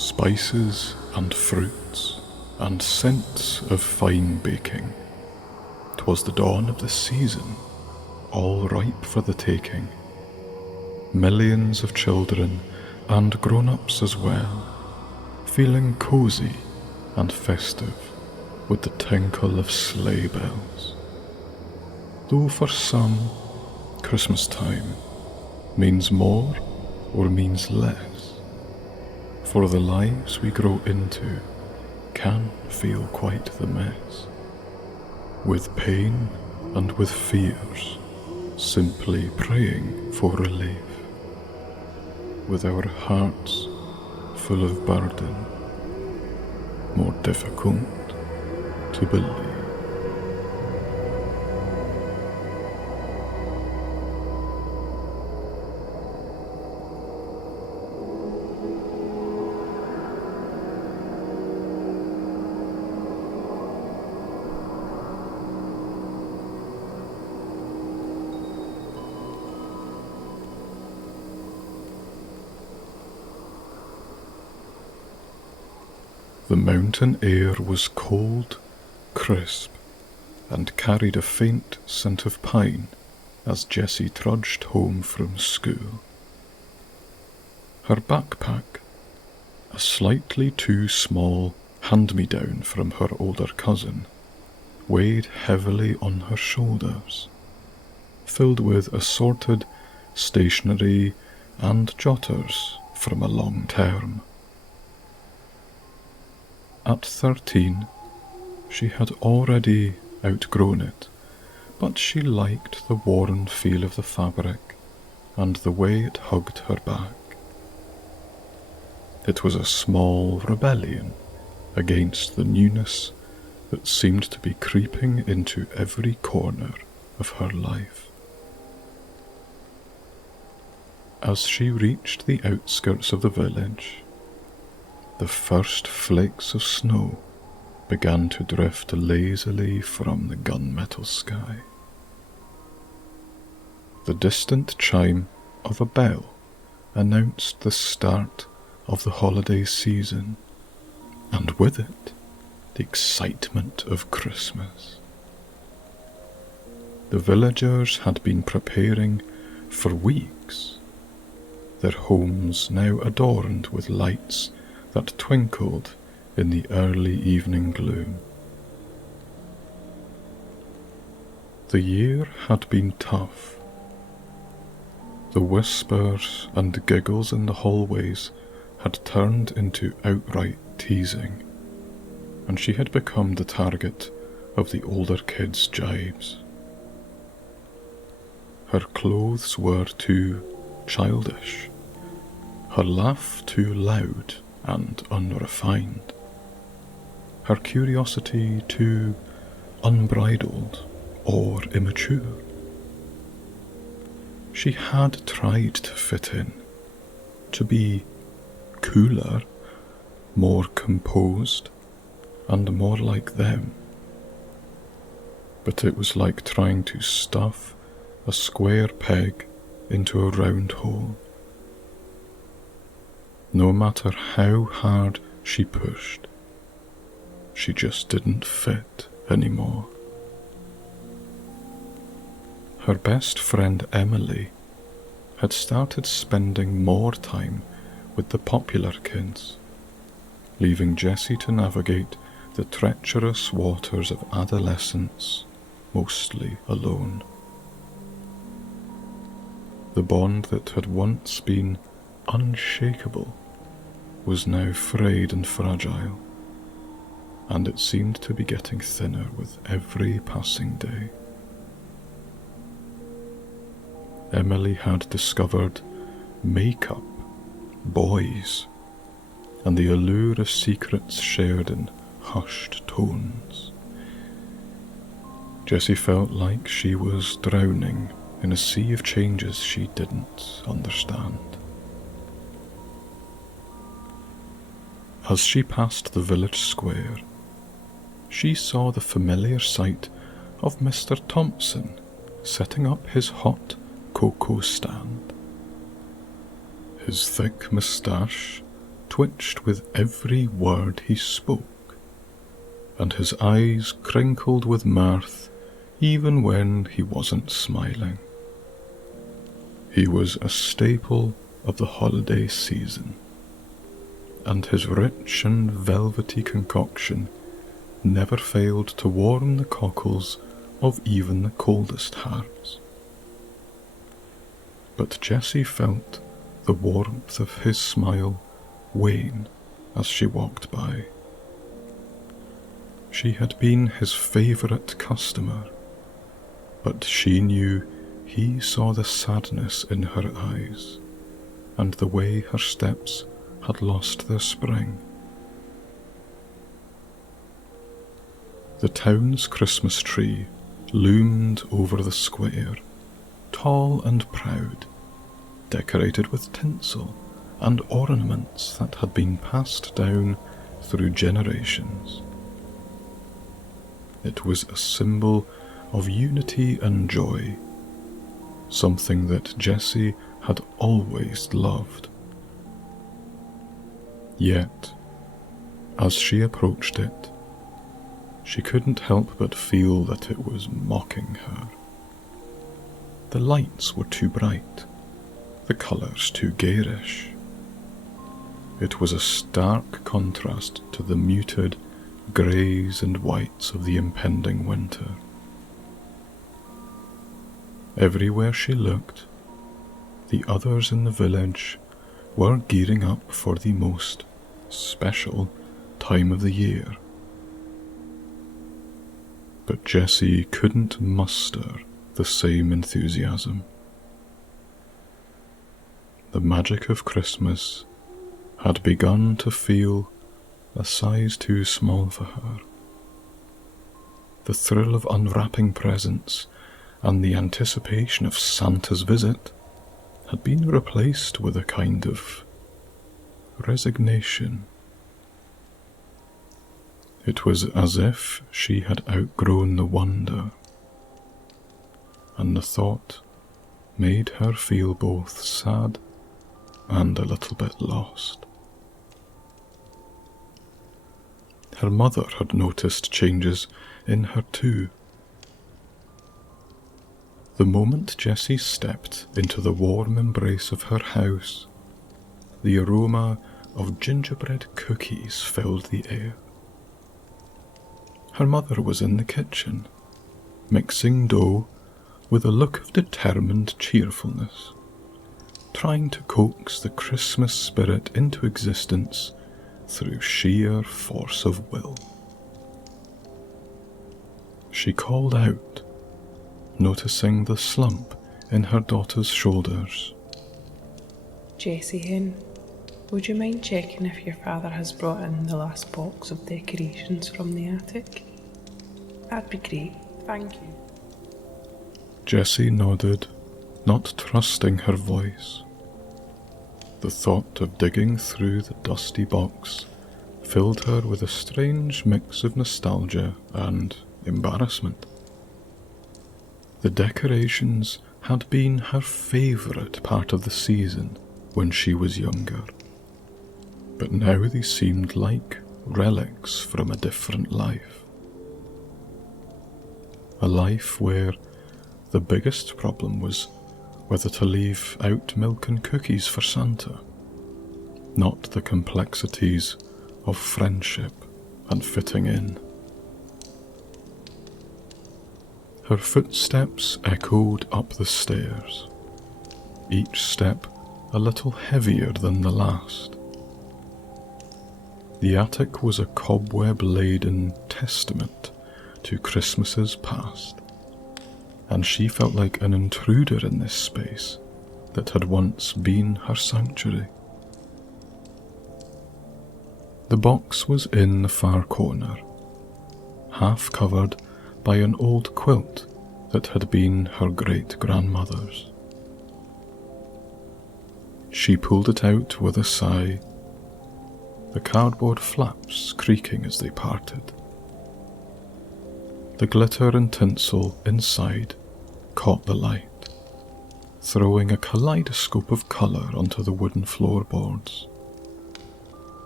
Spices and fruits and scents of fine baking. 'Twas the dawn of the season, all ripe for the taking. Millions of children and grown-ups as well, feeling cozy and festive with the tinkle of sleigh bells. Though for some, Christmas time means more or means less, for the lives we grow into can feel quite the mess, with pain and with fears, simply praying for relief, with our hearts full of burden, more difficult to believe. The mountain air was cold, crisp, and carried a faint scent of pine as Jessie trudged home from school. Her backpack, a slightly too small hand-me-down from her older cousin, weighed heavily on her shoulders, filled with assorted stationery and jotters from a long term. At 13, she had already outgrown it, but she liked the worn feel of the fabric and the way it hugged her back. It was a small rebellion against the newness that seemed to be creeping into every corner of her life. As she reached the outskirts of the village, the first flakes of snow began to drift lazily from the gunmetal sky. The distant chime of a bell announced the start of the holiday season, and with it, the excitement of Christmas. The villagers had been preparing for weeks, their homes now adorned with lights that twinkled in the early evening gloom. The year had been tough. The whispers and giggles in the hallways had turned into outright teasing, and she had become the target of the older kids' jibes. Her clothes were too childish, her laugh too loud and unrefined, her curiosity too unbridled or immature. She had tried to fit in, to be cooler, more composed, and more like them. But it was like trying to stuff a square peg into a round hole. No matter how hard she pushed, she just didn't fit anymore. Her best friend Emily had started spending more time with the popular kids, leaving Jessie to navigate the treacherous waters of adolescence mostly alone. The bond that had once been unshakable was now frayed and fragile, and it seemed to be getting thinner with every passing day. Emily had discovered makeup, boys, and the allure of secrets shared in hushed tones. Jessie felt like she was drowning in a sea of changes she didn't understand. As she passed the village square, she saw the familiar sight of Mr. Thompson setting up his hot cocoa stand. His thick moustache twitched with every word he spoke, and his eyes crinkled with mirth even when he wasn't smiling. He was a staple of the holiday season, and his rich and velvety concoction never failed to warm the cockles of even the coldest hearts. But Jessie felt the warmth of his smile wane as she walked by. She had been his favourite customer, but she knew he saw the sadness in her eyes and the way her steps had lost their spring. The town's Christmas tree loomed over the square, tall and proud, decorated with tinsel and ornaments that had been passed down through generations. It was a symbol of unity and joy, something that Jessie had always loved. Yet, as she approached it, she couldn't help but feel that it was mocking her. The lights were too bright, the colours too garish. It was a stark contrast to the muted greys and whites of the impending winter. Everywhere she looked, the others in the village were gearing up for the most special time of the year. But Jessie couldn't muster the same enthusiasm. The magic of Christmas had begun to feel a size too small for her. The thrill of unwrapping presents and the anticipation of Santa's visit had been replaced with a kind of resignation. It was as if she had outgrown the wonder, and the thought made her feel both sad and a little bit lost. Her mother had noticed changes in her too. The moment Jessie stepped into the warm embrace of her house, the aroma of gingerbread cookies filled the air. Her mother was in the kitchen, mixing dough with a look of determined cheerfulness, trying to coax the Christmas spirit into existence through sheer force of will. She called out, noticing the slump in her daughter's shoulders. "Jessie hen, would you mind checking if your father has brought in the last box of decorations from the attic? That'd be great, thank you." Jessie nodded, not trusting her voice. The thought of digging through the dusty box filled her with a strange mix of nostalgia and embarrassment. The decorations had been her favourite part of the season when she was younger, but now they seemed like relics from a different life. A life where the biggest problem was whether to leave out milk and cookies for Santa, not the complexities of friendship and fitting in. Her footsteps echoed up the stairs, each step a little heavier than the last. The attic was a cobweb-laden testament to Christmases past, and she felt like an intruder in this space that had once been her sanctuary. The box was in the far corner, half covered by an old quilt that had been her great-grandmother's. She pulled it out with a sigh, the cardboard flaps creaking as they parted. The glitter and tinsel inside caught the light, throwing a kaleidoscope of colour onto the wooden floorboards.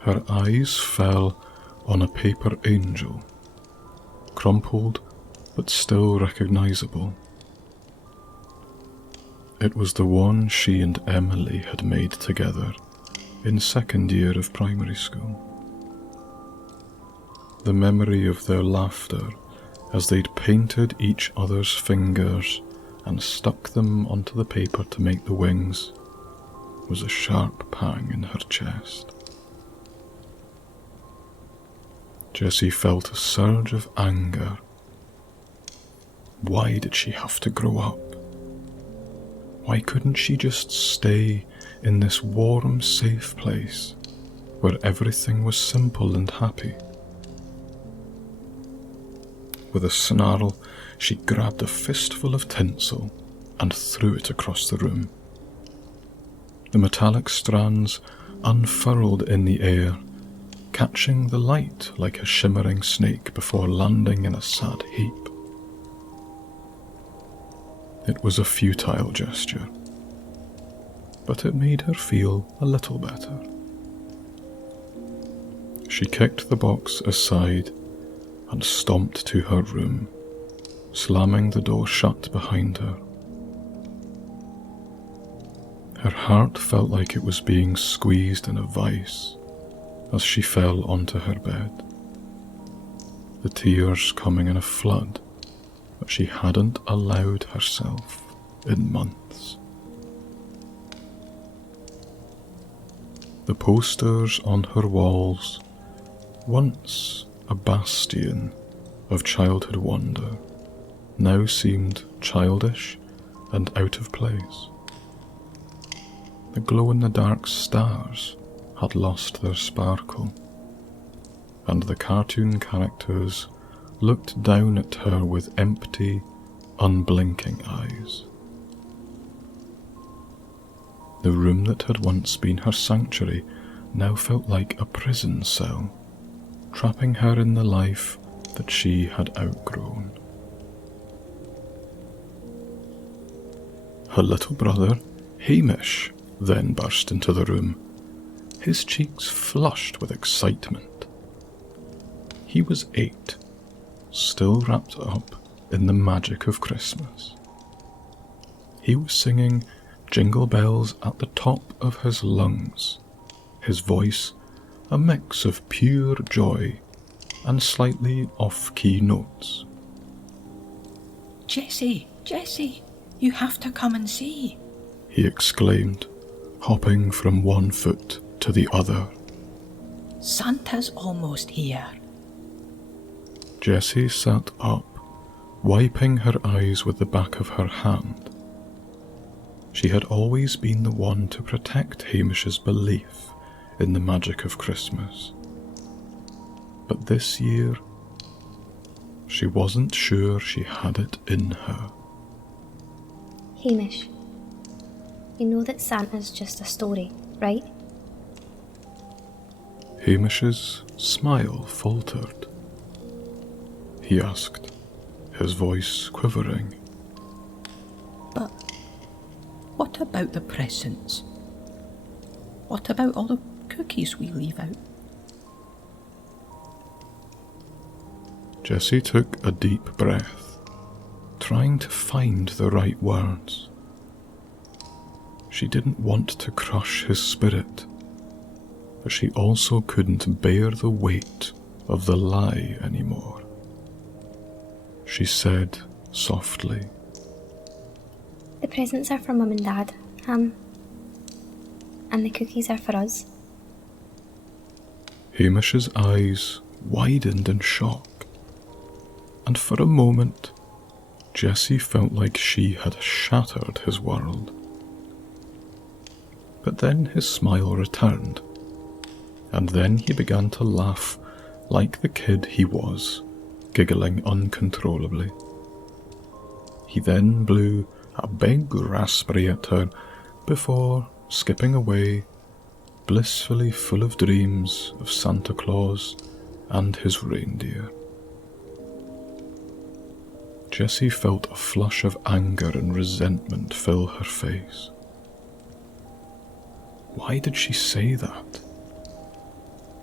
Her eyes fell on a paper angel, crumpled but still recognizable. It was the one she and Emily had made together in second year of primary school. The memory of their laughter as they'd painted each other's fingers and stuck them onto the paper to make the wings was a sharp pang in her chest. Jessie felt a surge of anger. Why did she have to grow up? Why couldn't she just stay in this warm, safe place where everything was simple and happy? With a snarl, she grabbed a fistful of tinsel and threw it across the room. The metallic strands unfurled in the air, catching the light like a shimmering snake before landing in a sad heap. It was a futile gesture, but it made her feel a little better. She kicked the box aside and stomped to her room, slamming the door shut behind her. Her heart felt like it was being squeezed in a vice as she fell onto her bed, the tears coming in a flood that she hadn't allowed herself in months. The posters on her walls, once a bastion of childhood wonder, now seemed childish and out of place. The glow-in-the-dark stars had lost their sparkle, and the cartoon characters looked down at her with empty, unblinking eyes. The room that had once been her sanctuary now felt like a prison cell, trapping her in the life that she had outgrown. Her little brother, Hamish, then burst into the room, his cheeks flushed with excitement. He was 8, still wrapped up in the magic of Christmas. He was singing Jingle Bells at the top of his lungs, his voice a mix of pure joy and slightly off-key notes. Jessie, you have to come and see, he exclaimed, hopping from one foot to the other. Santa's almost here. Jessie sat up, wiping her eyes with the back of her hand. She had always been the one to protect Hamish's belief in the magic of Christmas. But this year, she wasn't sure she had it in her. Hamish, you know that Santa's just a story, right? Hamish's smile faltered. He asked, his voice quivering. But what about the presents? What about all the cookies we leave out? Jessie took a deep breath, trying to find the right words. She didn't want to crush his spirit, but she also couldn't bear the weight of the lie anymore. She said softly, The presents are for Mum and Dad, and the cookies are for us. Hamish's eyes widened in shock, and for a moment, Jessie felt like she had shattered his world. But then his smile returned, and then he began to laugh like the kid he was, giggling uncontrollably. He then blew a big raspberry at her before skipping away, blissfully full of dreams of Santa Claus and his reindeer. Jessie felt a flush of anger and resentment fill her face. Why did she say that?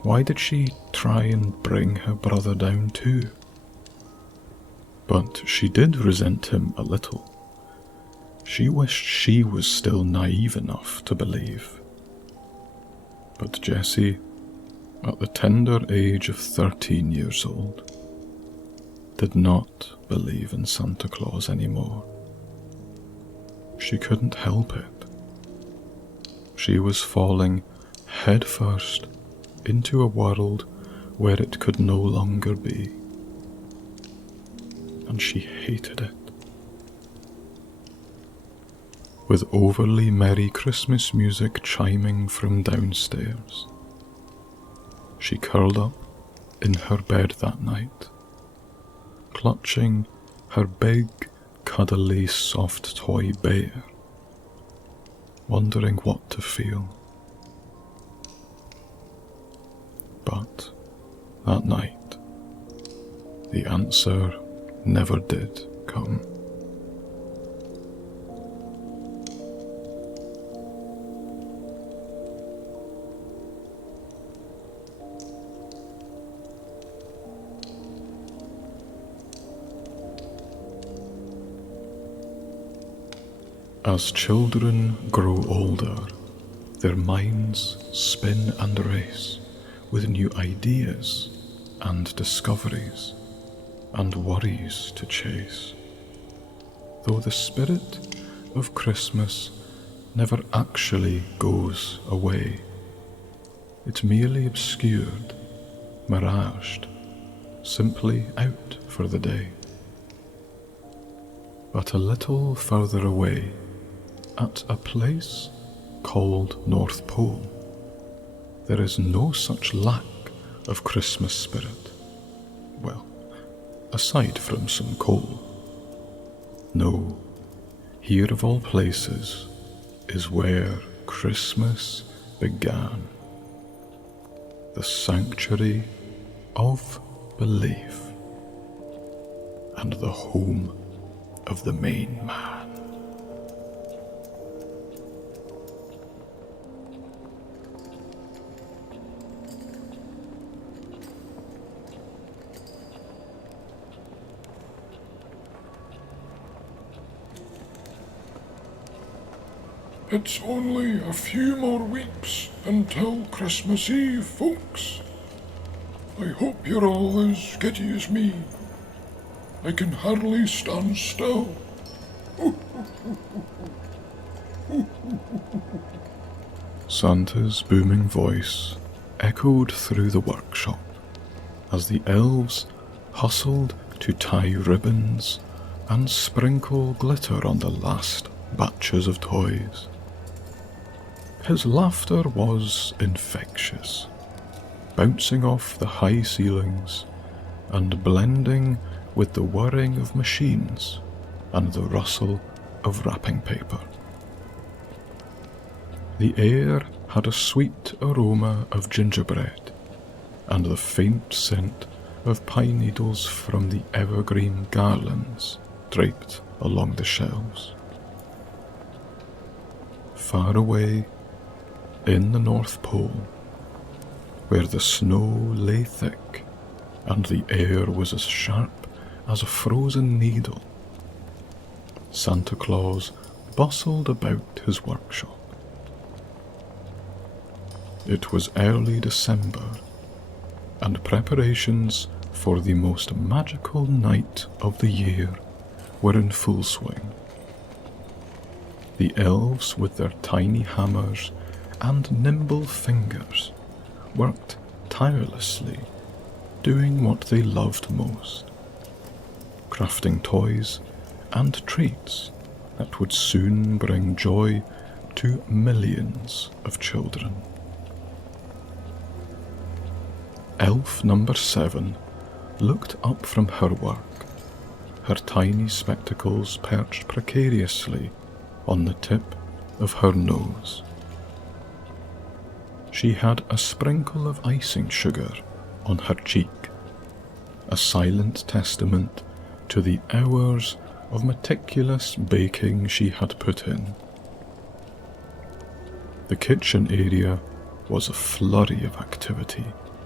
Why did she try and bring her brother down too? But she did resent him a little. She wished she was still naive enough to believe. But Jessie, at the tender age of 13 years old, did not believe in Santa Claus anymore. She couldn't help it. She was falling headfirst into a world where it could no longer be. And she hated it. With overly merry Christmas music chiming from downstairs, she curled up in her bed that night, clutching her big, cuddly, soft toy bear, wondering what to feel. But that night, the answer never did come. As children grow older, their minds spin and race with new ideas and discoveries and worries to chase. Though the spirit of Christmas never actually goes away, it's merely obscured, miraged, simply out for the day. But a little further away, at a place called North Pole, there is no such lack of Christmas spirit. Well, aside from some coal. No, here of all places is where Christmas began. The sanctuary of belief and the home of the main man. It's only a few more weeks until Christmas Eve, folks. I hope you're all as giddy as me. I can hardly stand still. Santa's booming voice echoed through the workshop as the elves hustled to tie ribbons and sprinkle glitter on the last batches of toys. His laughter was infectious, bouncing off the high ceilings and blending with the whirring of machines and the rustle of wrapping paper. The air had a sweet aroma of gingerbread and the faint scent of pine needles from the evergreen garlands draped along the shelves. Far away, in the North Pole, where the snow lay thick and the air was as sharp as a frozen needle, Santa Claus bustled about his workshop. It was early December, and preparations for the most magical night of the year were in full swing. The elves, with their tiny hammers and nimble fingers, worked tirelessly, doing what they loved most, crafting toys and treats that would soon bring joy to millions of children. Elf number 7 looked up from her work, her tiny spectacles perched precariously on the tip of her nose. She had a sprinkle of icing sugar on her cheek, a silent testament to the hours of meticulous baking she had put in. The kitchen area was a flurry of activity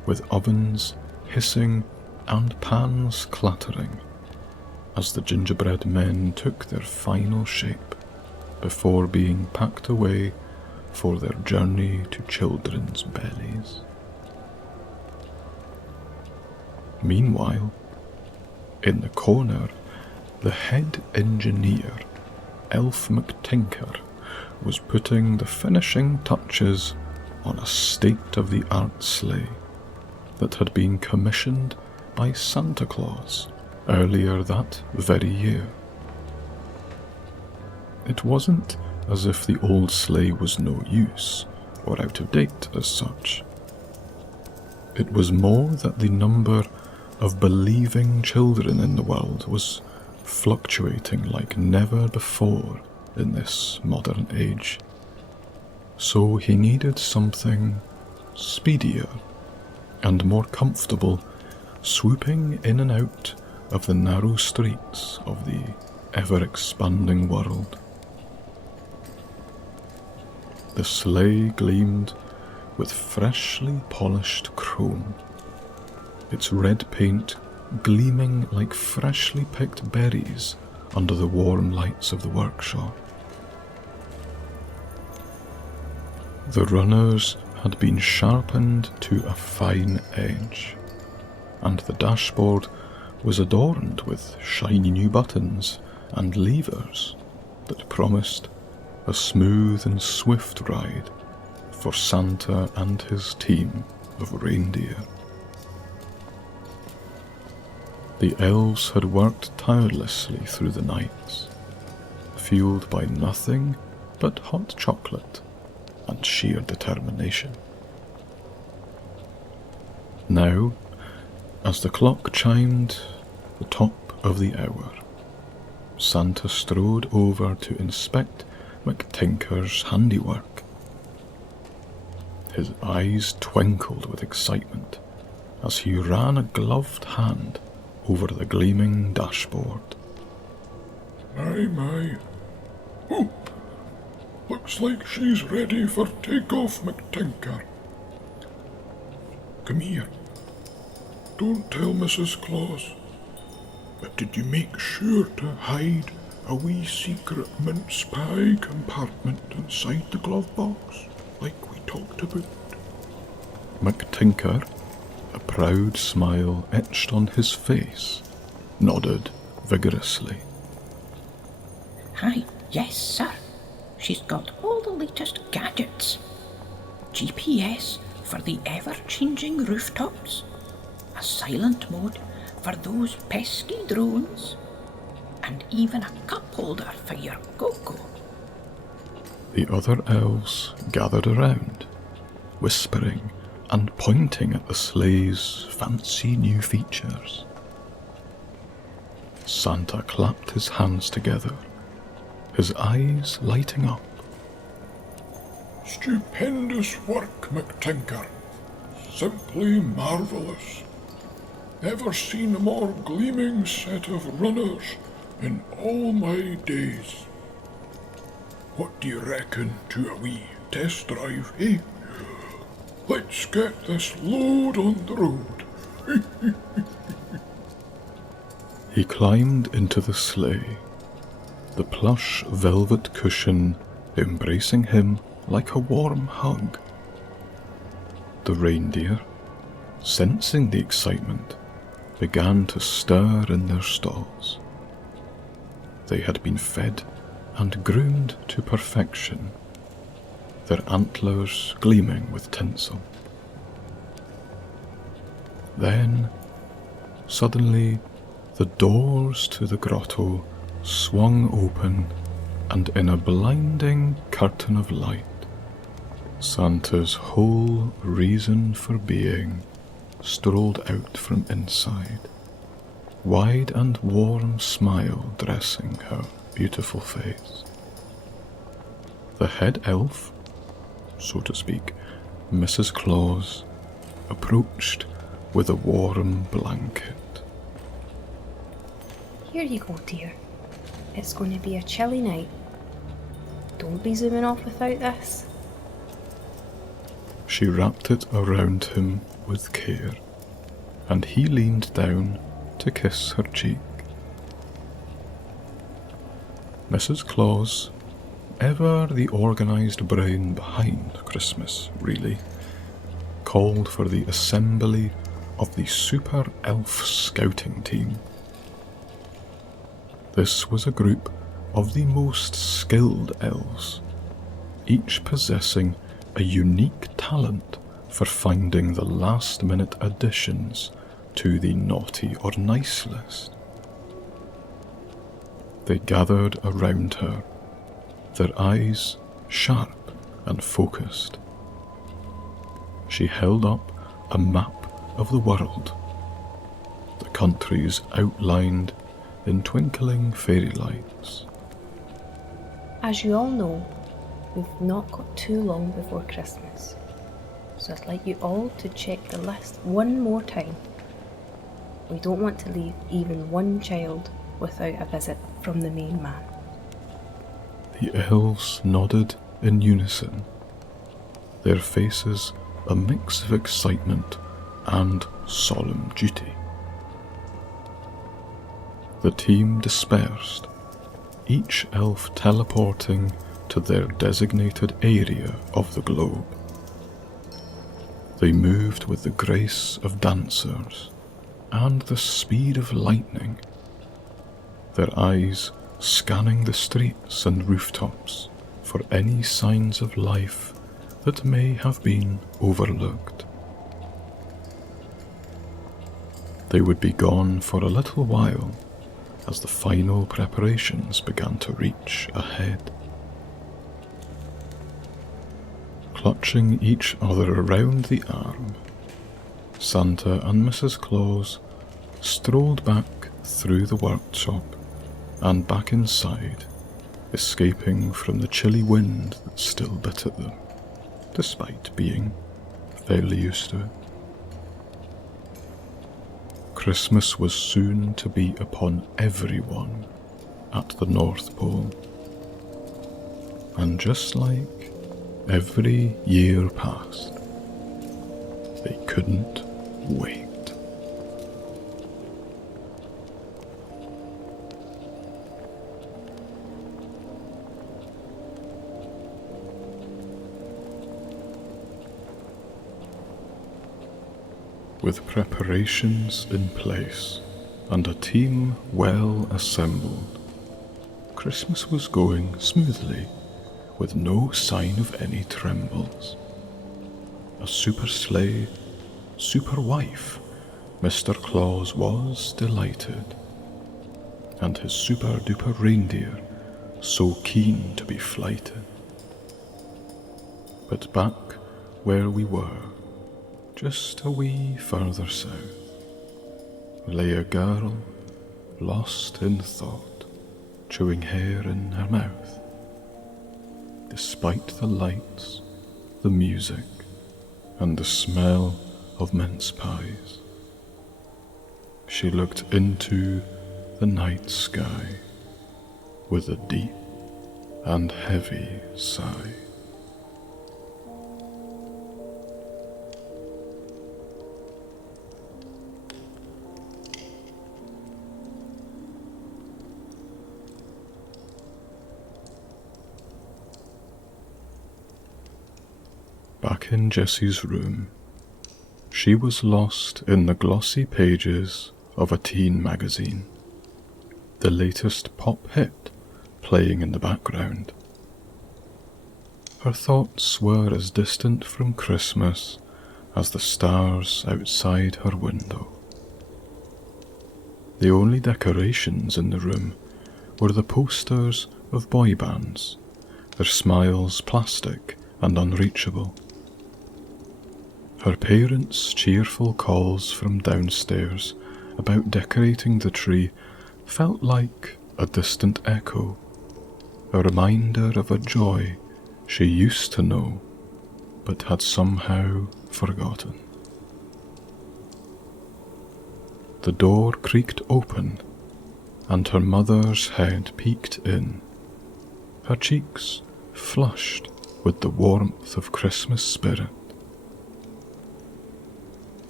with ovens hissing and pans clattering as the gingerbread men took their final shape before being packed away for their journey to children's bellies. Meanwhile, in the corner, the head engineer, Elf McTinker, was putting the finishing touches on a state-of-the-art sleigh that had been commissioned by Santa Claus earlier that very year. It wasn't as if the old sleigh was no use or out of date as such. It was more that the number of believing children in the world was fluctuating like never before in this modern age. So he needed something speedier and more comfortable, swooping in and out of the narrow streets of the ever-expanding world. The sleigh gleamed with freshly polished chrome, its red paint gleaming like freshly picked berries under the warm lights of the workshop. The runners had been sharpened to a fine edge, and the dashboard was adorned with shiny new buttons and levers that promised a smooth and swift ride for Santa and his team of reindeer. The elves had worked tirelessly through the nights, fueled by nothing but hot chocolate and sheer determination. Now, as the clock chimed the top of the hour, Santa strode over to inspect McTinker's handiwork. His eyes twinkled with excitement as he ran a gloved hand over the gleaming dashboard. My. Oh, looks like she's ready for takeoff, McTinker. Come here. Don't tell Mrs. Claus, but did you make sure to hide a wee secret mince pie compartment inside the glove box, like we talked about? McTinker, a proud smile etched on his face, nodded vigorously. Aye, yes, sir. She's got all the latest gadgets. GPS for the ever-changing rooftops, a silent mode for those pesky drones, and even a cup holder for your cocoa. The other elves gathered around, whispering and pointing at the sleigh's fancy new features. Santa clapped his hands together, his eyes lighting up. Stupendous work, McTinker. Simply marvellous. Never seen a more gleaming set of runners in all my days. What do you reckon to a wee test drive, eh? Let's get this load on the road. He climbed into the sleigh, the plush velvet cushion embracing him like a warm hug. The reindeer, sensing the excitement, began to stir in their stalls. They had been fed and groomed to perfection, their antlers gleaming with tinsel. Then, suddenly, the doors to the grotto swung open, and in a blinding curtain of light, Santa's whole reason for being strolled out from inside, wide and warm smile dressing her beautiful face. The head elf, so to speak, Mrs. Claus, approached with a warm blanket. Here you go, dear. It's going to be a chilly night. Don't be zooming off without this. She wrapped it around him with care, and he leaned down to kiss her cheek. Mrs. Claus, ever the organised brain behind Christmas, really, called for the assembly of the Super Elf Scouting Team. This was a group of the most skilled elves, each possessing a unique talent for finding the last-minute additions to the naughty or nice list. They gathered around her, their eyes sharp and focused. She held up a map of the world, the countries outlined in twinkling fairy lights. As you all know, we've not got too long before Christmas, so I'd like you all to check the list one more time. We don't want to leave even one child without a visit from the main man. The elves nodded in unison, their faces a mix of excitement and solemn duty. The team dispersed, each elf teleporting to their designated area of the globe. They moved with the grace of dancers and the speed of lightning, their eyes scanning the streets and rooftops for any signs of life that may have been overlooked. They would be gone for a little while as the final preparations began to reach a head. Clutching each other around the arm, Santa and Mrs. Claus strolled back through the workshop and back inside, escaping from the chilly wind that still bit at them, despite being fairly used to it. Christmas was soon to be upon everyone at the North Pole, and just like every year passed, they couldn't wait. With preparations in place and a team well assembled, Christmas was going smoothly, with no sign of any trembles. A super sleigh, super wife, Mr. Claus was delighted, and his super duper reindeer so keen to be flighted. But back where we were, just a wee further south, lay a girl lost in thought, chewing hair in her mouth. Despite the lights, the music, and the smell of mince pies, she looked into the night sky with a deep and heavy sigh. Back in Jessie's room, she was lost in the glossy pages of a teen magazine, the latest pop hit playing in the background. Her thoughts were as distant from Christmas as the stars outside her window. The only decorations in the room were the posters of boy bands, their smiles plastic and unreachable. Her parents' cheerful calls from downstairs about decorating the tree felt like a distant echo, a reminder of a joy she used to know but had somehow forgotten. The door creaked open and her mother's head peeked in, her cheeks flushed with the warmth of Christmas spirit.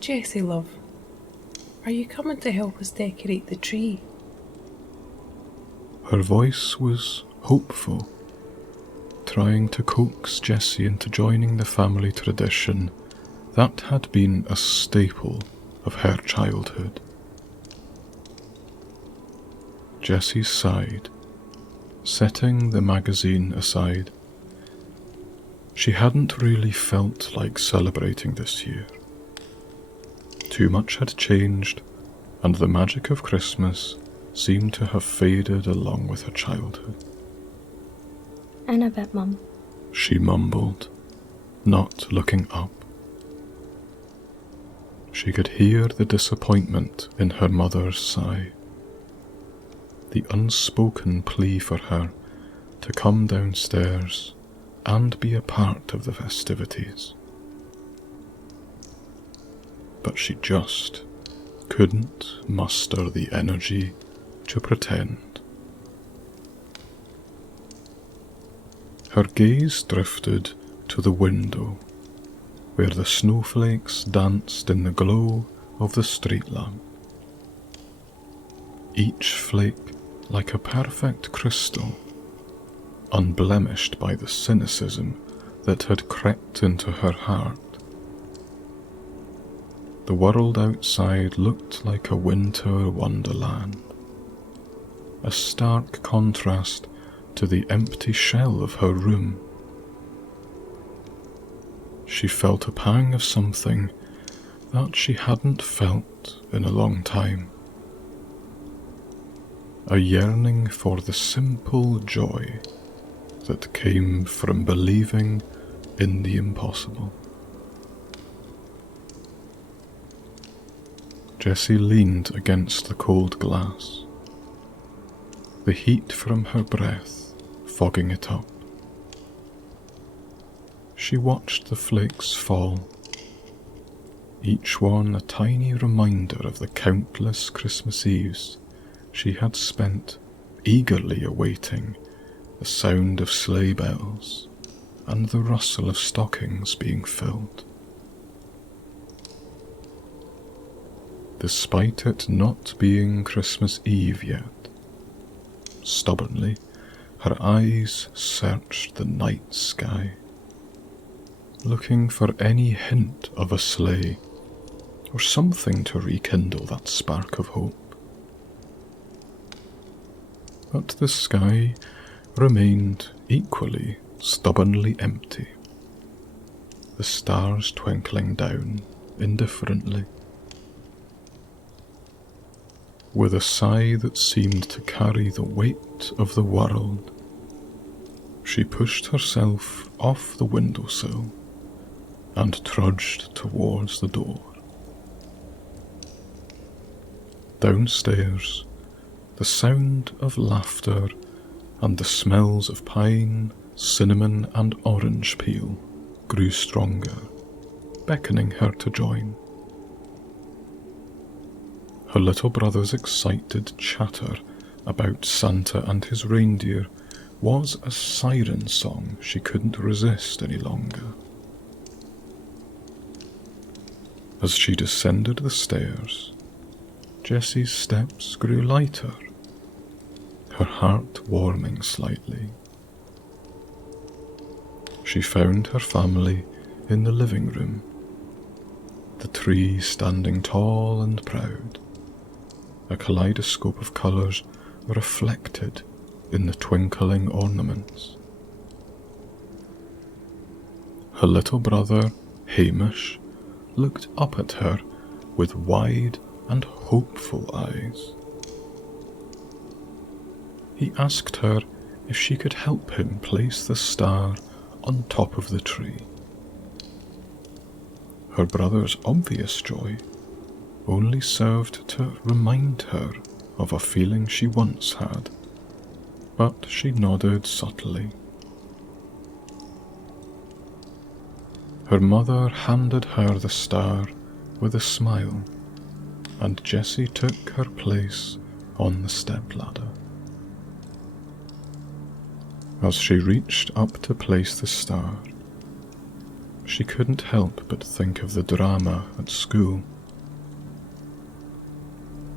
Jessie, love, are you coming to help us decorate the tree? Her voice was hopeful, trying to coax Jessie into joining the family tradition that had been a staple of her childhood. Jessie sighed, setting the magazine aside. She hadn't really felt like celebrating this year. Too much had changed, and the magic of Christmas seemed to have faded along with her childhood. In a bit, Mum. She mumbled, not looking up. She could hear the disappointment in her mother's sigh, the unspoken plea for her to come downstairs and be a part of the festivities. But she just couldn't muster the energy to pretend. Her gaze drifted to the window, where the snowflakes danced in the glow of the street lamp. Each flake like a perfect crystal, unblemished by the cynicism that had crept into her heart. The world outside looked like a winter wonderland, a stark contrast to the empty shell of her room. She felt a pang of something that she hadn't felt in a long time. A yearning for the simple joy that came from believing in the impossible. Jessie leaned against the cold glass, the heat from her breath fogging it up. She watched the flakes fall, each one a tiny reminder of the countless Christmas Eves she had spent eagerly awaiting the sound of sleigh bells and the rustle of stockings being filled. Despite it not being Christmas Eve yet, stubbornly her eyes searched the night sky, looking for any hint of a sleigh or something to rekindle that spark of hope. But the sky remained equally stubbornly empty, the stars twinkling down indifferently. With a sigh that seemed to carry the weight of the world, she pushed herself off the windowsill and trudged towards the door. Downstairs, the sound of laughter and the smells of pine, cinnamon and orange peel grew stronger, beckoning her to join. Her little brother's excited chatter about Santa and his reindeer was a siren song she couldn't resist any longer. As she descended the stairs, Jessie's steps grew lighter, her heart warming slightly. She found her family in the living room, the tree standing tall and proud, a kaleidoscope of colours reflected in the twinkling ornaments. Her little brother, Hamish, looked up at her with wide and hopeful eyes. He asked her if she could help him place the star on top of the tree. Her brother's obvious joy only served to remind her of a feeling she once had, but she nodded subtly. Her mother handed her the star with a smile, and Jessie took her place on the stepladder. As she reached up to place the star, she couldn't help but think of the drama at school,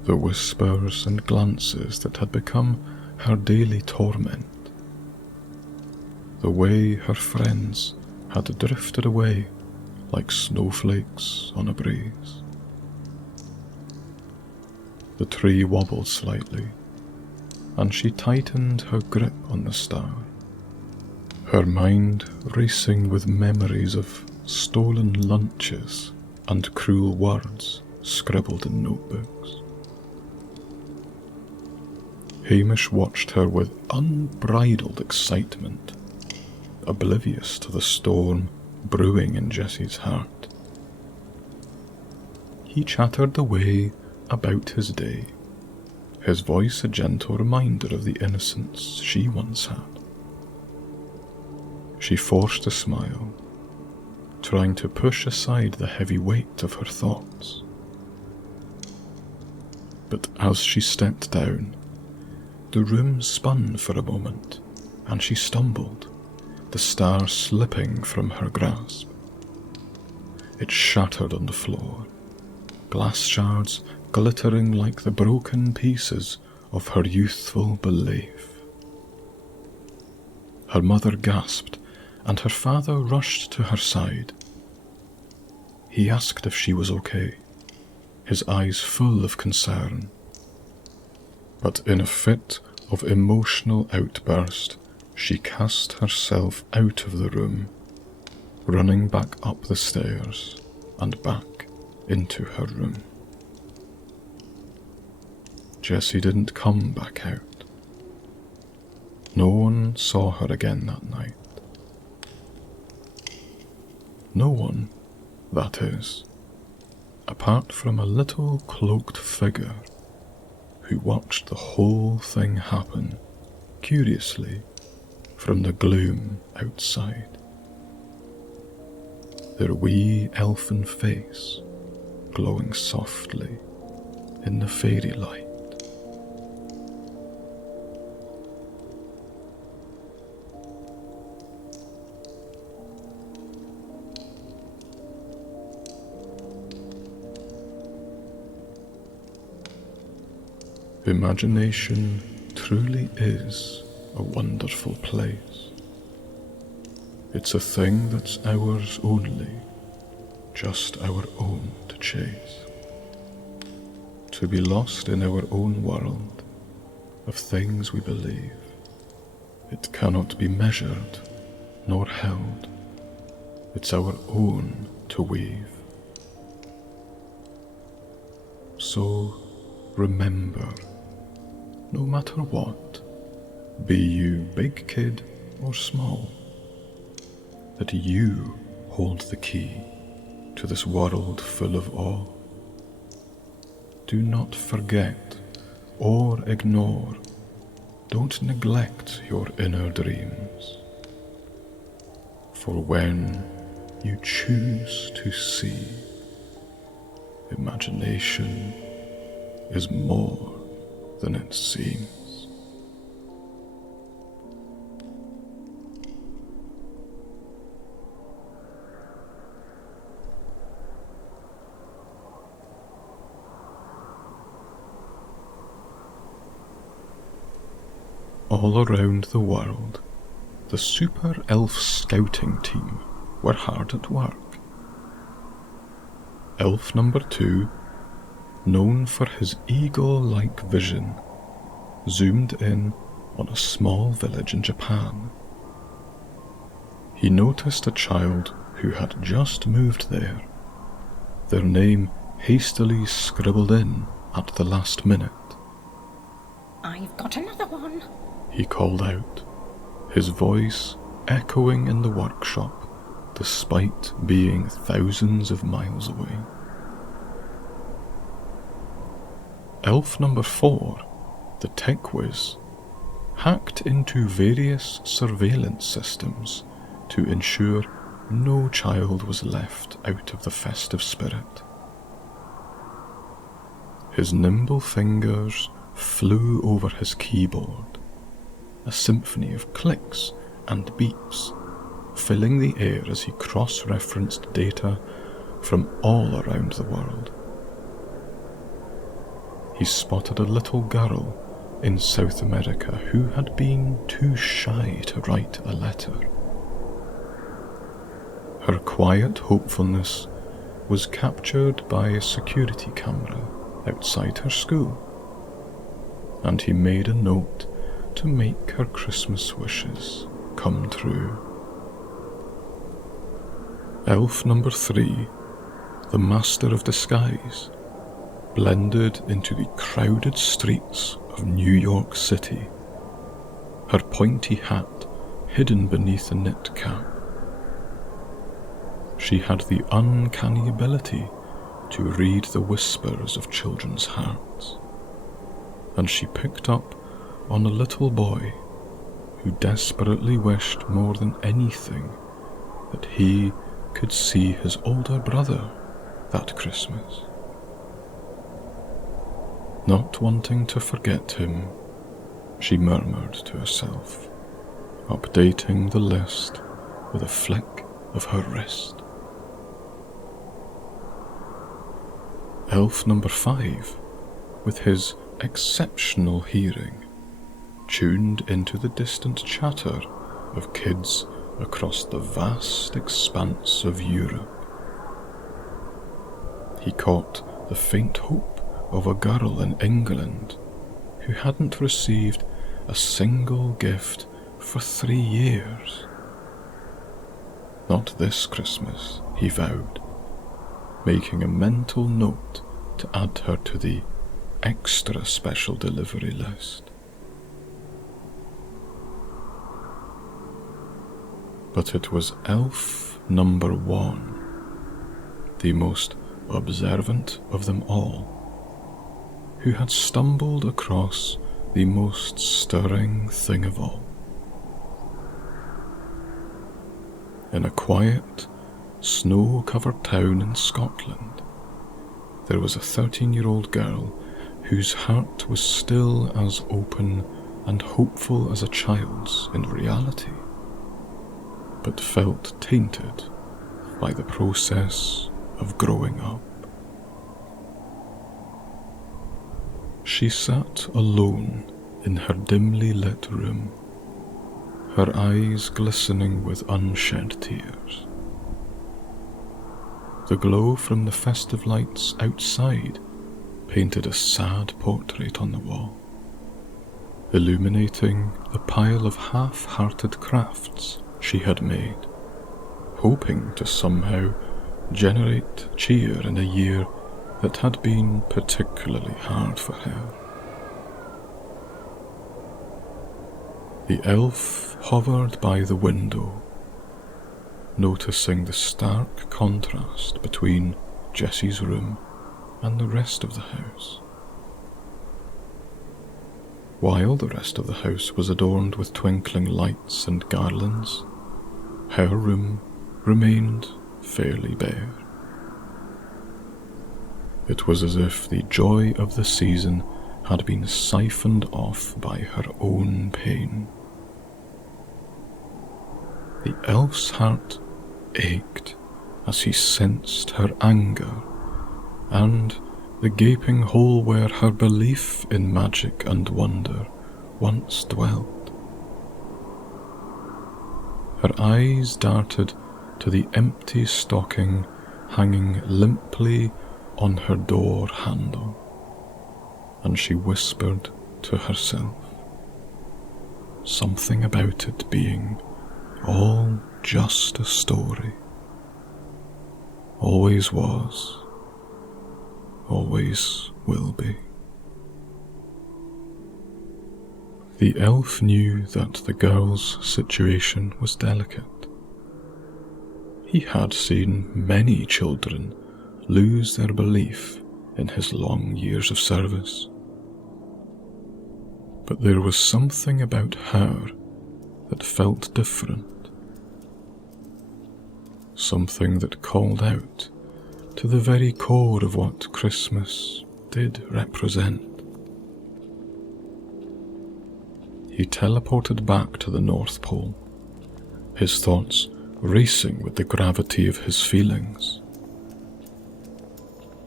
The whispers and glances that had become her daily torment. The way her friends had drifted away like snowflakes on a breeze. The tree wobbled slightly, and she tightened her grip on the star, her mind racing with memories of stolen lunches and cruel words scribbled in notebooks. Hamish watched her with unbridled excitement, oblivious to the storm brewing in Jessie's heart. He chattered away about his day, his voice a gentle reminder of the innocence she once had. She forced a smile, trying to push aside the heavy weight of her thoughts. But as she stepped down, the room spun for a moment, and she stumbled, the star slipping from her grasp. It shattered on the floor, glass shards glittering like the broken pieces of her youthful belief. Her mother gasped, and her father rushed to her side. He asked if she was okay, his eyes full of concern. But in a fit of emotional outburst, she cast herself out of the room, running back up the stairs and back into her room. Jessie didn't come back out. No one saw her again that night. No one, that is, apart from a little cloaked figure who watched the whole thing happen, curiously, from the gloom outside. Their wee elfin face glowing softly in the fairy light. Imagination truly is a wonderful place. It's a thing that's ours only, just our own to chase. To be lost in our own world of things we believe. It cannot be measured nor held. It's our own to weave. So remember, no matter what, be you big kid or small, that you hold the key to this world full of awe. Do not forget or ignore, don't neglect your inner dreams. For when you choose to see, imagination is more than it seems. All around the world, the super elf scouting team were hard at work. Elf number 2, known for his eagle-like vision, zoomed in on a small village in Japan. He noticed a child who had just moved there, their name hastily scribbled in at the last minute. I've got another one, He called out, his voice echoing in the workshop despite being thousands of miles away. Elf number 4, the tech whiz, hacked into various surveillance systems to ensure no child was left out of the festive spirit. His nimble fingers flew over his keyboard, a symphony of clicks and beeps, filling the air as he cross-referenced data from all around the world. he spotted a little girl in South America who had been too shy to write a letter. Her quiet hopefulness was captured by a security camera outside her school, and he made a note to make her Christmas wishes come true. Elf number 3, the master of disguise, blended into the crowded streets of New York City, her pointy hat hidden beneath a knit cap. She had the uncanny ability to read the whispers of children's hearts, and she picked up on a little boy who desperately wished more than anything that he could see his older brother that Christmas. Not wanting to forget him, she murmured to herself, updating the list with a flick of her wrist. Elf number 5, with his exceptional hearing, tuned into the distant chatter of kids across the vast expanse of Europe. He caught the faint hope of a girl in England who hadn't received a single gift for 3 years. Not this Christmas, he vowed, making a mental note to add her to the extra special delivery list. But it was elf number 1, the most observant of them all, who had stumbled across the most stirring thing of all. In a quiet, snow-covered town in Scotland, there was a 13-year-old girl whose heart was still as open and hopeful as a child's in reality, but felt tainted by the process of growing up. She sat alone in her dimly lit room, her eyes glistening with unshed tears. The glow from the festive lights outside painted a sad portrait on the wall, illuminating the pile of half-hearted crafts she had made, hoping to somehow generate cheer in a year that had been particularly hard for her. The elf hovered by the window, noticing the stark contrast between Jessie's room and the rest of the house. While the rest of the house was adorned with twinkling lights and garlands, her room remained fairly bare. It was as if the joy of the season had been siphoned off by her own pain. The elf's heart ached as he sensed her anger and the gaping hole where her belief in magic and wonder once dwelt. Her eyes darted to the empty stocking hanging limply on her door handle, and she whispered to herself, something about it being all just a story. Always was, always will be. The elf knew that the girl's situation was delicate. He had seen many children lose their belief in his long years of service. But there was something about her that felt different. Something that called out to the very core of what Christmas did represent. He teleported back to the North Pole, his thoughts racing with the gravity of his feelings.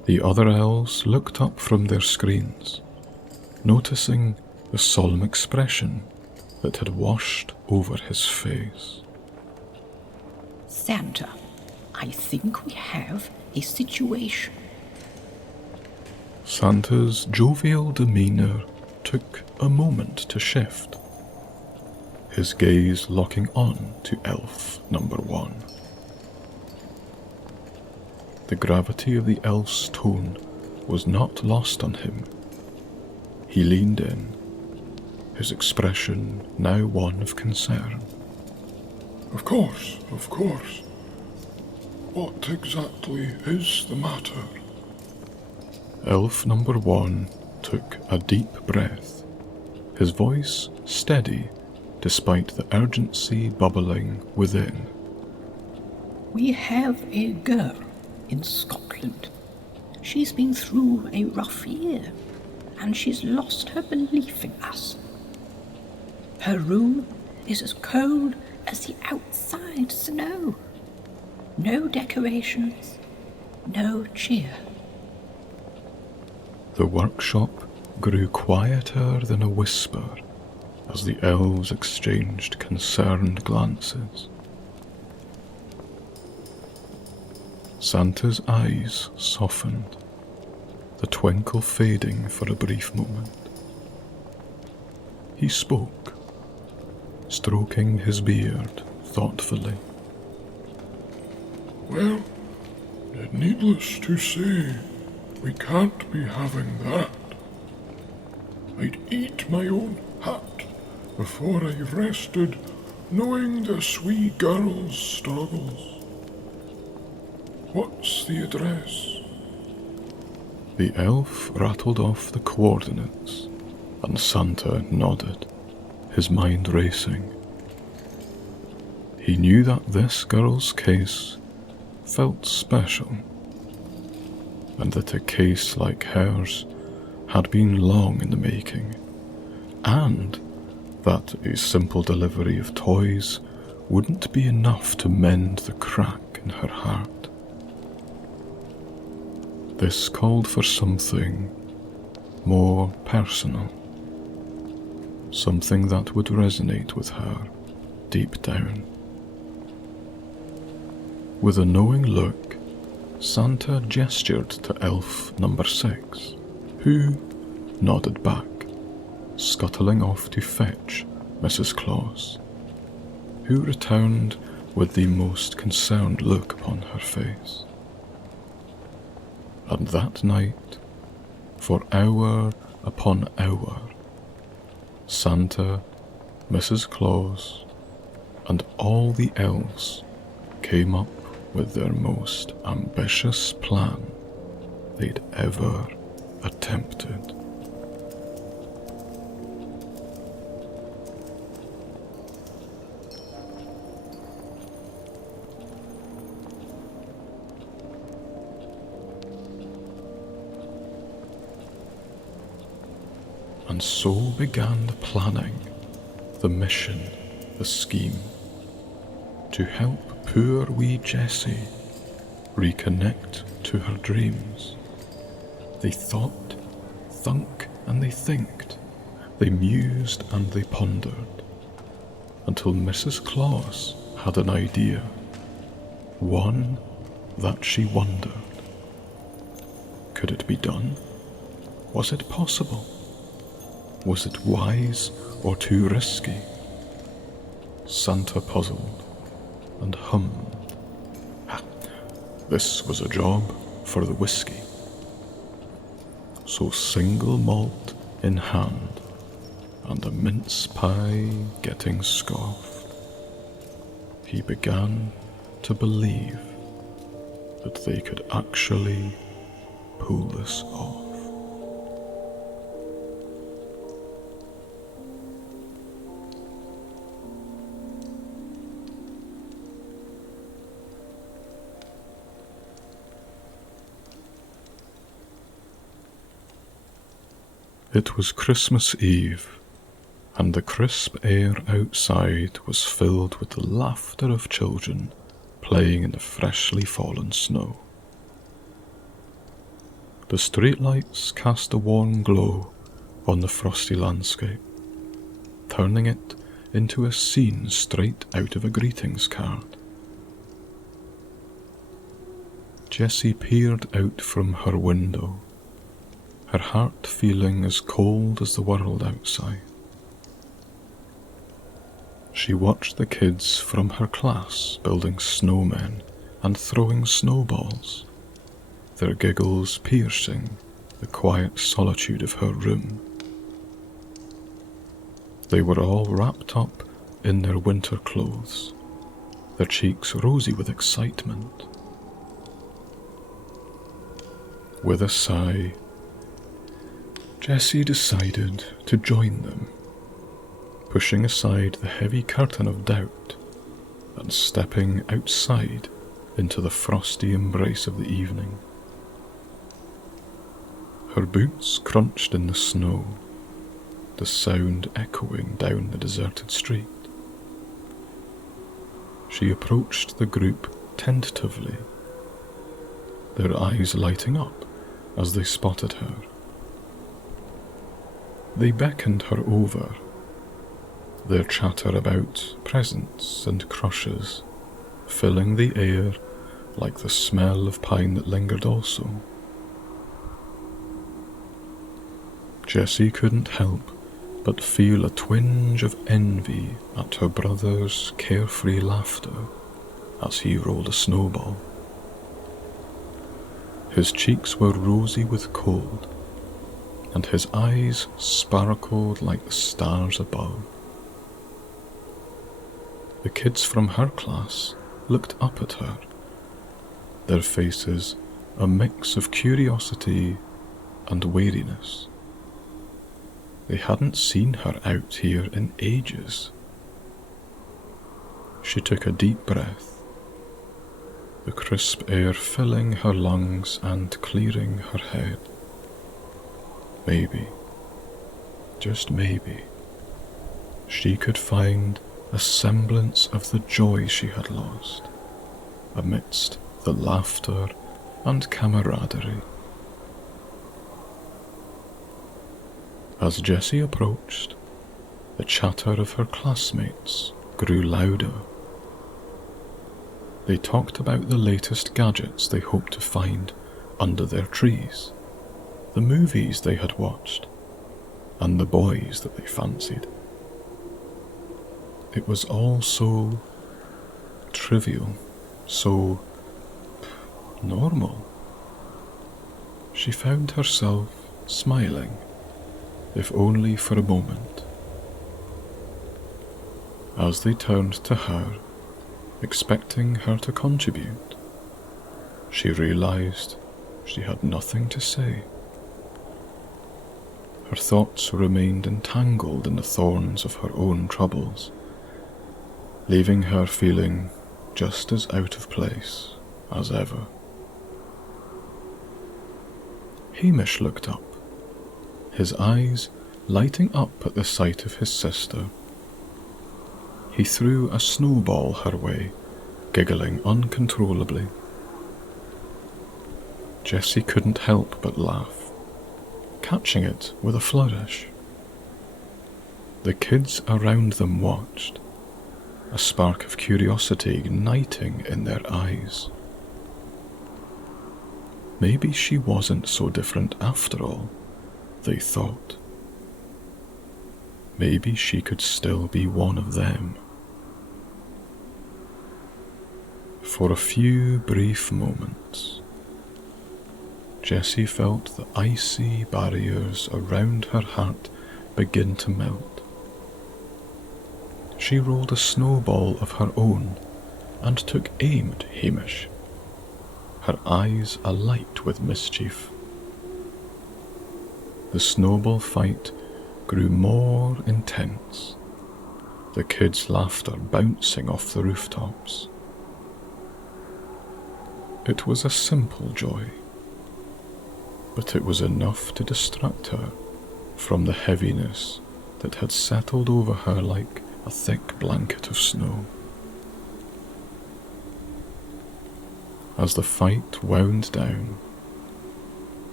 The other elves looked up from their screens, noticing the solemn expression that had washed over his face. Santa, I think we have a situation. Santa's jovial demeanour took a moment to shift, his gaze locking on to elf number 1. The gravity of the elf's tone was not lost on him. He leaned in, his expression now one of concern. Of course, of course. What exactly is the matter? Elf number 1 took a deep breath, his voice steady despite the urgency bubbling within. We have a girl in Scotland. She's been through a rough year, and she's lost her belief in us. Her room is as cold as the outside snow. No decorations, no cheer. The workshop grew quieter than a whisper as the elves exchanged concerned glances. Santa's eyes softened, the twinkle fading for a brief moment. He spoke, stroking his beard thoughtfully. Well, needless to say, we can't be having that. I'd eat my own hat before I rested, knowing this wee girl's struggles. What's the address? The elf rattled off the coordinates, and Santa nodded, his mind racing. He knew that this girl's case felt special, and that a case like hers had been long in the making, and that a simple delivery of toys wouldn't be enough to mend the crack in her heart. This called for something more personal, something that would resonate with her deep down. With a knowing look, Santa gestured to elf number 6, who nodded back, scuttling off to fetch Mrs. Claus, who returned with the most concerned look upon her face. And that night, for hour upon hour, Santa, Mrs. Claus, and all the elves came up with their most ambitious plan they'd ever attempted. And so began the planning, the mission, the scheme, to help poor wee Jessie reconnect to her dreams. They thought, thunk, and they thinked, they mused and they pondered, until Mrs. Claus had an idea, one that she wondered. Could it be done? Was it possible? Was it wise or too risky? Santa puzzled and hummed. This was a job for the whiskey. So single malt in hand and a mince pie getting scoffed, he began to believe that they could actually pull this off. It was Christmas Eve, and the crisp air outside was filled with the laughter of children playing in the freshly fallen snow. The streetlights cast a warm glow on the frosty landscape, turning it into a scene straight out of a greetings card. Jessie peered out from her window, her heart feeling as cold as the world outside. She watched the kids from her class building snowmen and throwing snowballs, their giggles piercing the quiet solitude of her room. They were all wrapped up in their winter clothes, their cheeks rosy with excitement. With a sigh, Jessie decided to join them, pushing aside the heavy curtain of doubt and stepping outside into the frosty embrace of the evening. Her boots crunched in the snow, the sound echoing down the deserted street. She approached the group tentatively, their eyes lighting up as they spotted her. They beckoned her over, their chatter about presents and crushes filling the air like the smell of pine that lingered also. Jessie couldn't help but feel a twinge of envy at her brother's carefree laughter as he rolled a snowball. His cheeks were rosy with cold, and his eyes sparkled like the stars above. The kids from her class looked up at her, their faces a mix of curiosity and weariness. They hadn't seen her out here in ages. She took a deep breath, the crisp air filling her lungs and clearing her head. Maybe, just maybe, she could find a semblance of the joy she had lost amidst the laughter and camaraderie. As Jessie approached, the chatter of her classmates grew louder. They talked about the latest gadgets they hoped to find under their trees, the movies they had watched, and the boys that they fancied. It was all so trivial, so normal. She found herself smiling, if only for a moment. As they turned to her, expecting her to contribute, she realized she had nothing to say. Her thoughts remained entangled in the thorns of her own troubles, leaving her feeling just as out of place as ever. Hamish looked up, his eyes lighting up at the sight of his sister. He threw a snowball her way, giggling uncontrollably. Jessie couldn't help but laugh, catching it with a flourish. The kids around them watched, a spark of curiosity igniting in their eyes. Maybe she wasn't so different after all, they thought. Maybe she could still be one of them. For a few brief moments, Jessie felt the icy barriers around her heart begin to melt. She rolled a snowball of her own and took aim at Hamish, her eyes alight with mischief. The snowball fight grew more intense, the kids' laughter bouncing off the rooftops. It was a simple joy, but it was enough to distract her from the heaviness that had settled over her like a thick blanket of snow. As the fight wound down,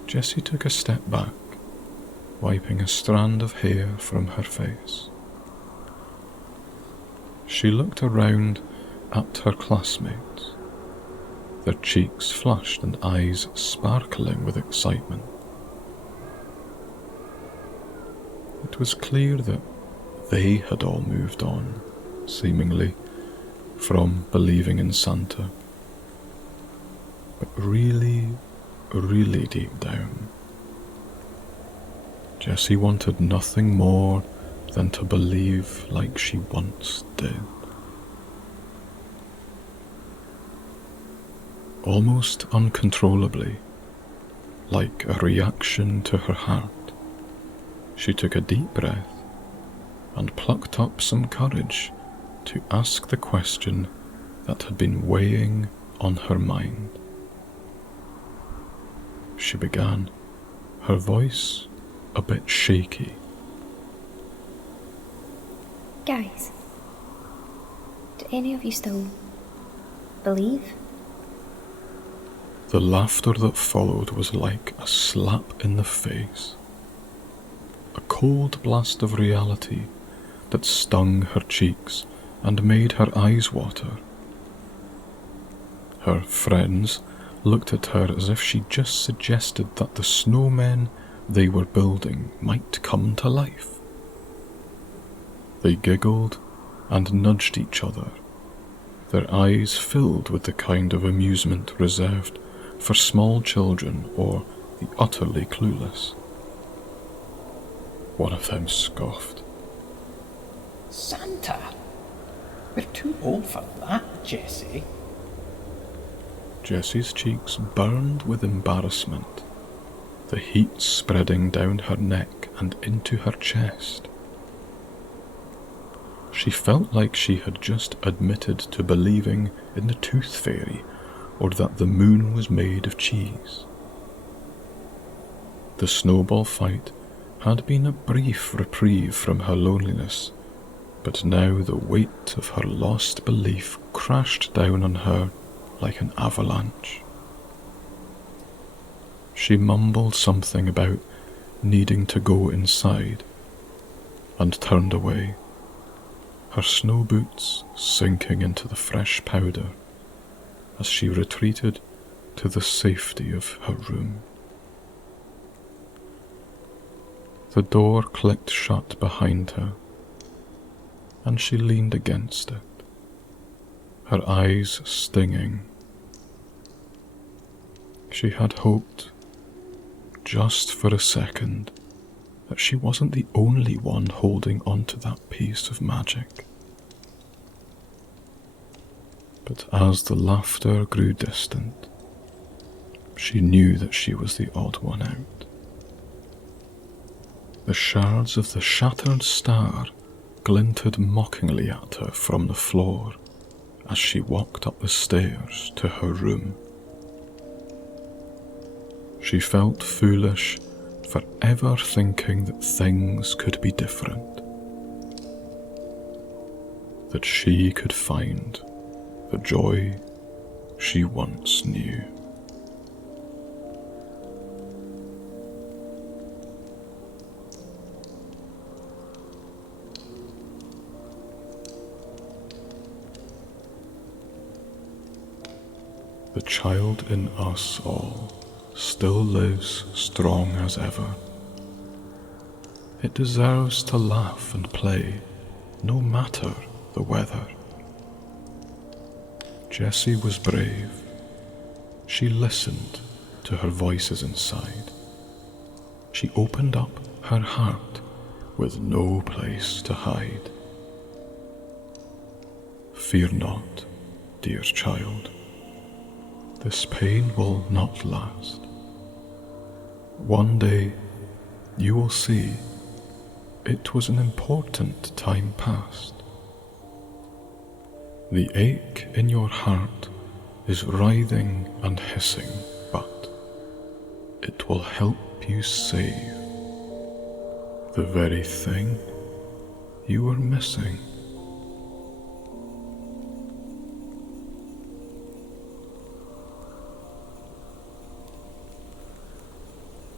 Jessie took a step back, wiping a strand of hair from her face. She looked around at her classmates, their cheeks flushed and eyes sparkling with excitement. It was clear that they had all moved on, seemingly, from believing in Santa. But really, really deep down, Jessie wanted nothing more than to believe like she once did. Almost uncontrollably, like a reaction to her heart, she took a deep breath and plucked up some courage to ask the question that had been weighing on her mind. She began, her voice a bit shaky. Guys, do any of you still believe? The laughter that followed was like a slap in the face, a cold blast of reality that stung her cheeks and made her eyes water. Her friends looked at her as if she just suggested that the snowmen they were building might come to life. They giggled and nudged each other, their eyes filled with the kind of amusement reserved for small children or the utterly clueless. One of them scoffed. Santa? We're too old for that, Jessie. Jessie's cheeks burned with embarrassment, the heat spreading down her neck and into her chest. She felt like she had just admitted to believing in the tooth fairy or that the moon was made of cheese. The Snowball fight had been a brief reprieve from her loneliness, but now the weight of her lost belief crashed down on her like an avalanche. She mumbled something about needing to go inside and turned away, her snow boots sinking into the fresh powder as she retreated to the safety of her room. The door clicked shut behind her, and she leaned against it, her eyes stinging. She had hoped, just for a second, that she wasn't the only one holding on to that piece of magic. But as the laughter grew distant, she knew that she was the odd one out. The shards of the shattered star glinted mockingly at her from the floor as she walked up the stairs to her room. She felt foolish for ever thinking that things could be different, that she could find the joy she once knew. The child in us all still lives strong as ever. It deserves to laugh and play, no matter the weather. Jessie was brave. She listened to her voices inside. She opened up her heart with no place to hide. Fear not, dear child. This pain will not last. One day you will see it was an important time past. The ache in your heart is writhing and hissing, but it will help you save the very thing you were missing.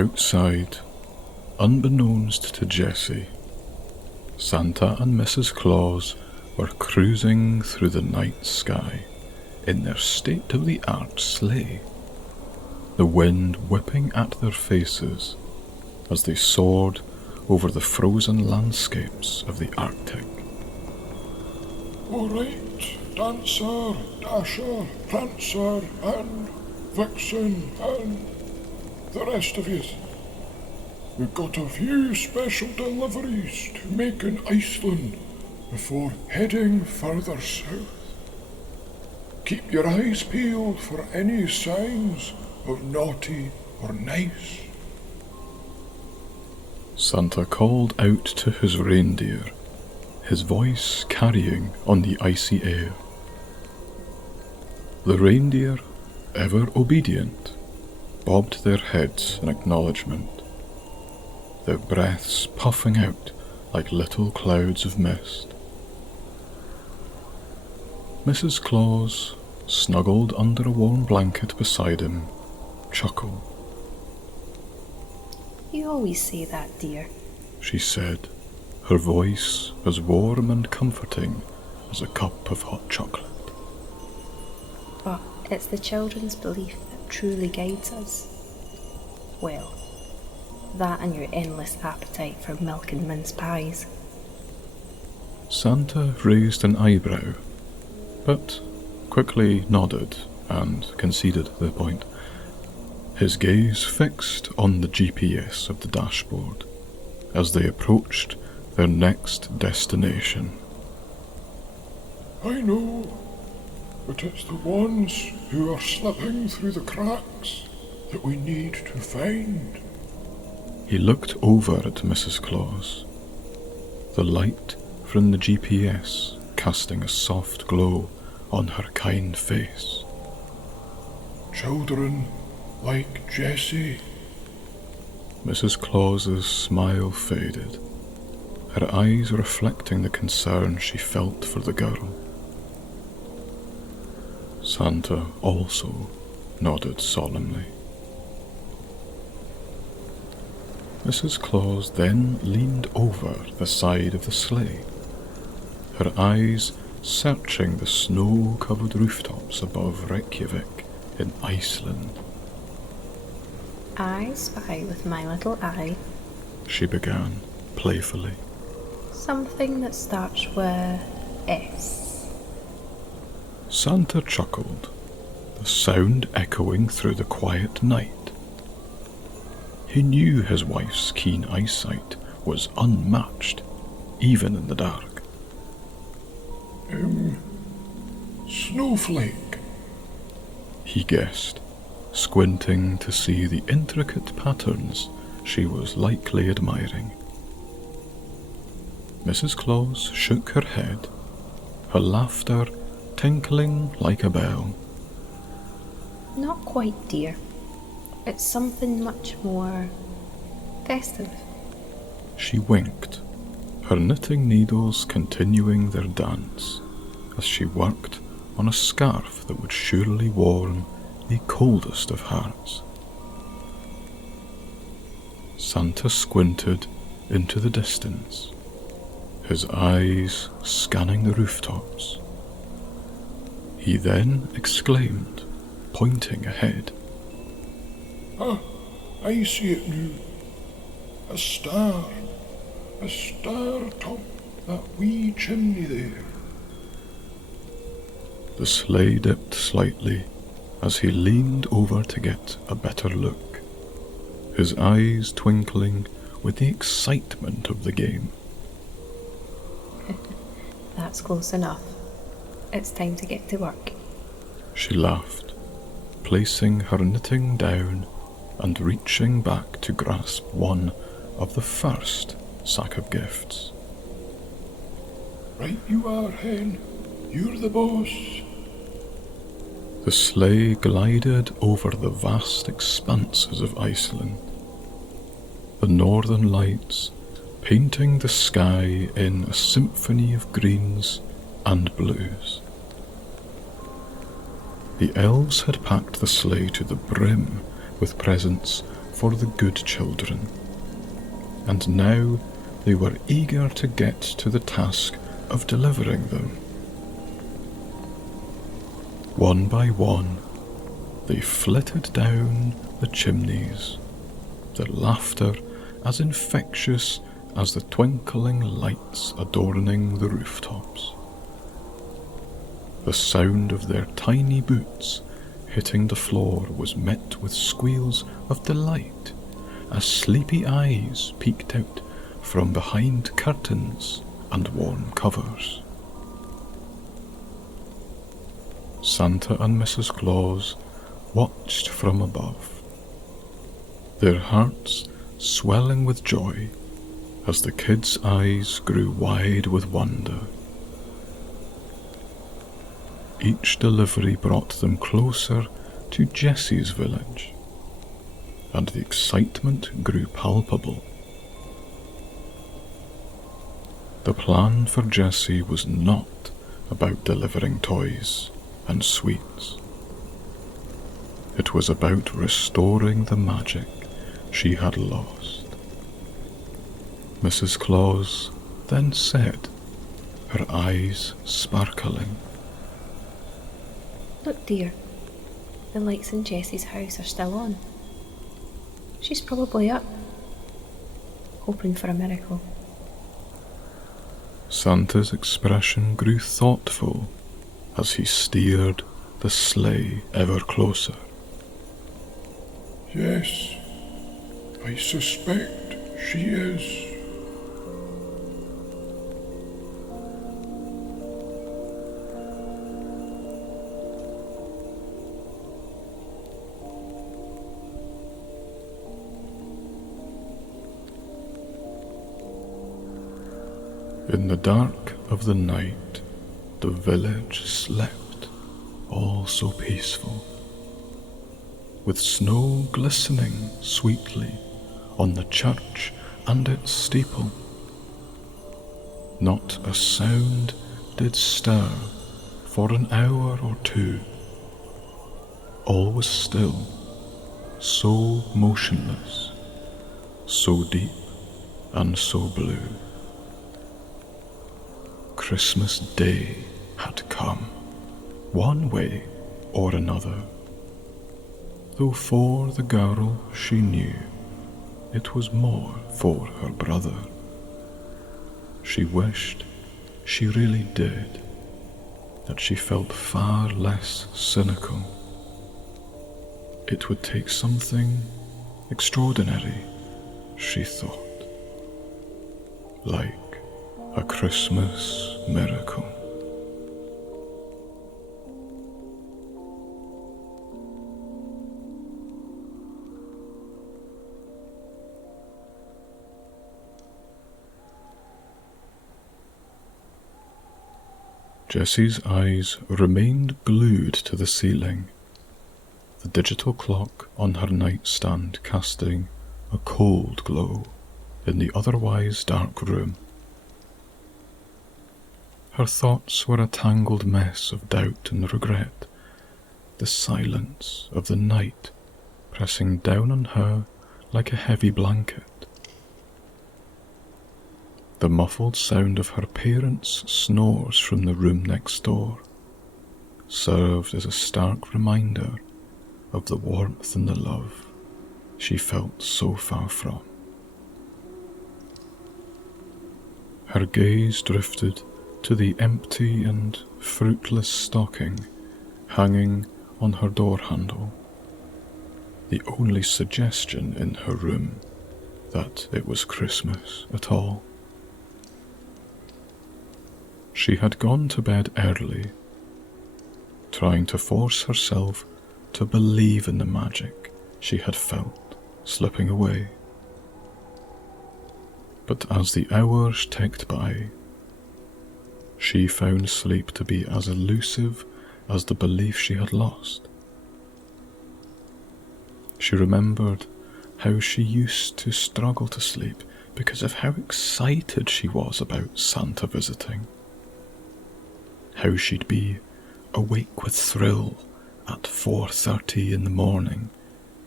Outside, unbeknownst to Jessie, Santa and Mrs. Claus were cruising through the night sky in their state-of-the-art sleigh, the wind whipping at their faces as they soared over the frozen landscapes of the Arctic. All right, Dancer, Dasher, Prancer, and Vixen, and the rest of you. We've got a few special deliveries to make in Iceland before heading further south. Keep your eyes peeled for any signs of naughty or nice. Santa called out to his reindeer, his voice carrying on the icy air. The reindeer, ever obedient, bobbed their heads in acknowledgement, their breaths puffing out like little clouds of mist. Mrs. Claus, snuggled under a warm blanket beside him, chuckled. You always say that, dear. She said, her voice as warm and comforting as a cup of hot chocolate. But it's the children's belief that truly guides us. Well, that and your endless appetite for milk and mince pies. Santa raised an eyebrow, but quickly nodded and conceded the point, his gaze fixed on the GPS of the dashboard as they approached their next destination. I know, but it's the ones who are slipping through the cracks that we need to find. He looked over at Mrs. Claus, the light from the GPS casting a soft glow on her kind face. Children like Jessie. Mrs. Claus's smile faded, her eyes reflecting the concern she felt for the girl. Santa also nodded solemnly. Mrs. Claus then leaned over the side of the sleigh, her eyes searching the snow-covered rooftops above Reykjavik in Iceland. I spy with my little eye She began playfully. something that starts with S. Santa chuckled, the sound echoing through the quiet night. He knew his wife's keen eyesight was unmatched, even in the dark. Snowflake. He guessed, squinting to see the intricate patterns she was likely admiring. Mrs. Claus shook her head, her laughter tinkling like a bell. Not quite, dear. It's something much more festive. She winked, her knitting needles continuing their dance as she worked on a scarf that would surely warm the coldest of hearts. Santa squinted into the distance, his eyes scanning the rooftops. He then exclaimed, pointing ahead. Ah, I see it now. A star atop that wee chimney there. The sleigh dipped slightly as he leaned over to get a better look, his eyes twinkling with the excitement of the game. That's close enough. It's time to get to work. She laughed, placing her knitting down and reaching back to grasp one of the first sack of gifts. Right you are, Hen. You're the boss. The sleigh glided over the vast expanses of Iceland, the northern lights painting the sky in a symphony of greens and blues. The elves had packed the sleigh to the brim with presents for the good children, and now they were eager to get to the task of delivering them. One by one, they flitted down the chimneys, their laughter as infectious as the twinkling lights adorning the rooftops. The sound of their tiny boots hitting the floor was met with squeals of delight as sleepy eyes peeked out from behind curtains and warm covers. Santa and Mrs. Claus watched from above, their hearts swelling with joy as the kids' eyes grew wide with wonder. Each delivery brought them closer to Jessie's village, and the excitement grew palpable. The plan for Jessie was not about delivering toys and sweets. It was about restoring the magic she had lost. Mrs. Claus then said, her eyes sparkling, Look, dear, the lights in Jessie's house are still on. She's probably up, hoping for a miracle. Santa's expression grew thoughtful as he steered the sleigh ever closer. Yes, I suspect she is. In the dark of the night, the village slept, all so peaceful, with snow glistening sweetly on the church and its steeple. Not a sound did stir for an hour or two. All was still, so motionless, so deep and so blue. Christmas Day had come, one way or another, though for the girl she knew it was more for her brother. She wished, she really did, that she felt far less cynical. It would take something extraordinary, she thought, like a Christmas miracle. Jessie's eyes remained glued to the ceiling, the digital clock on her nightstand casting a cold glow in the otherwise dark room. Her thoughts were a tangled mess of doubt and regret, the silence of the night pressing down on her like a heavy blanket. The muffled sound of her parents' snores from the room next door served as a stark reminder of the warmth and the love she felt so far from. Her gaze drifted to the empty and fruitless stocking hanging on her door handle, the only suggestion in her room that it was Christmas at all. She had gone to bed early, trying to force herself to believe in the magic she had felt slipping away. But as the hours ticked by, she found sleep to be as elusive as the belief she had lost. She remembered how she used to struggle to sleep because of how excited she was about Santa visiting. How she'd be awake with thrill at 4:30 in the morning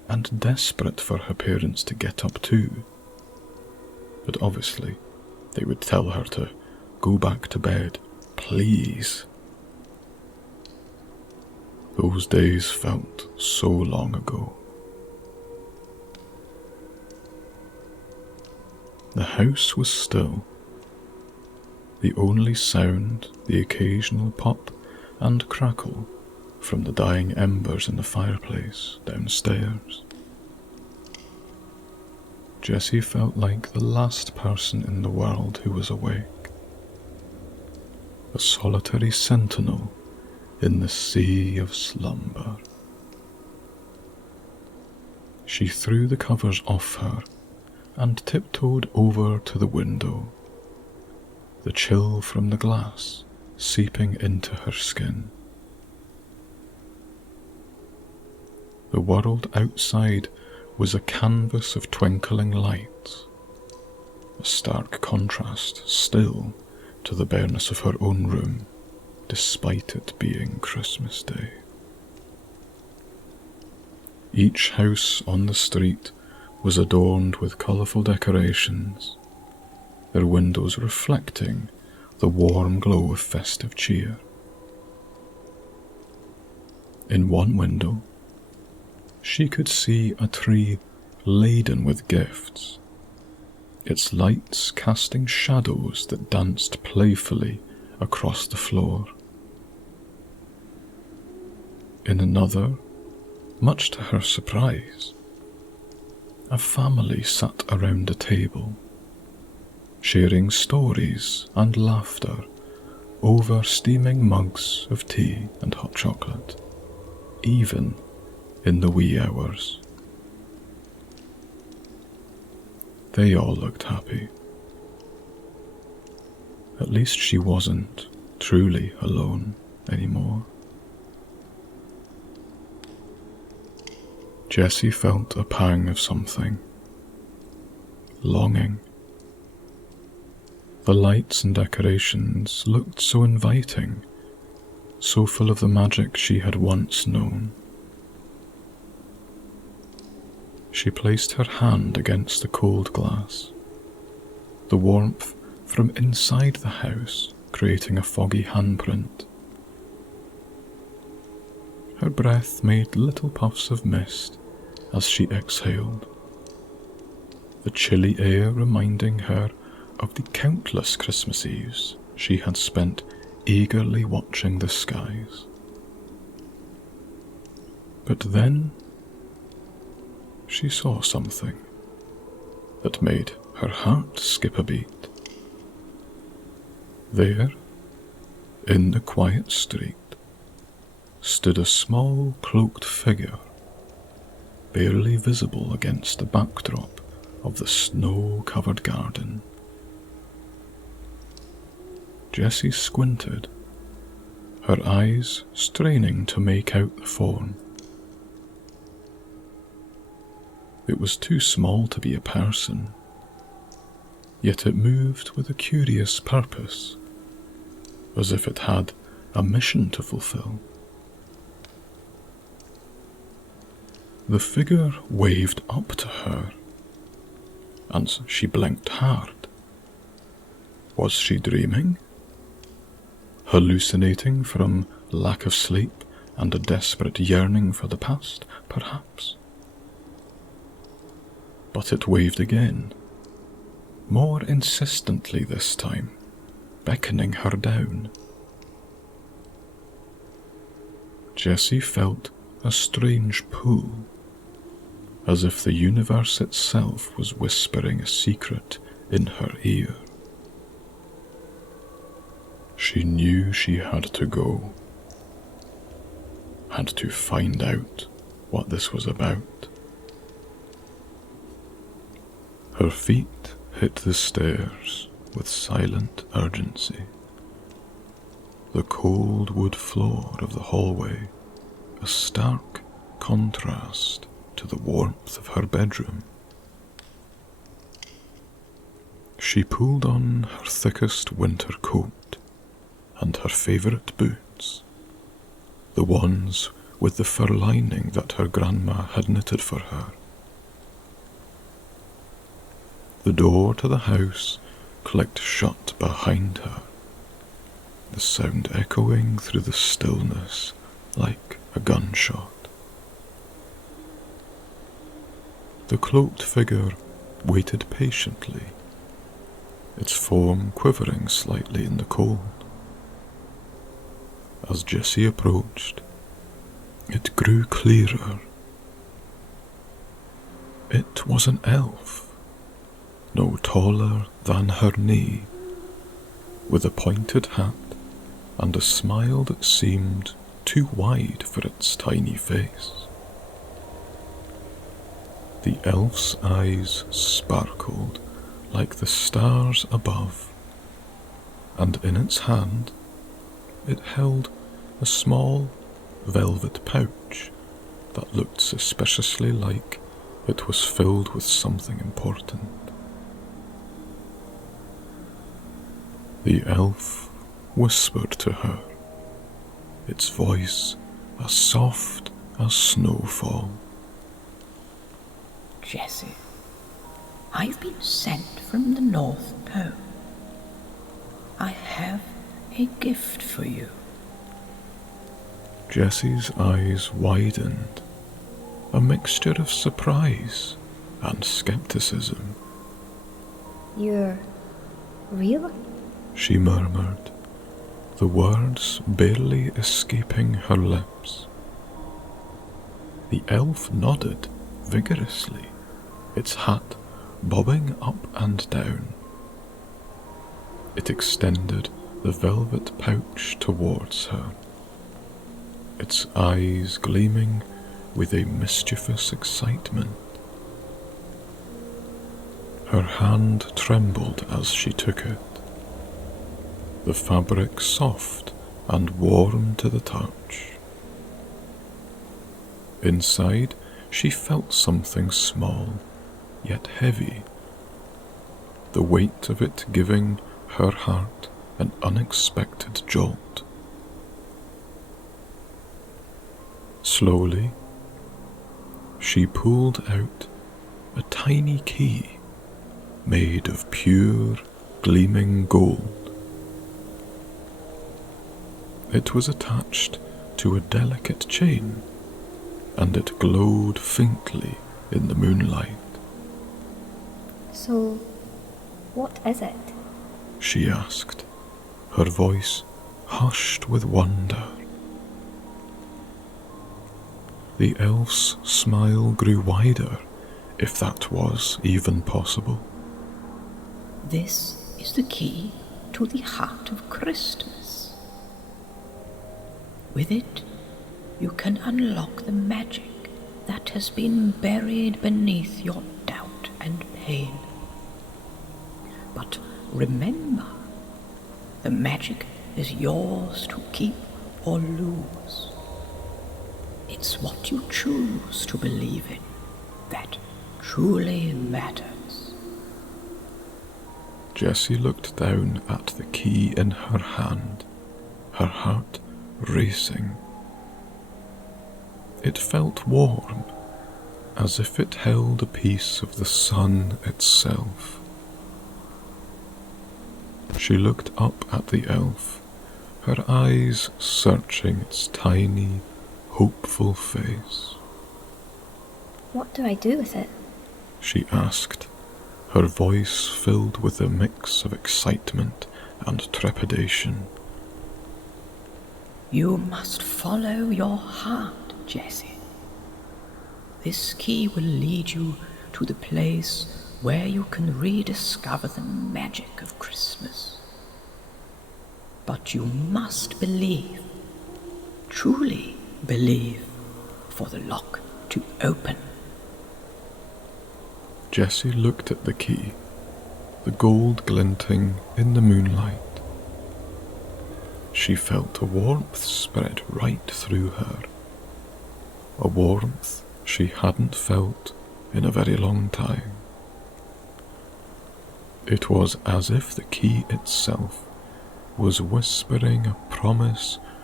and desperate for her parents to get up too. But obviously, they would tell her to go back to bed, please. Those days felt so long ago. The house was still. The only sound, the occasional pop and crackle from the dying embers in the fireplace downstairs. Jessie felt like the last person in the world who was awake, a solitary sentinel in the sea of slumber. She threw the covers off her and tiptoed over to the window, the chill from the glass seeping into her skin. The world outside was a canvas of twinkling lights, a stark contrast still to the bareness of her own room, despite it being Christmas Day. Each house on the street was adorned with colourful decorations, their windows reflecting the warm glow of festive cheer. In one window, she could see a tree laden with gifts, its lights casting shadows that danced playfully across the floor. In another, much to her surprise, a family sat around a table, sharing stories and laughter over steaming mugs of tea and hot chocolate, even in the wee hours. They all looked happy. At least she wasn't truly alone anymore. Jessie felt a pang of something. Longing. The lights and decorations looked so inviting, so full of the magic she had once known. She placed her hand against the cold glass, the warmth from inside the house creating a foggy handprint. Her breath made little puffs of mist as she exhaled, the chilly air reminding her of the countless Christmas Eves she had spent eagerly watching the skies. But then she saw something that made her heart skip a beat. There, in the quiet street, stood a small cloaked figure, barely visible against the backdrop of the snow-covered garden. Jessie squinted, her eyes straining to make out the form. It was too small to be a person, yet it moved with a curious purpose, as if it had a mission to fulfill. The figure waved up to her, and she blinked hard. Was she dreaming? Hallucinating from lack of sleep and a desperate yearning for the past, perhaps? But it waved again, more insistently this time, beckoning her down. Jessie felt a strange pull, as if the universe itself was whispering a secret in her ear. She knew she had to go, had to find out what this was about. Her feet hit the stairs with silent urgency. The cold wood floor of the hallway, a stark contrast to the warmth of her bedroom. She pulled on her thickest winter coat and her favourite boots, the ones with the fur lining that her grandma had knitted for her. The door to the house clicked shut behind her, the sound echoing through the stillness like a gunshot. The cloaked figure waited patiently, its form quivering slightly in the cold. As Jessie approached, it grew clearer. It was an elf, no taller than her knee, with a pointed hat and a smile that seemed too wide for its tiny face. The elf's eyes sparkled like the stars above, and in its hand it held a small velvet pouch that looked suspiciously like it was filled with something important. The elf whispered to her, its voice as soft as snowfall. Jessie, I've been sent from the North Pole. I have a gift for you. Jessie's eyes widened, a mixture of surprise and skepticism. You're real? She murmured, the words barely escaping her lips. The elf nodded vigorously, its hat bobbing up and down. It extended the velvet pouch towards her, its eyes gleaming with a mischievous excitement. Her hand trembled as she took it, the fabric soft and warm to the touch. Inside, she felt something small, yet heavy, the weight of it giving her heart an unexpected jolt. Slowly, she pulled out a tiny key made of pure, gleaming gold. It was attached to a delicate chain, and it glowed faintly in the moonlight. So, what is it? She asked, her voice hushed with wonder. The elf's smile grew wider, if that was even possible. This is the key to the heart of Christmas. With it, you can unlock the magic that has been buried beneath your doubt and pain. But remember, the magic is yours to keep or lose. It's what you choose to believe in that truly matters. Jessie looked down at the key in her hand, her heart racing. It felt warm, as if it held a piece of the sun itself. She looked up at the elf, her eyes searching its tiny, hopeful face. What do I do with it? She asked, her voice filled with a mix of excitement and trepidation. You must follow your heart, Jessie. This key will lead you to the place where you can rediscover the magic of Christmas. But you must believe, truly believe, for the lock to open. Jessie looked at the key, the gold glinting in the moonlight. She felt a warmth spread right through her, a warmth she hadn't felt in a very long time. It was as if the key itself was whispering a promise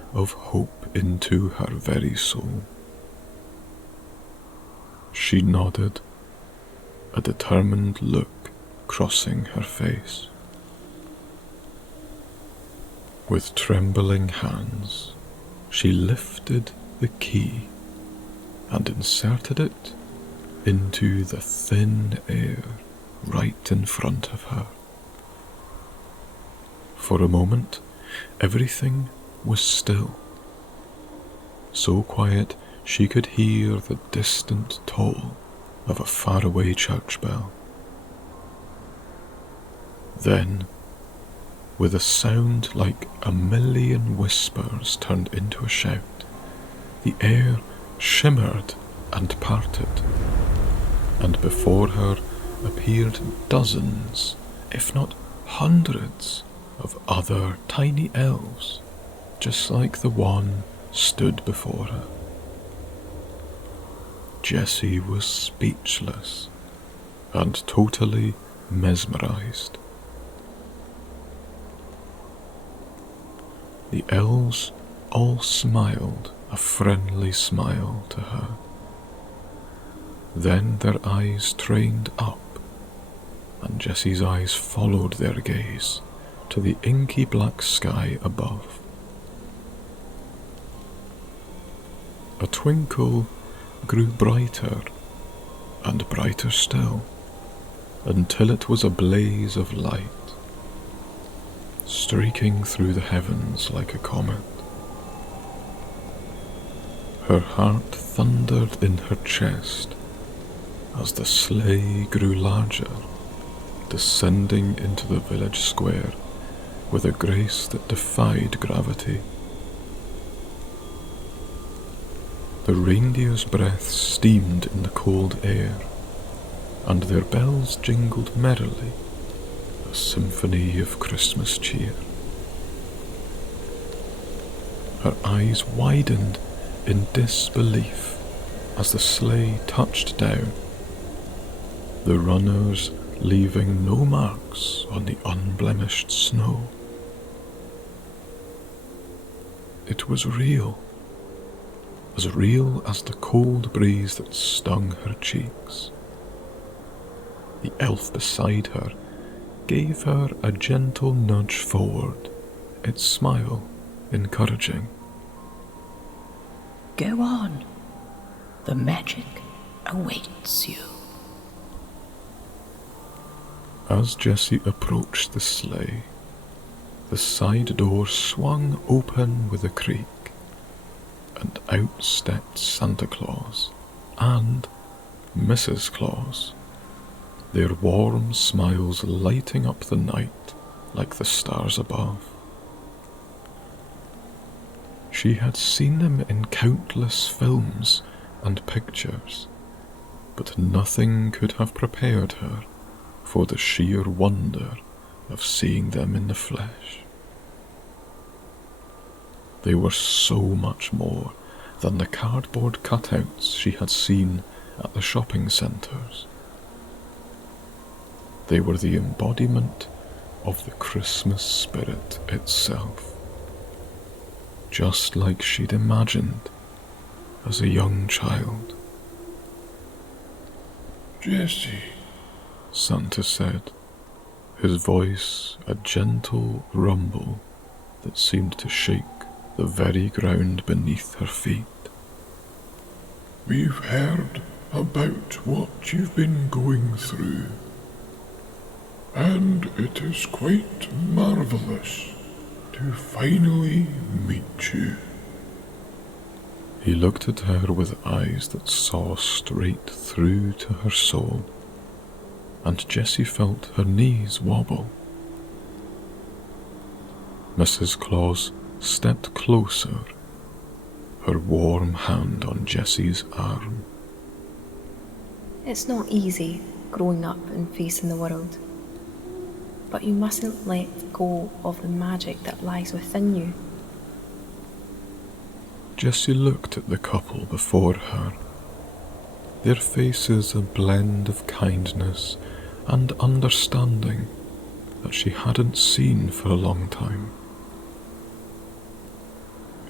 of hope into her very soul. She nodded, a determined look crossing her face. With trembling hands, she lifted the key and inserted it into the thin air right in front of her. For a moment, everything was still, so quiet she could hear the distant toll of a faraway church bell. Then, with a sound like a million whispers turned into a shout, the air shimmered and parted, and before her appeared dozens, if not hundreds, of other tiny elves, just like the one stood before her. Jessie was speechless and totally mesmerized. The elves all smiled a friendly smile to her. Then their eyes trained up, and Jessie's eyes followed their gaze to the inky black sky above. A twinkle grew brighter and brighter still, until it was a blaze of light, streaking through the heavens like a comet. Her heart thundered in her chest as the sleigh grew larger, descending into the village square with a grace that defied gravity. The reindeer's breath steamed in the cold air, and their bells jingled merrily, a symphony of Christmas cheer. Her eyes widened in disbelief as the sleigh touched down, the runners leaving no marks on the unblemished snow. It was real as the cold breeze that stung her cheeks. The elf beside her gave her a gentle nudge forward, its smile encouraging. Go on. The magic awaits you. As Jessie approached the sleigh, the side door swung open with a creak, and out stepped Santa Claus and Mrs. Claus, their warm smiles lighting up the night like the stars above. She had seen them in countless films and pictures, but nothing could have prepared her for the sheer wonder of seeing them in the flesh. They were so much more than the cardboard cutouts she had seen at the shopping centres. They were the embodiment of the Christmas spirit itself, just like she'd imagined as a young child. Jessie, Santa said, his voice a gentle rumble that seemed to shake the very ground beneath her feet. we've heard about what you've been going through, and it is quite marvellous to finally meet you. He looked at her with eyes that saw straight through to her soul, and Jessie felt her knees wobble. Mrs. Claus stepped closer, her warm hand on Jessie's arm. It's not easy growing up and facing the world, but you mustn't let go of the magic that lies within you. Jessie looked at the couple before her, their faces a blend of kindness and understanding that she hadn't seen for a long time.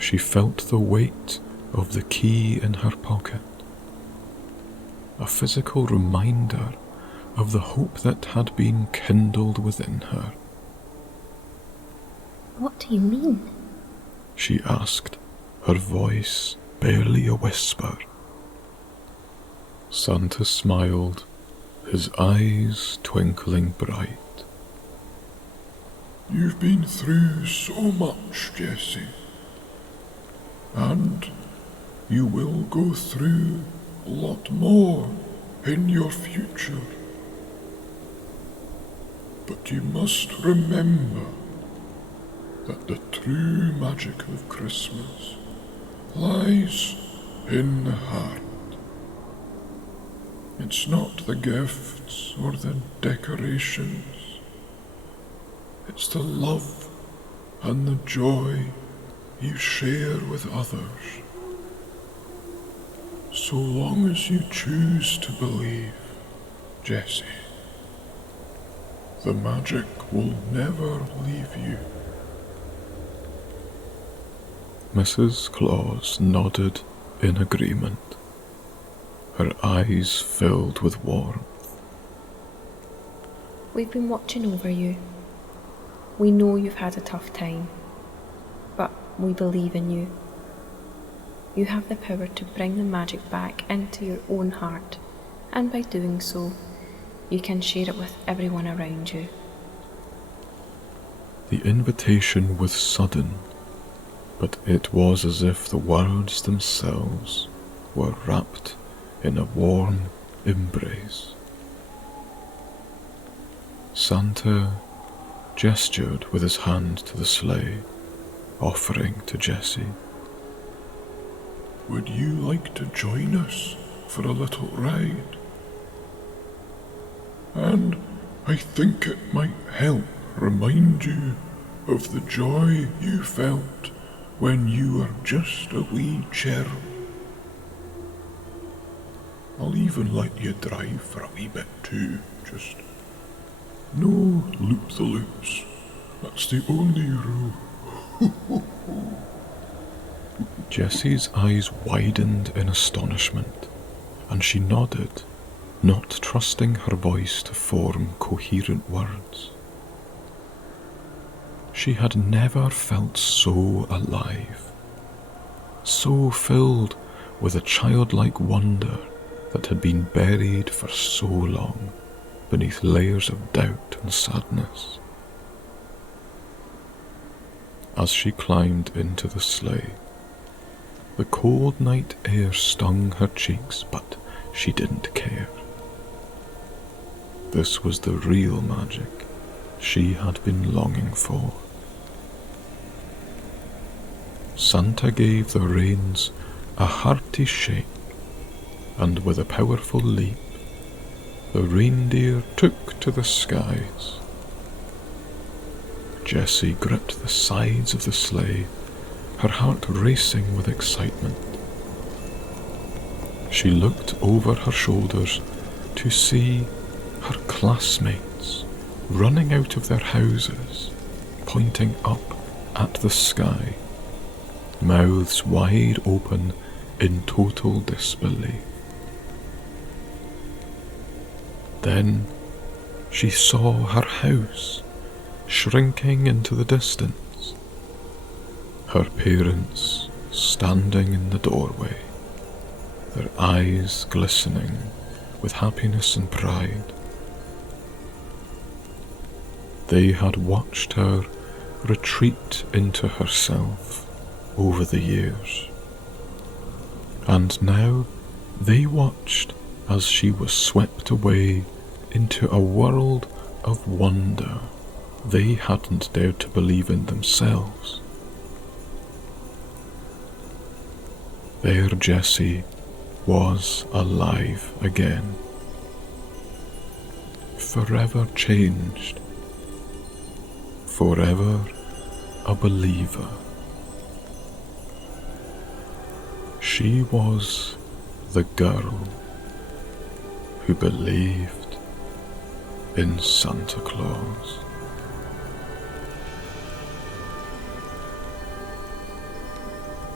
she felt the weight of the key in her pocket, a physical reminder of the hope that had been kindled within her. What do you mean? She asked, her voice barely a whisper. Santa smiled, his eyes twinkling bright. You've been through so much, Jessie. And you will go through a lot more in your future. But you must remember that the true magic of Christmas lies in the heart. It's not the gifts or the decorations. It's the love and the joy you share with others. So long as you choose to believe, Jessie, the magic will never leave you. Mrs. Claus nodded in agreement, her eyes filled with warmth. We've been watching over you. We know you've had a tough time, but we believe in you. You have the power to bring the magic back into your own heart, and by doing so, you can share it with everyone around you. The invitation was sudden, but it was as if the words themselves were wrapped in a warm embrace. Santa gestured with his hand to the sleigh, offering to Jessie. Would you like to join us for a little ride? And I think it might help remind you of the joy you felt when you were just a wee cherub. I'll even let you drive for a wee bit too, just no loop-the-loops. That's the only rule. Jessie's eyes widened in astonishment, and she nodded, not trusting her voice to form coherent words. She had never felt so alive, so filled with a childlike wonder that had been buried for so long beneath layers of doubt and sadness. As she climbed into the sleigh, the cold night air stung her cheeks, but she didn't care. This was the real magic she had been longing for. Santa gave the reins a hearty shake, and with a powerful leap, the reindeer took to the skies. Jessie gripped the sides of the sleigh, her heart racing with excitement. She looked over her shoulders to see her classmates running out of their houses, pointing up at the sky, mouths wide open in total disbelief. Then she saw her house shrinking into the distance, her parents standing in the doorway, their eyes glistening with happiness and pride. They had watched her retreat into herself over the years, and now they watched as she was swept away into a world of wonder they hadn't dared to believe in themselves. Their Jessie was alive again, forever changed, forever a believer. She was the girl who believed in Santa Claus.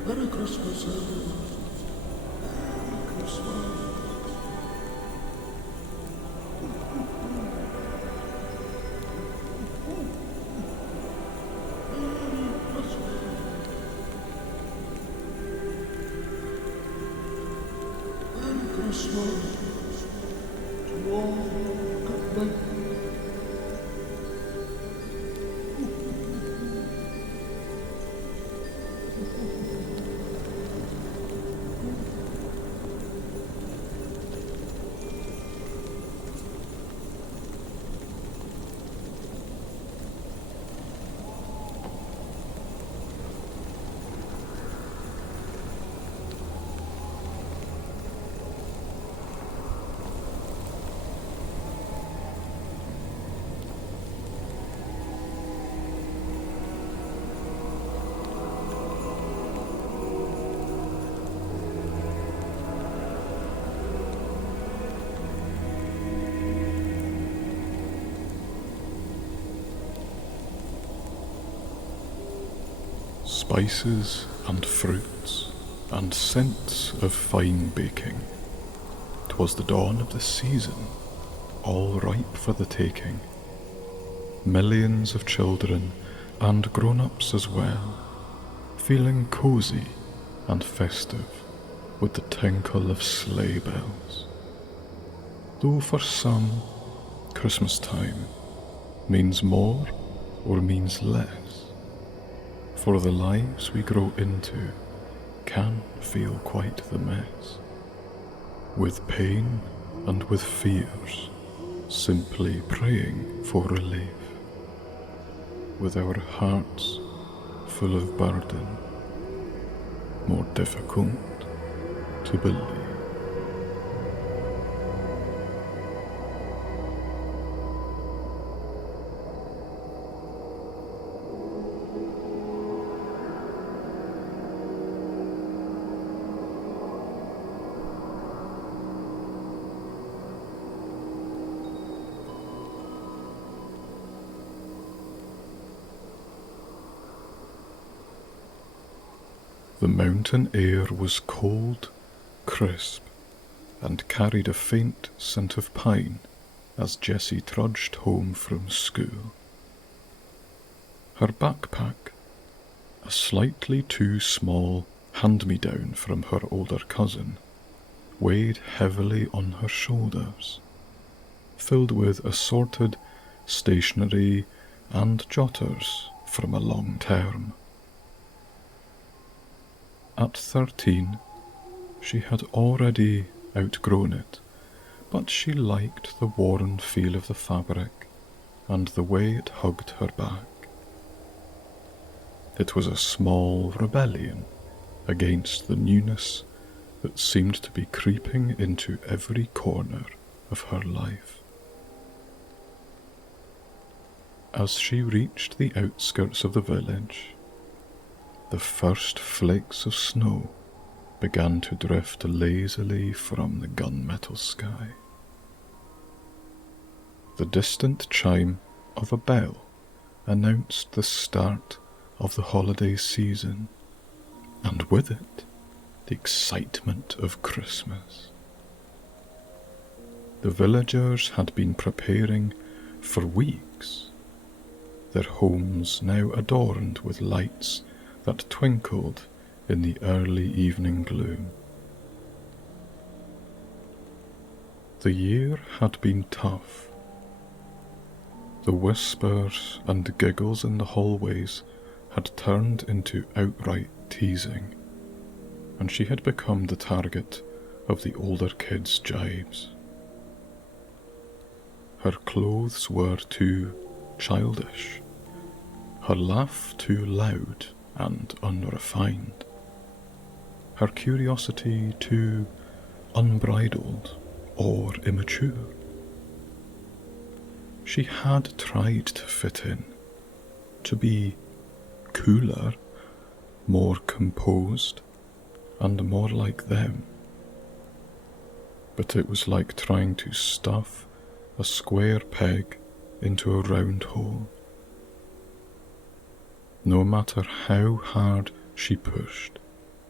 Merry Christmas, everyone. Merry Christmas. Merry Christmas to all. Good night. Spices and fruits and scents of fine baking. 'Twas the dawn of the season, all ripe for the taking. Millions of children and grown-ups as well, feeling cosy and festive with the tinkle of sleigh bells. Though for some, Christmas time means more or means less, for the lives we grow into can feel quite the mess, with pain and with fears, simply praying for relief, with our hearts full of burden, more difficult to believe. The mountain air was cold, crisp, and carried a faint scent of pine as Jessie trudged home from school. Her backpack, a slightly too small hand-me-down from her older cousin, weighed heavily on her shoulders, filled with assorted stationery and jotters from a long term. At 13, she had already outgrown it, but she liked the worn feel of the fabric and the way it hugged her back. It was a small rebellion against the newness that seemed to be creeping into every corner of her life. As she reached the outskirts of the village, the first flakes of snow began to drift lazily from the gunmetal sky. The distant chime of a bell announced the start of the holiday season, and with it, the excitement of Christmas. The villagers had been preparing for weeks, their homes now adorned with lights that twinkled in the early evening gloom. The year had been tough. The whispers and giggles in the hallways had turned into outright teasing, and she had become the target of the older kids' jibes. Her clothes were too childish, her laugh too loud and unrefined, her curiosity too unbridled or immature. She had tried to fit in, to be cooler, more composed, and more like them. But it was like trying to stuff a square peg into a round hole. No matter how hard she pushed,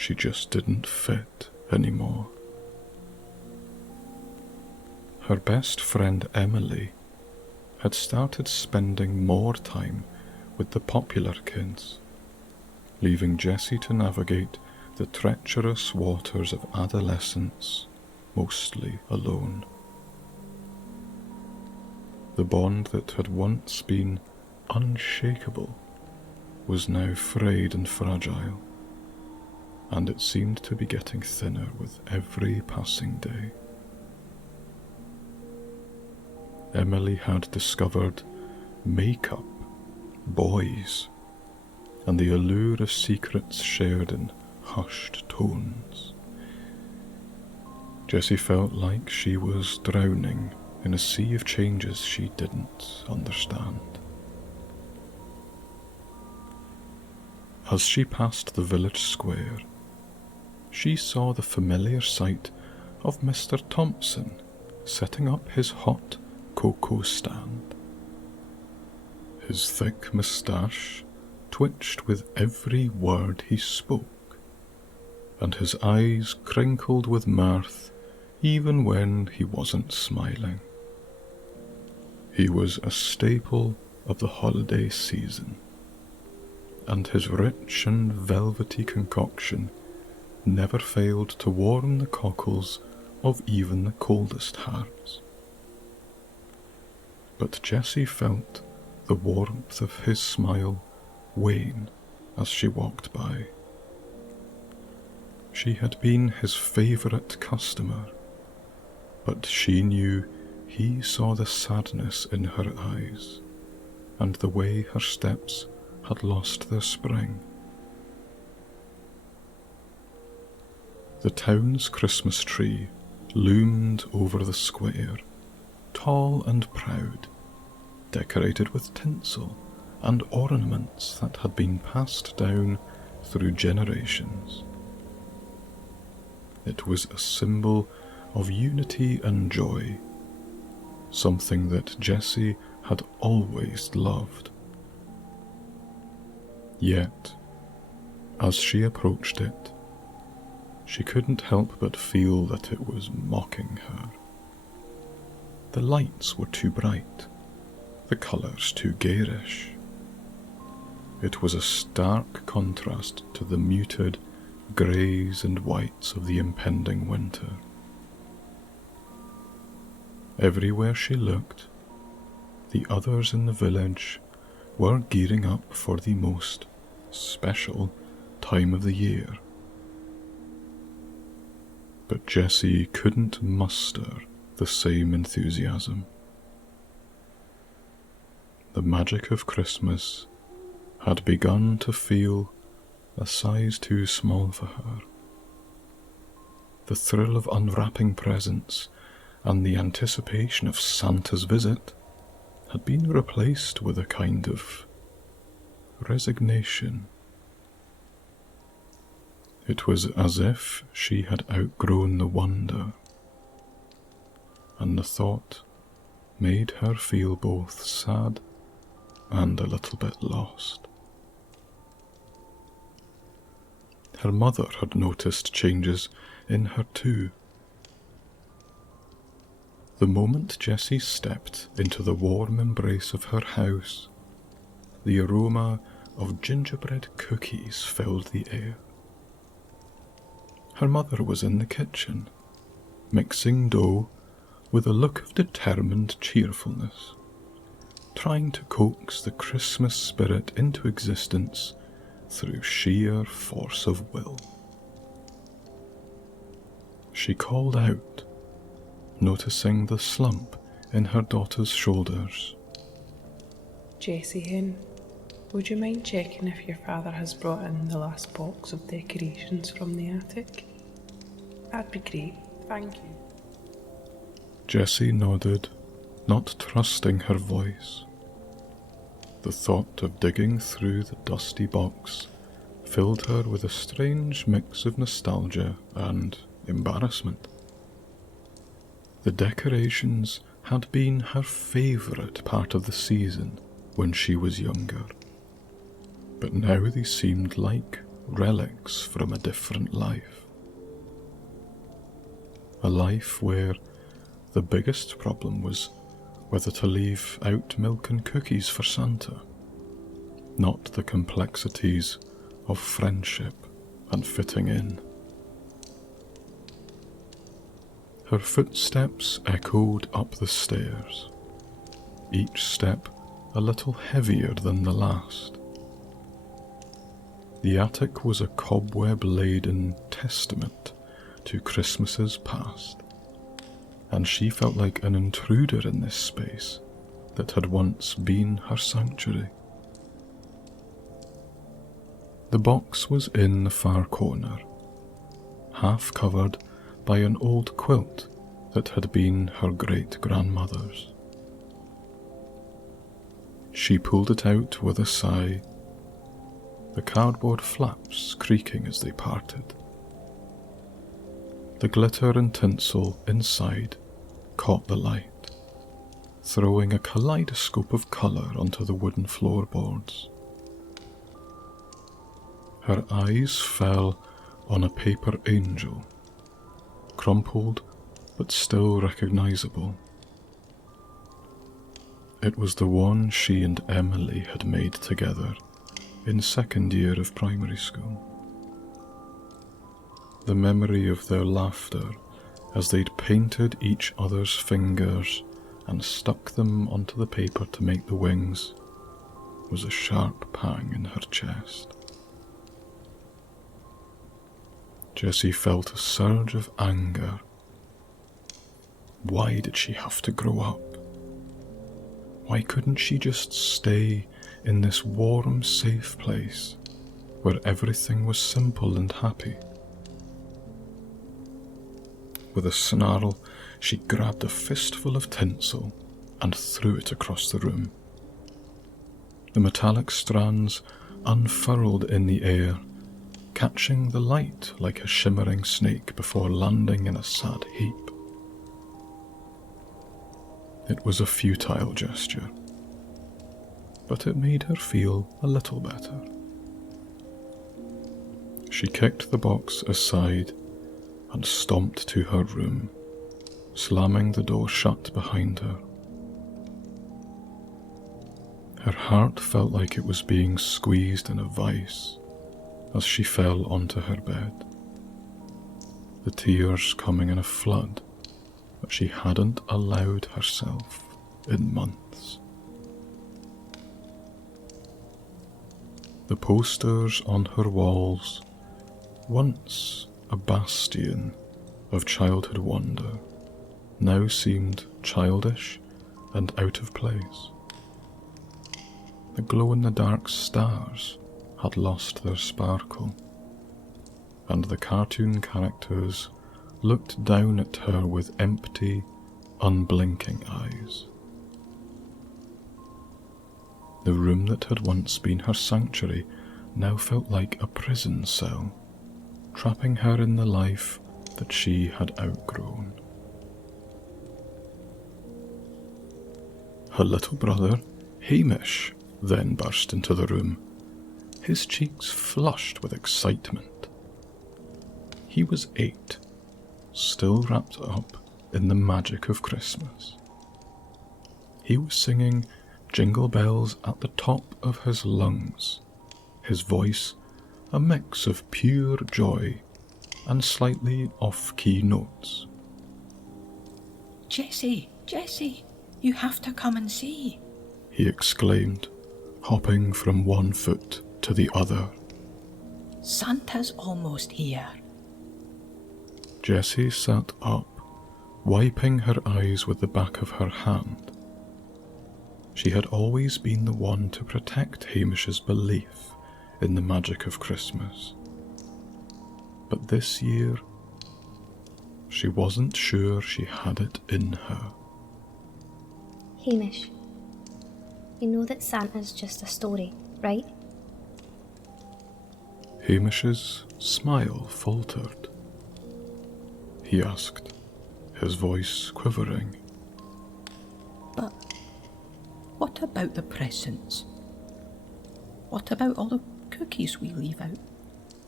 she just didn't fit anymore. Her best friend Emily had started spending more time with the popular kids, leaving Jessie to navigate the treacherous waters of adolescence mostly alone. The bond that had once been unshakable was now frayed and fragile, and it seemed to be getting thinner with every passing day. Emily had discovered makeup, boys, and the allure of secrets shared in hushed tones. Jessie felt like she was drowning in a sea of changes she didn't understand. As she passed the village square, she saw the familiar sight of Mr. Thompson setting up his hot cocoa stand. His thick moustache twitched with every word he spoke, and his eyes crinkled with mirth even when he wasn't smiling. He was a staple of the holiday season, and his rich and velvety concoction never failed to warm the cockles of even the coldest hearts. But Jessie felt the warmth of his smile wane as she walked by. She had been his favourite customer, but she knew he saw the sadness in her eyes and the way her steps had lost their spring. The town's Christmas tree loomed over the square, tall and proud, decorated with tinsel and ornaments that had been passed down through generations. It was a symbol of unity and joy, something that Jessie had always loved. Yet, as she approached it, she couldn't help but feel that it was mocking her. The lights were too bright, the colours too garish. It was a stark contrast to the muted greys and whites of the impending winter. Everywhere she looked, the others in the village were gearing up for the most special time of the year. But Jessie couldn't muster the same enthusiasm. The magic of Christmas had begun to feel a size too small for her. The thrill of unwrapping presents and the anticipation of Santa's visit had been replaced with a kind of resignation. It was as if she had outgrown the wonder, and the thought made her feel both sad and a little bit lost. Her mother had noticed changes in her too. The moment Jessie stepped into the warm embrace of her house, the aroma of gingerbread cookies filled the air. Her mother was in the kitchen, mixing dough with a look of determined cheerfulness, trying to coax the Christmas spirit into existence through sheer force of will. She called out, noticing the slump in her daughter's shoulders. Jessie Hen, would you mind checking if your father has brought in the last box of decorations from the attic? That'd be great, thank you. Jessie nodded, not trusting her voice. The thought of digging through the dusty box filled her with a strange mix of nostalgia and embarrassment. The decorations had been her favourite part of the season when she was younger, but now they seemed like relics from a different life. A life where the biggest problem was whether to leave out milk and cookies for Santa, not the complexities of friendship and fitting in. Her footsteps echoed up the stairs, each step a little heavier than the last. The attic was a cobweb-laden testament to Christmases past, and she felt like an intruder in this space that had once been her sanctuary. The box was in the far corner, half covered by an old quilt that had been her great-grandmother's. She pulled it out with a sigh, the cardboard flaps creaking as they parted. The glitter and tinsel inside caught the light, throwing a kaleidoscope of colour onto the wooden floorboards. Her eyes fell on a paper angel, crumpled but still recognisable. It was the one she and Emily had made together in second year of primary school. The memory of their laughter as they'd painted each other's fingers and stuck them onto the paper to make the wings was a sharp pang in her chest. Jessie felt a surge of anger. Why did she have to grow up? Why couldn't she just stay in this warm, safe place where everything was simple and happy? With a snarl, she grabbed a fistful of tinsel and threw it across the room. The metallic strands unfurled in the air, catching the light like a shimmering snake before landing in a sad heap. It was a futile gesture, but it made her feel a little better. She kicked the box aside and stomped to her room, slamming the door shut behind her. Her heart felt like it was being squeezed in a vice as she fell onto her bed, the tears coming in a flood that she hadn't allowed herself in months. The posters on her walls, once a bastion of childhood wonder, now seemed childish and out of place. The glow-in-the-dark stars had lost their sparkle, and the cartoon characters looked down at her with empty, unblinking eyes. The room that had once been her sanctuary now felt like a prison cell, trapping her in the life that she had outgrown. Her little brother, Hamish, then burst into the room, his cheeks flushed with excitement. He was 8, still wrapped up in the magic of Christmas. He was singing Jingle Bells at the top of his lungs, his voice a mix of pure joy and slightly off-key notes. Jessie, you have to come and see, he exclaimed, hopping from one foot to the other. Santa's almost here. Jessie sat up, wiping her eyes with the back of her hand. She had always been the one to protect Hamish's belief in the magic of Christmas. But this year, she wasn't sure she had it in her. Hamish, you know that Santa's just a story, right? Hamish's smile faltered. He asked, his voice quivering. But what about the presents? What about all the cookies we leave out?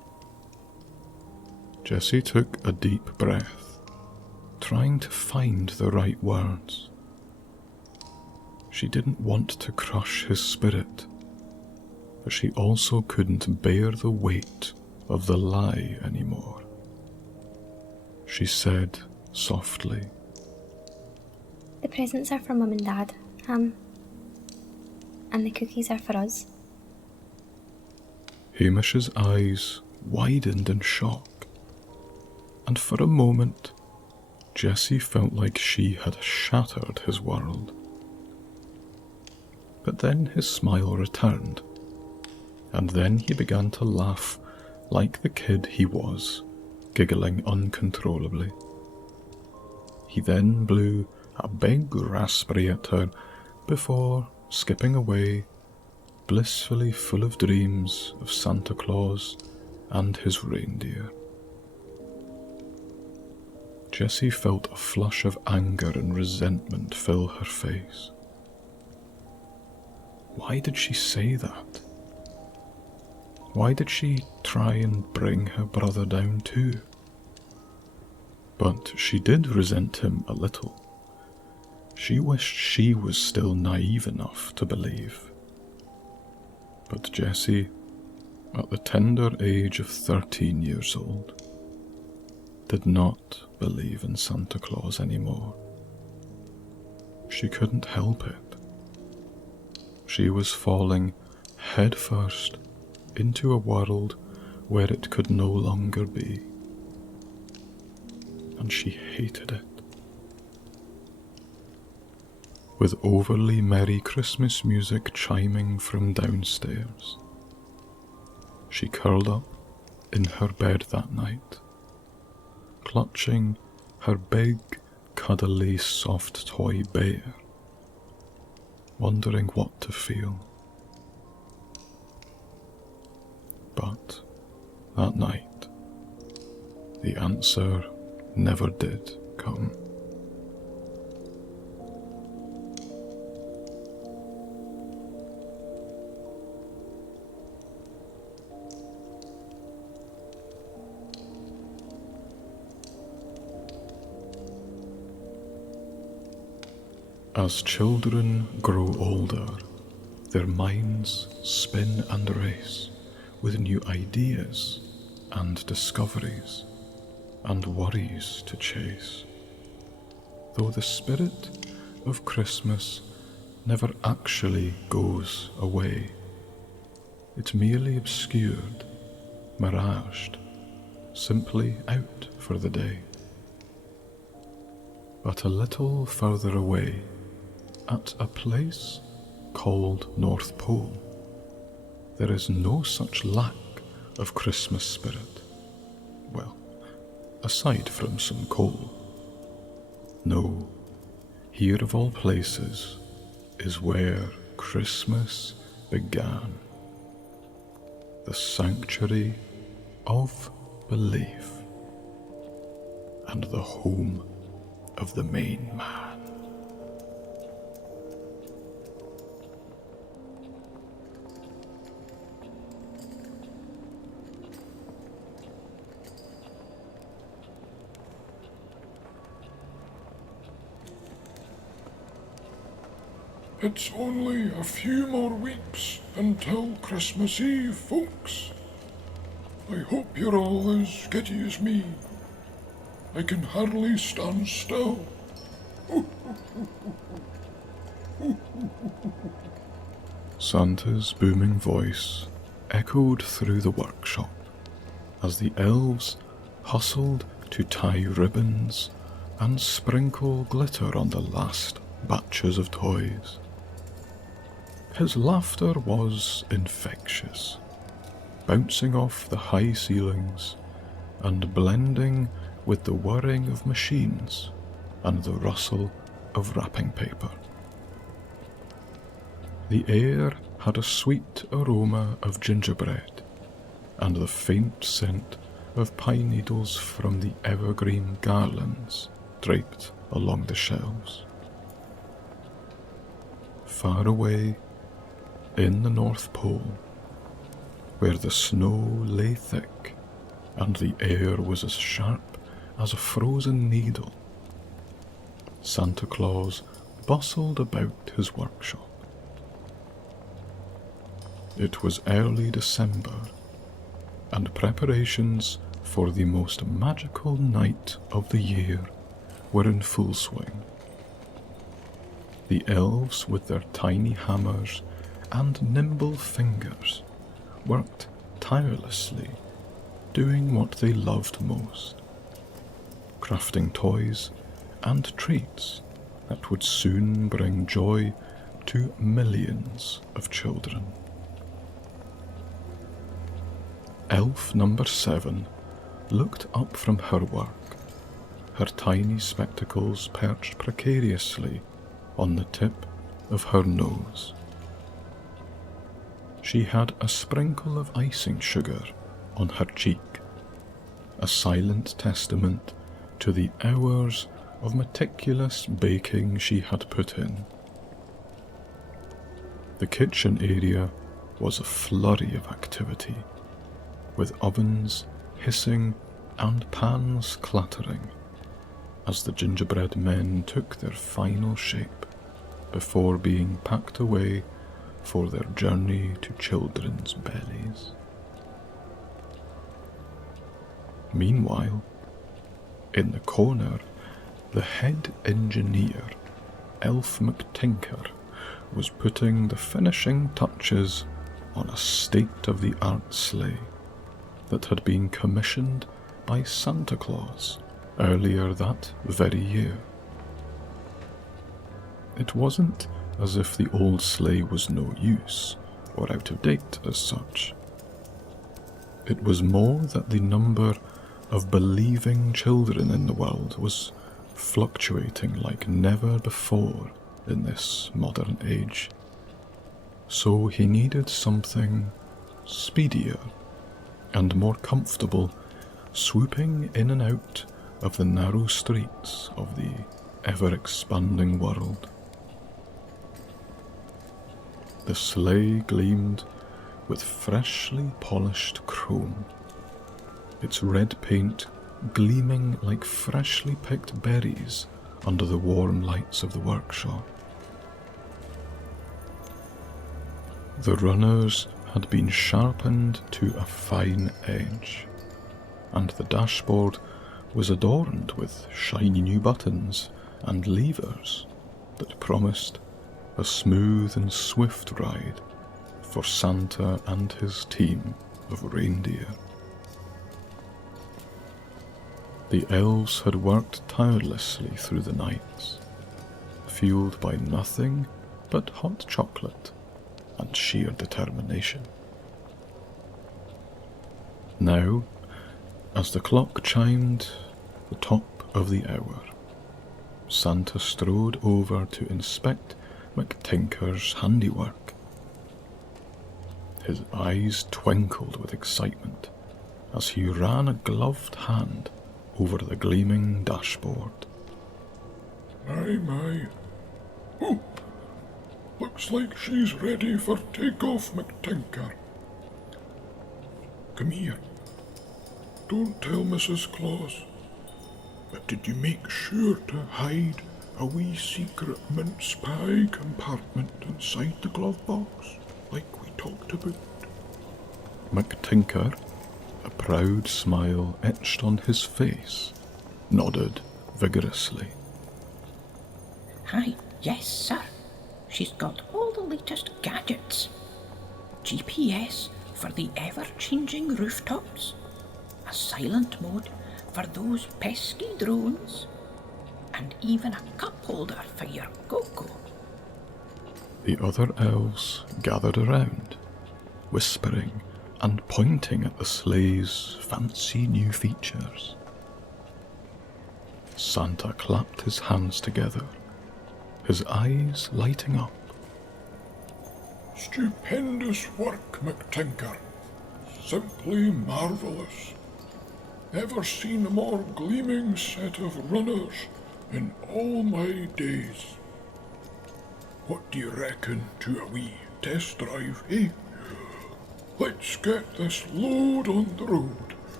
Jessie took a deep breath, trying to find the right words. She didn't want to crush his spirit, but she also couldn't bear the weight of the lie anymore. She said softly, The presents are for Mum and Dad, and the cookies are for us. Hamish's eyes widened in shock, and for a moment Jessie felt like she had shattered his world. But then his smile returned, and then he began to laugh like the kid he was, giggling uncontrollably. He then blew a big raspberry at her before skipping away, blissfully full of dreams of Santa Claus and his reindeer. Jessie felt a flush of anger and resentment fill her face. Why did she say that? Why did she try and bring her brother down too? But she did resent him a little. She wished she was still naive enough to believe. But Jessie, at the tender age of 13 years old, did not believe in Santa Claus anymore. She couldn't help it. She was falling headfirst into a world where it could no longer be, and she hated it. With overly merry Christmas music chiming from downstairs, she curled up in her bed that night, clutching her big, cuddly, soft toy bear, wondering what to feel. But that night, the answer never did come. As children grow older, their minds spin and race with new ideas and discoveries and worries to chase. Though the spirit of Christmas never actually goes away, it's merely obscured, miraged, simply out for the day. But a little further away, at a place called North Pole, there is no such lack of Christmas spirit. Well, aside from some coal. No, here of all places is where Christmas began. The sanctuary of belief and the home of the main man. It's only a few more weeks until Christmas Eve, folks. I hope you're all as giddy as me. I can hardly stand still. Santa's booming voice echoed through the workshop as the elves hustled to tie ribbons and sprinkle glitter on the last batches of toys. His laughter was infectious, bouncing off the high ceilings and blending with the whirring of machines and the rustle of wrapping paper. The air had a sweet aroma of gingerbread and the faint scent of pine needles from the evergreen garlands draped along the shelves. Far away, in the North Pole, where the snow lay thick and the air was as sharp as a frozen needle. Santa Claus bustled about his workshop. It was early December, and preparations for the most magical night of the year were in full swing. The elves, with their tiny hammers and nimble fingers, worked tirelessly, doing what they loved most, crafting toys and treats that would soon bring joy to millions of children. Elf number 7 looked up from her work, her tiny spectacles perched precariously on the tip of her nose. She had a sprinkle of icing sugar on her cheek, a silent testament to the hours of meticulous baking she had put in. The kitchen area was a flurry of activity, with ovens hissing and pans clattering as the gingerbread men took their final shape before being packed away for their journey to children's bellies. Meanwhile, in the corner, the head engineer, Elf McTinker, was putting the finishing touches on a state-of-the-art sleigh that had been commissioned by Santa Claus earlier that very year. It wasn't as if the old sleigh was no use or out of date as such. It was more that the number of believing children in the world was fluctuating like never before in this modern age. So he needed something speedier and more comfortable, swooping in and out of the narrow streets of the ever-expanding world. The sleigh gleamed with freshly polished chrome, its red paint gleaming like freshly picked berries under the warm lights of the workshop. The runners had been sharpened to a fine edge, and the dashboard was adorned with shiny new buttons and levers that promised a smooth and swift ride for Santa and his team of reindeer. The elves had worked tirelessly through the nights, fueled by nothing but hot chocolate and sheer determination. Now, as the clock chimed the top of the hour, Santa strode over to inspect McTinker's handiwork. His eyes twinkled with excitement as he ran a gloved hand over the gleaming dashboard. My. Oh, looks like she's ready for takeoff, McTinker. Come here. Don't tell Mrs. Claus, but did you make sure to hide a wee secret mince pie compartment inside the glove box, like we talked about? McTinker, a proud smile etched on his face, nodded vigorously. Hi, yes, sir. She's got all the latest gadgets. GPS for the ever-changing rooftops, a silent mode for those pesky drones, and even a cup holder for your cocoa. The other elves gathered around, whispering and pointing at the sleigh's fancy new features. Santa clapped his hands together, his eyes lighting up. Stupendous work, McTinker. Simply marvellous. Never seen a more gleaming set of runners in all my days. What do you reckon to a wee test drive, eh? Let's get this load on the road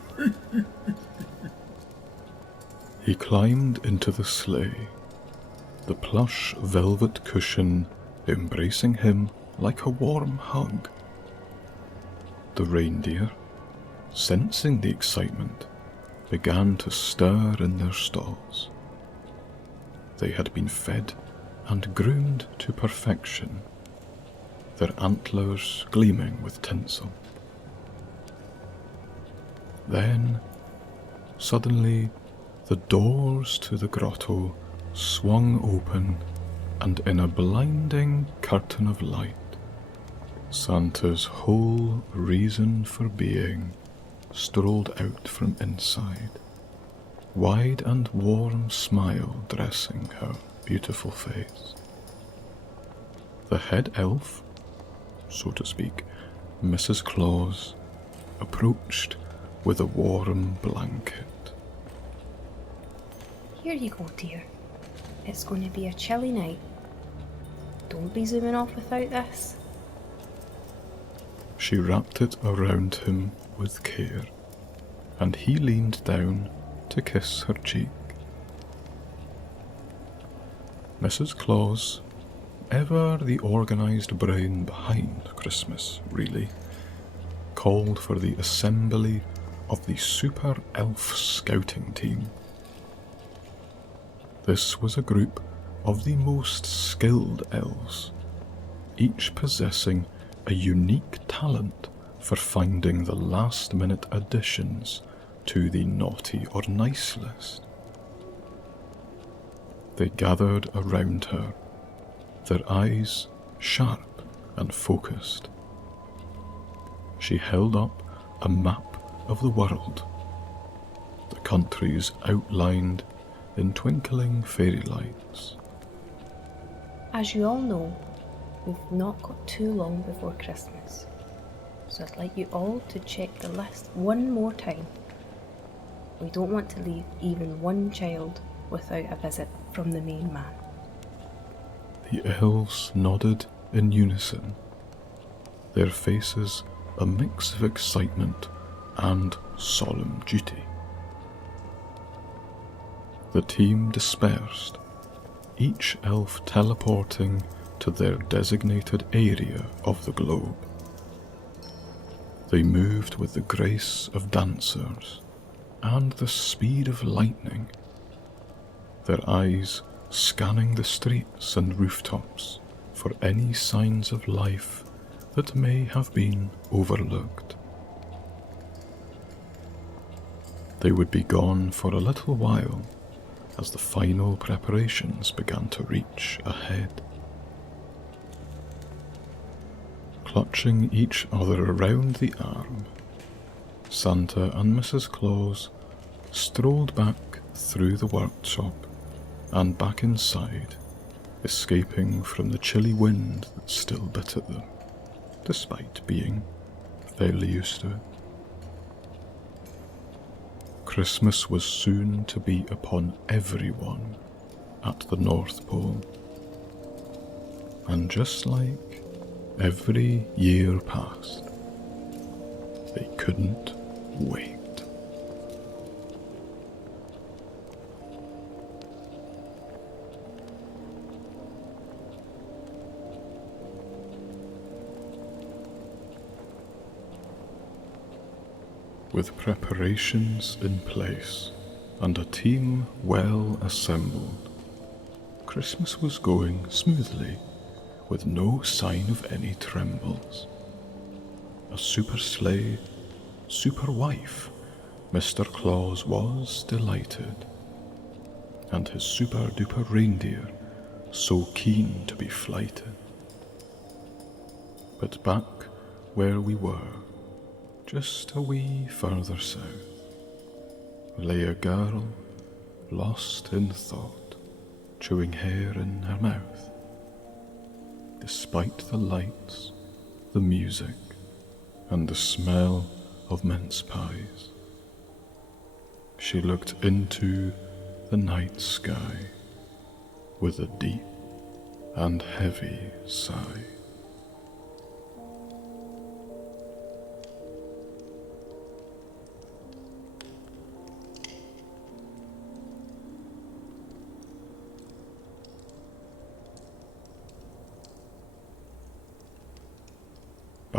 He climbed into the sleigh, the plush velvet cushion embracing him like a warm hug. The reindeer, sensing the excitement, began to stir in their stalls. They had been fed and groomed to perfection, their antlers gleaming with tinsel. Then, suddenly, the doors to the grotto swung open, and in a blinding curtain of light, Santa's whole reason for being strolled out from inside, wide and warm smile dressing her beautiful face. The head elf, so to speak, Mrs. Claus, approached with a warm blanket. Here you go, dear. It's going to be a chilly night. Don't be zooming off without this. She wrapped it around him with care, and he leaned down to kiss her cheek. Mrs. Claus, ever the organised brain behind Christmas, really, called for the assembly of the Super Elf Scouting Team. This was a group of the most skilled elves, each possessing a unique talent for finding the last-minute additions to the naughty or nice list. They gathered around her, their eyes sharp and focused. She held up a map of the world, the countries outlined in twinkling fairy lights. As you all know, we've not got too long before Christmas, so I'd like you all to check the list one more time. We don't want to leave even one child without a visit from the main man. The elves nodded in unison, their faces a mix of excitement and solemn duty. The team dispersed, each elf teleporting to their designated area of the globe. They moved with the grace of dancers and the speed of lightning, their eyes scanning the streets and rooftops for any signs of life that may have been overlooked. They would be gone for a little while as the final preparations began to reach a head. Clutching each other around the arm, Santa and Mrs. Claus strolled back through the workshop and back inside, escaping from the chilly wind that still bit at them, despite being fairly used to it. Christmas was soon to be upon everyone at the North Pole, and just like every year passed, they couldn't wait. With preparations in place and a team well assembled, Christmas was going smoothly, with no sign of any trembles. A super sleigh, super wife, Mr. Claus was delighted, and his super duper reindeer so keen to be flighted. But back where we were, just a wee further south, lay a girl lost in thought, chewing hair in her mouth. Despite the lights, the music, and the smell of mince pies, she looked into the night sky with a deep and heavy sigh.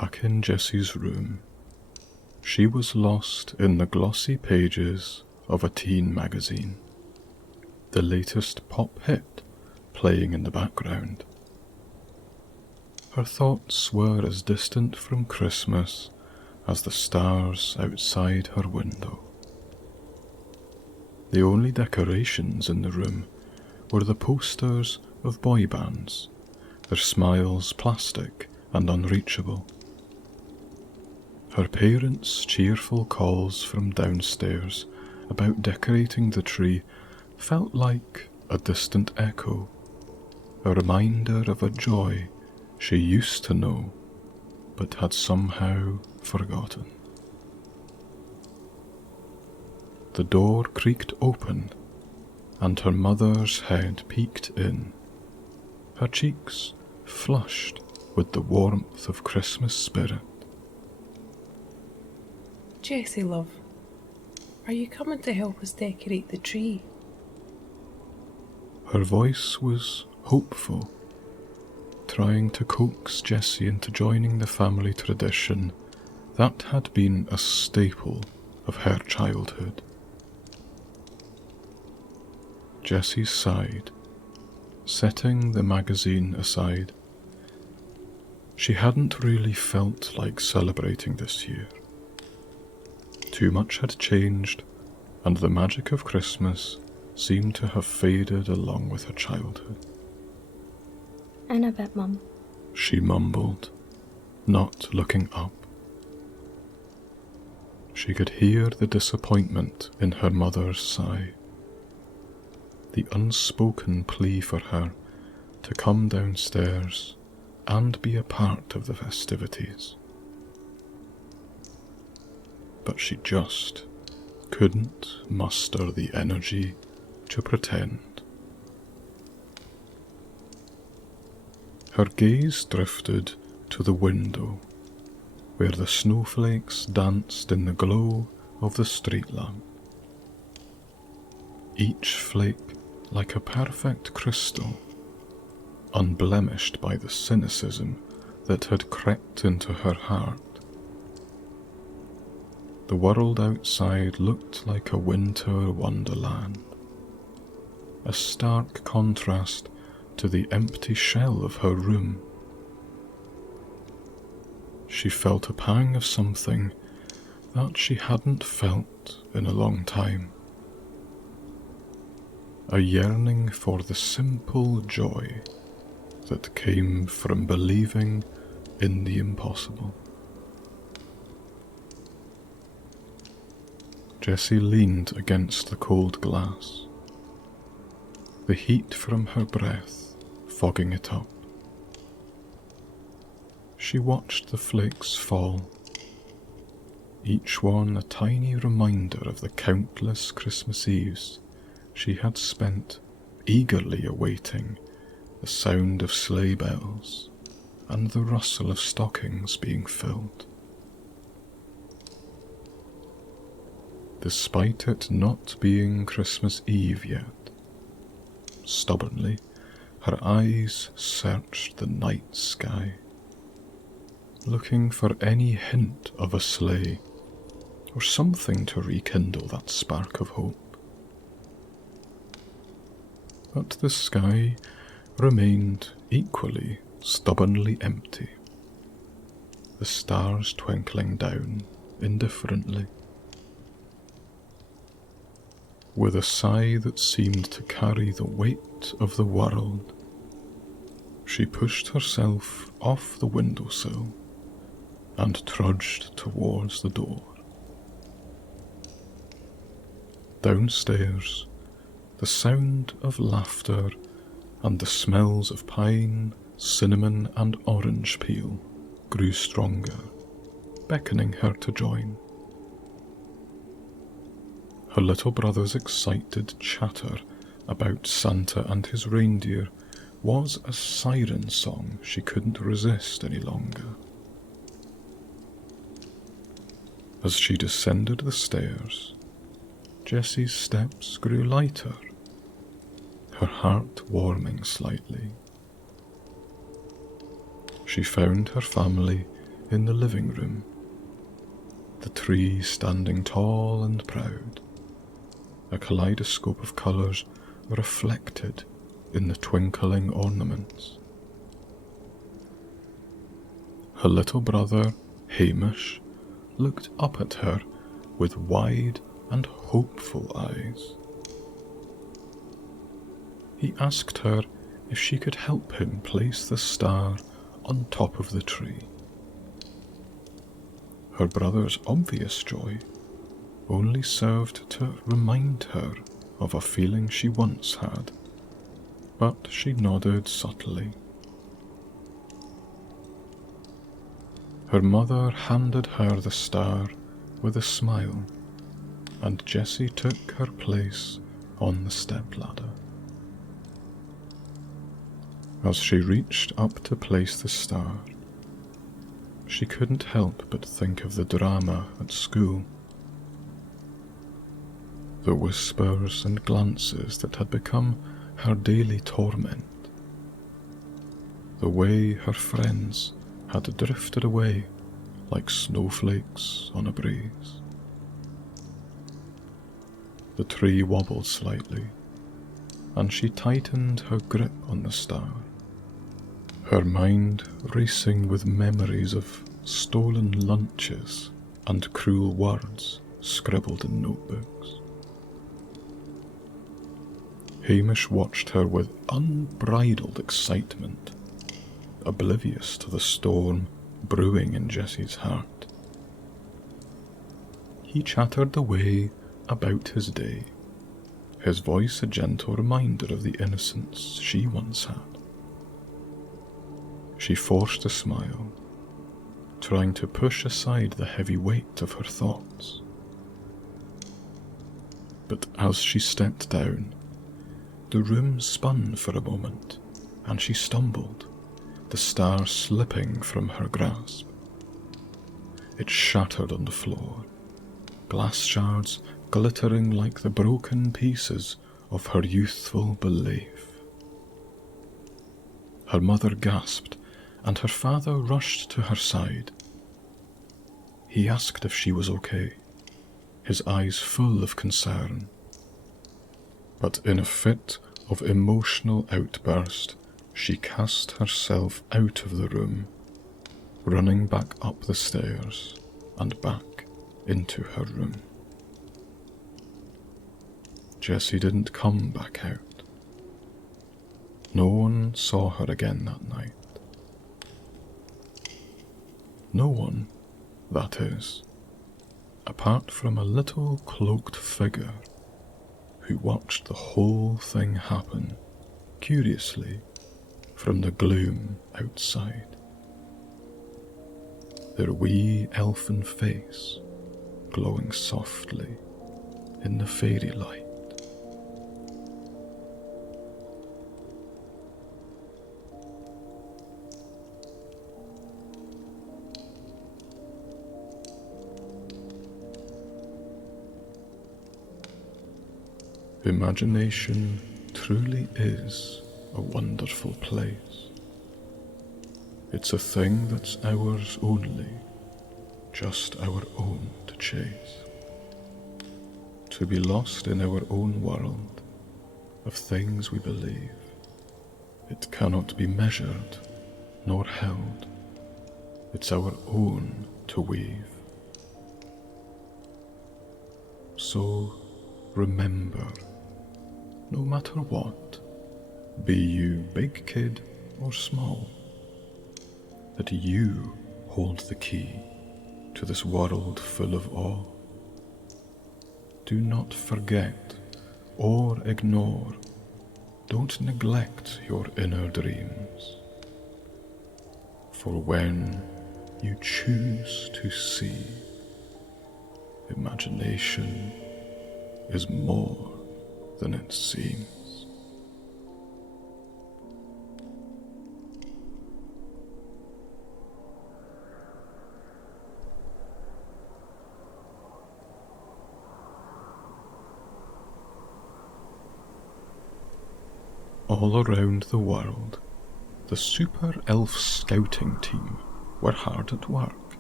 Back in Jessie's room, she was lost in the glossy pages of a teen magazine, the latest pop hit playing in the background. Her thoughts were as distant from Christmas as the stars outside her window. The only decorations in the room were the posters of boy bands, their smiles plastic and unreachable. Her parents' cheerful calls from downstairs about decorating the tree felt like a distant echo, a reminder of a joy she used to know but had somehow forgotten. The door creaked open and her mother's head peeked in, her cheeks flushed with the warmth of Christmas spirit. Jessie, love, are you coming to help us decorate the tree? Her voice was hopeful, trying to coax Jessie into joining the family tradition that had been a staple of her childhood. Jessie sighed, setting the magazine aside. She hadn't really felt like celebrating this year. Too much had changed, and the magic of Christmas seemed to have faded along with her childhood. In a bit, Mum. She mumbled, not looking up. She could hear the disappointment in her mother's sigh, the unspoken plea for her to come downstairs and be a part of the festivities. But she just couldn't muster the energy to pretend. Her gaze drifted to the window, where the snowflakes danced in the glow of the street lamp. Each flake like a perfect crystal, unblemished by the cynicism that had crept into her heart. The world outside looked like a winter wonderland, a stark contrast to the empty shell of her room. She felt a pang of something that she hadn't felt in a long time. A yearning for the simple joy that came from believing in the impossible. Jessie leaned against the cold glass, the heat from her breath fogging it up. She watched the flakes fall, each one a tiny reminder of the countless Christmas Eves she had spent eagerly awaiting the sound of sleigh bells and the rustle of stockings being filled. Despite it not being Christmas Eve yet, stubbornly, her eyes searched the night sky, looking for any hint of a sleigh or something to rekindle that spark of hope. But the sky remained equally stubbornly empty, the stars twinkling down indifferently. With a sigh that seemed to carry the weight of the world, she pushed herself off the windowsill and trudged towards the door. Downstairs, the sound of laughter and the smells of pine, cinnamon and orange peel grew stronger, beckoning her to join. Her little brother's excited chatter about Santa and his reindeer was a siren song she couldn't resist any longer. As she descended the stairs, Jessie's steps grew lighter, her heart warming slightly. She found her family in the living room, the tree standing tall and proud, a kaleidoscope of colours reflected in the twinkling ornaments. Her little brother, Hamish, looked up at her with wide and hopeful eyes. He asked her if she could help him place the star on top of the tree. Her brother's obvious joy only served to remind her of a feeling she once had, but she nodded subtly. Her mother handed her the star with a smile, and Jessie took her place on the stepladder. As she reached up to place the star, she couldn't help but think of the drama at school. The whispers and glances that had become her daily torment. The way her friends had drifted away like snowflakes on a breeze. The tree wobbled slightly, and she tightened her grip on the star, her mind racing with memories of stolen lunches and cruel words scribbled in notebooks. Hamish watched her with unbridled excitement, oblivious to the storm brewing in Jessie's heart. He chattered away about his day, his voice a gentle reminder of the innocence she once had. She forced a smile, trying to push aside the heavy weight of her thoughts. But as she stepped down, the room spun for a moment, and she stumbled, the star slipping from her grasp. It shattered on the floor, glass shards glittering like the broken pieces of her youthful belief. Her mother gasped, and her father rushed to her side. He asked if she was okay, his eyes full of concern. But in a fit of emotional outburst, she cast herself out of the room, running back up the stairs and back into her room. Jessie didn't come back out. No one saw her again that night. No one, that is, apart from a little cloaked figure who watched the whole thing happen, curiously, from the gloom outside. Their wee elfin face glowing softly in the fairy light. Imagination truly is a wonderful place. It's a thing that's ours only, just our own to chase. To be lost in our own world of things we believe. It cannot be measured nor held. It's our own to weave. So remember, no matter what, be you big kid or small, that you hold the key to this world full of awe. Do not forget or ignore, don't neglect your inner dreams. For when you choose to see, imagination is more than it seems. All around the world, the super elf scouting team were hard at work.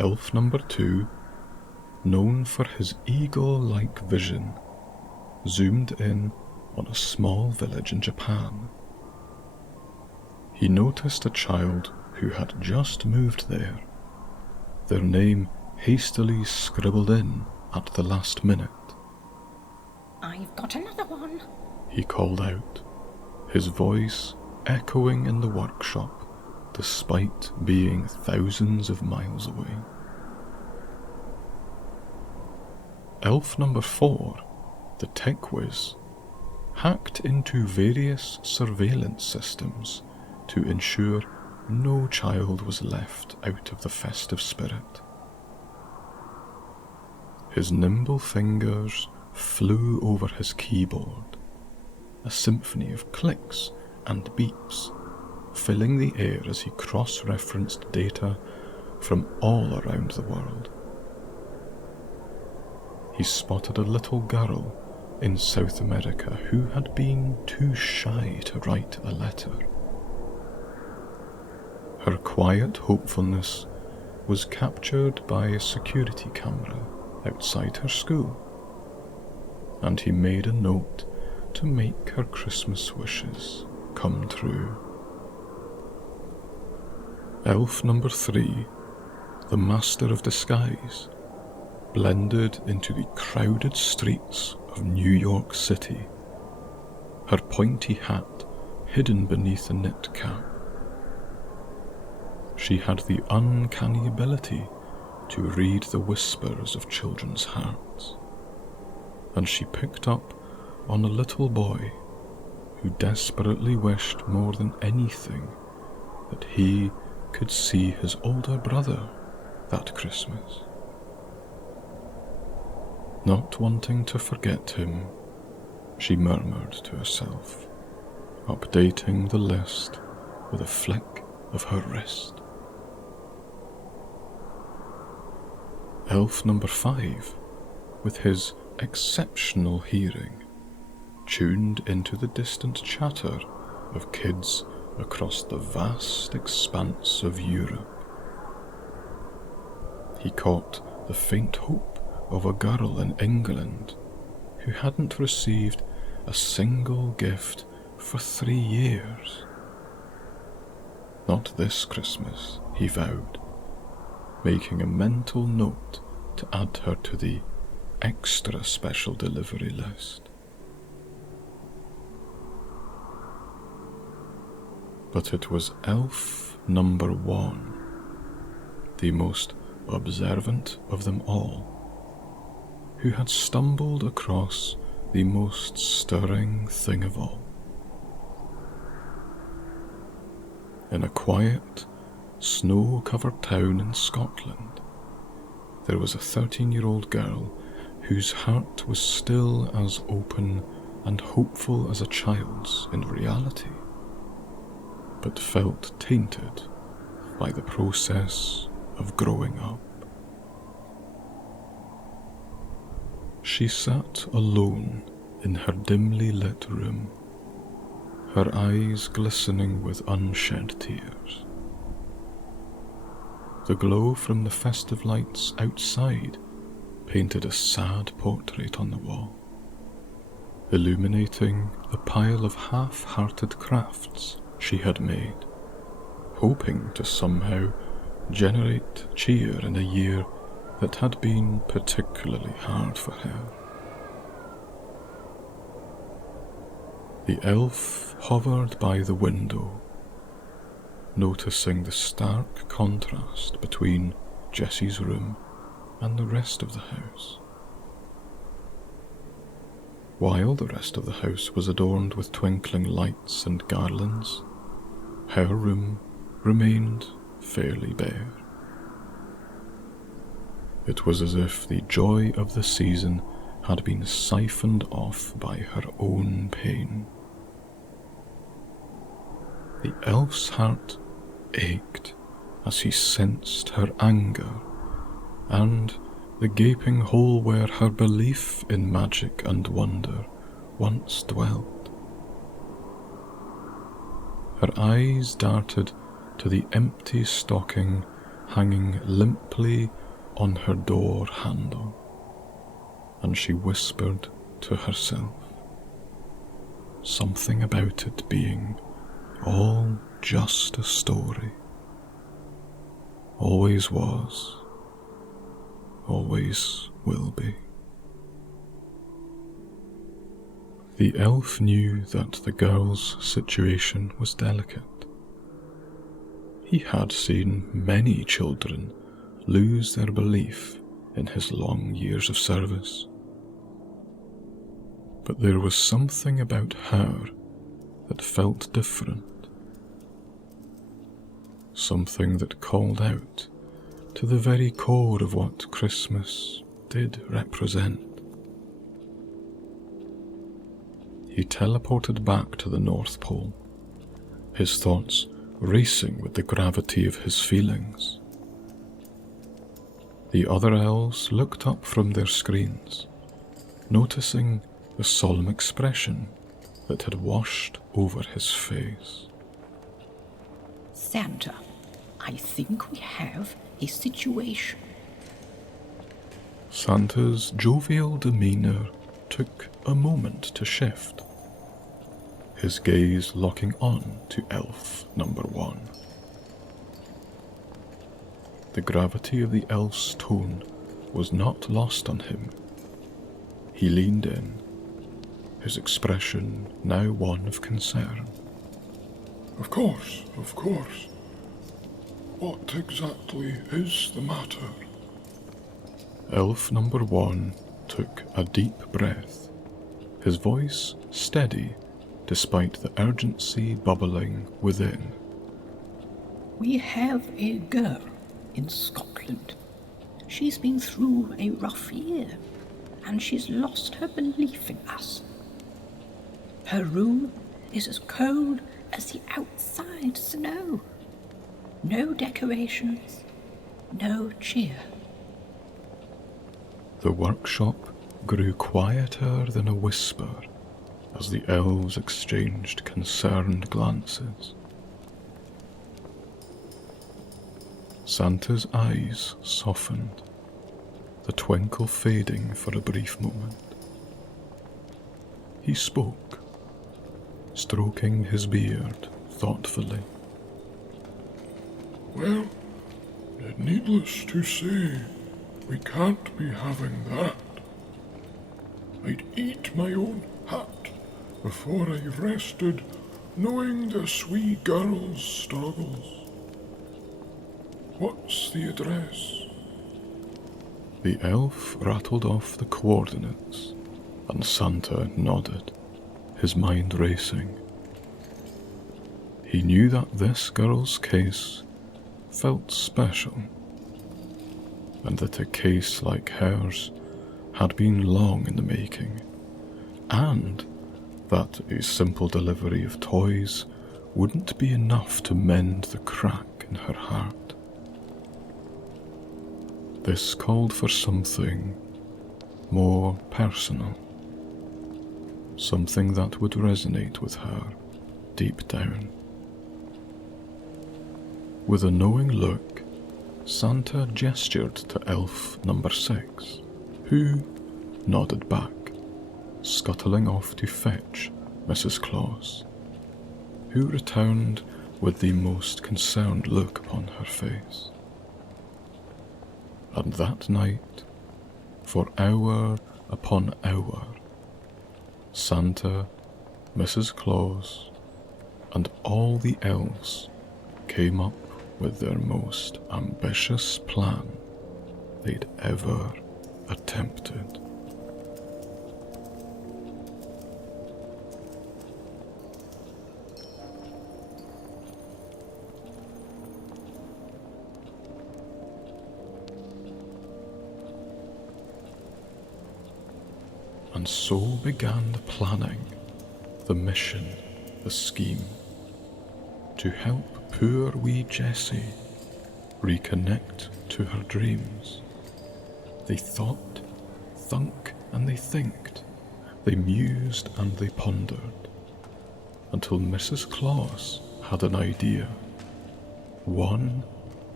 Elf number 2, known for his eagle-like vision, zoomed in on a small village in Japan. He noticed a child who had just moved there, their name hastily scribbled in at the last minute. I've got another one, He called out, his voice echoing in the workshop despite being thousands of miles away. Elf number 4, the tech whiz, hacked into various surveillance systems to ensure no child was left out of the festive spirit. His nimble fingers flew over his keyboard, a symphony of clicks and beeps, filling the air as he cross-referenced data from all around the world. He spotted a little girl in South America who had been too shy to write a letter. Her quiet hopefulness was captured by a security camera outside her school, and he made a note to make her Christmas wishes come true. Elf number 3, the master of disguise, blended into the crowded streets of New York City, her pointy hat hidden beneath a knit cap. She had the uncanny ability to read the whispers of children's hearts, and she picked up on a little boy who desperately wished more than anything that he could see his older brother that Christmas. Not wanting to forget him, she murmured to herself, updating the list with a flick of her wrist. Elf number 5, with his exceptional hearing, tuned into the distant chatter of kids across the vast expanse of Europe. He caught the faint hope of a girl in England who hadn't received a single gift for 3 years. Not this Christmas, he vowed, making a mental note to add her to the extra special delivery list. But it was elf number 1, the most observant of them all, who had stumbled across the most stirring thing of all. In a quiet, snow-covered town in Scotland, there was a 13-year-old girl whose heart was still as open and hopeful as a child's in reality, but felt tainted by the process of growing up. She sat alone in her dimly lit room, her eyes glistening with unshed tears. The glow from the festive lights outside painted a sad portrait on the wall, illuminating the pile of half-hearted crafts she had made, hoping to somehow generate cheer in a year that had been particularly hard for her. The elf hovered by the window, noticing the stark contrast between Jessie's room and the rest of the house. While the rest of the house was adorned with twinkling lights and garlands, her room remained fairly bare. It was as if the joy of the season had been siphoned off by her own pain. The elf's heart ached as he sensed her anger and the gaping hole where her belief in magic and wonder once dwelt. Her eyes darted to the empty stocking hanging limply on her door handle, and she whispered to herself, something about it being all just a story. Always was, always will be. The elf knew that the girl's situation was delicate. He had seen many children lose their belief in his long years of service. But there was something about her that felt different. Something that called out to the very core of what Christmas did represent. He teleported back to the North Pole, his thoughts racing with the gravity of his feelings. The other elves looked up from their screens, noticing the solemn expression that had washed over his face. Santa, I think we have a situation. Santa's jovial demeanour took a moment to shift, his gaze locking on to elf number 1. The gravity of the elf's tone was not lost on him. He leaned in, his expression now one of concern. Of course, of course. What exactly is the matter? Elf number 1 took a deep breath, his voice steady despite the urgency bubbling within. We have a girl in Scotland. She's been through a rough year, and she's lost her belief in us. Her room is as cold as the outside snow. No decorations, no cheer. The workshop grew quieter than a whisper as the elves exchanged concerned glances. Santa's eyes softened, the twinkle fading for a brief moment. He spoke, stroking his beard thoughtfully. Well, needless to say, we can't be having that. I'd eat my own hat before I rested, knowing this wee girl's struggles. What's the address? The elf rattled off the coordinates, and Santa nodded, his mind racing. He knew that this girl's case felt special, and that a case like hers had been long in the making, and that a simple delivery of toys wouldn't be enough to mend the crack in her heart. This called for something more personal, something that would resonate with her deep down. With a knowing look, Santa gestured to elf number 6, who nodded back, scuttling off to fetch Mrs. Claus, who returned with the most concerned look upon her face. And that night, for hour upon hour, Santa, Mrs. Claus, and all the elves came up with their most ambitious plan they'd ever attempted. And so began the planning, the mission, the scheme, to help poor wee Jessie reconnect to her dreams. They thought, thunk, and they thinked, they mused and they pondered, until Mrs. Claus had an idea, one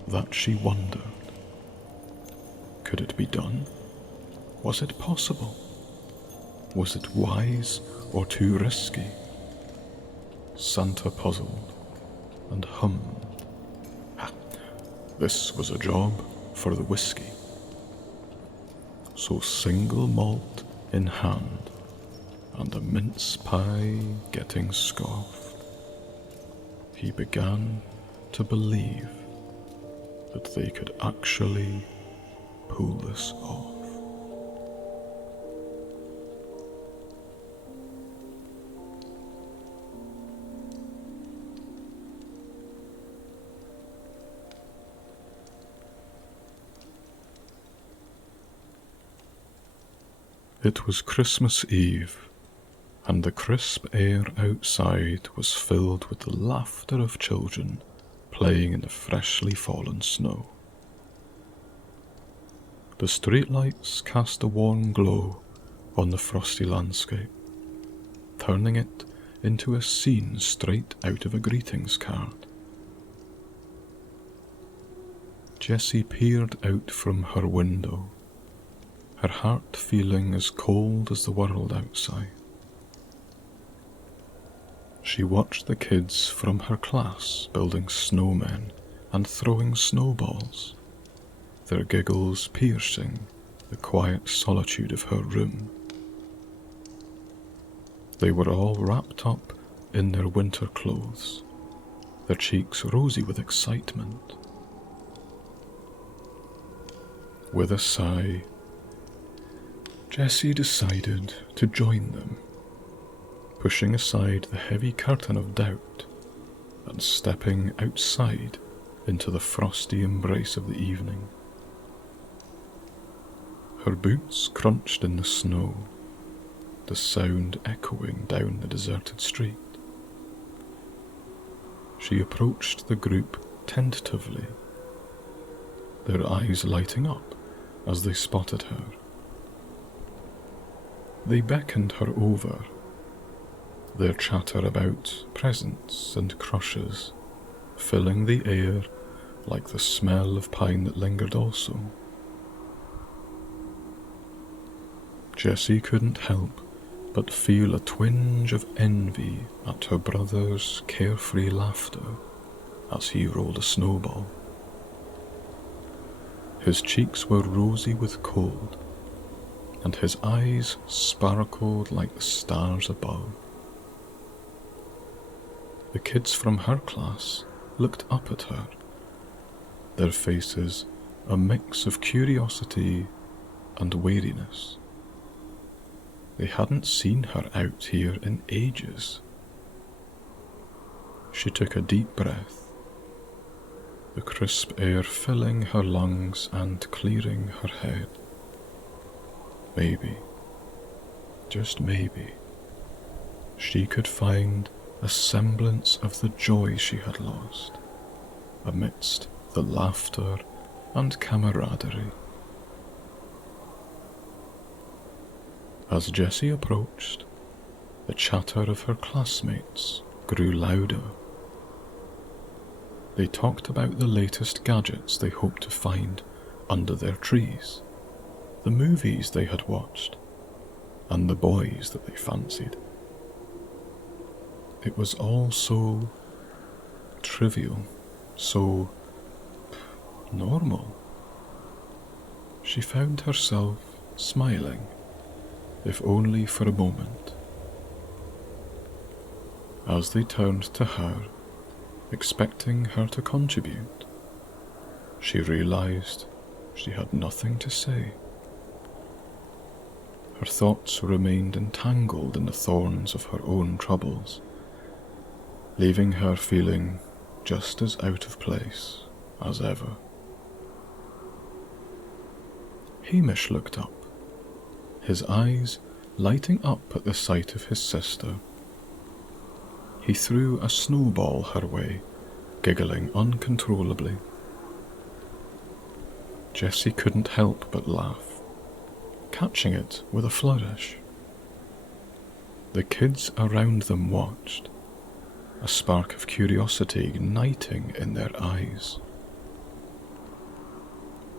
that she wondered. Could it be done? Was it possible? Was it wise or too risky? Santa puzzled and hummed. This was a job for the whiskey. So, single malt in hand and a mince pie getting scoffed, he began to believe that they could actually pull this off. It was Christmas Eve, and the crisp air outside was filled with the laughter of children playing in the freshly fallen snow. The streetlights cast a warm glow on the frosty landscape, turning it into a scene straight out of a greetings card. Jessie peered out from her window, her heart feeling as cold as the world outside. She watched the kids from her class building snowmen and throwing snowballs, their giggles piercing the quiet solitude of her room. They were all wrapped up in their winter clothes, their cheeks rosy with excitement. With a sigh, Jessie decided to join them, pushing aside the heavy curtain of doubt and stepping outside into the frosty embrace of the evening. Her boots crunched in the snow, the sound echoing down the deserted street. She approached the group tentatively, their eyes lighting up as they spotted her. They beckoned her over, their chatter about presents and crushes filling the air like the smell of pine that lingered also. Jessie couldn't help but feel a twinge of envy at her brother's carefree laughter as he rolled a snowball. His cheeks were rosy with cold, and his eyes sparkled like the stars above. The kids from her class looked up at her, their faces a mix of curiosity and weariness. They hadn't seen her out here in ages. She took a deep breath, the crisp air filling her lungs and clearing her head. Maybe, just maybe, she could find a semblance of the joy she had lost amidst the laughter and camaraderie. As Jessie approached, the chatter of her classmates grew louder. They talked about the latest gadgets they hoped to find under their trees, the movies they had watched, and the boys that they fancied. It was all so trivial, so normal. She found herself smiling, if only for a moment. As they turned to her, expecting her to contribute, she realized she had nothing to say. Her thoughts remained entangled in the thorns of her own troubles, leaving her feeling just as out of place as ever. Hamish looked up, his eyes lighting up at the sight of his sister. He threw a snowball her way, giggling uncontrollably. Jessie couldn't help but laugh, catching it with a flourish. The kids around them watched, a spark of curiosity igniting in their eyes.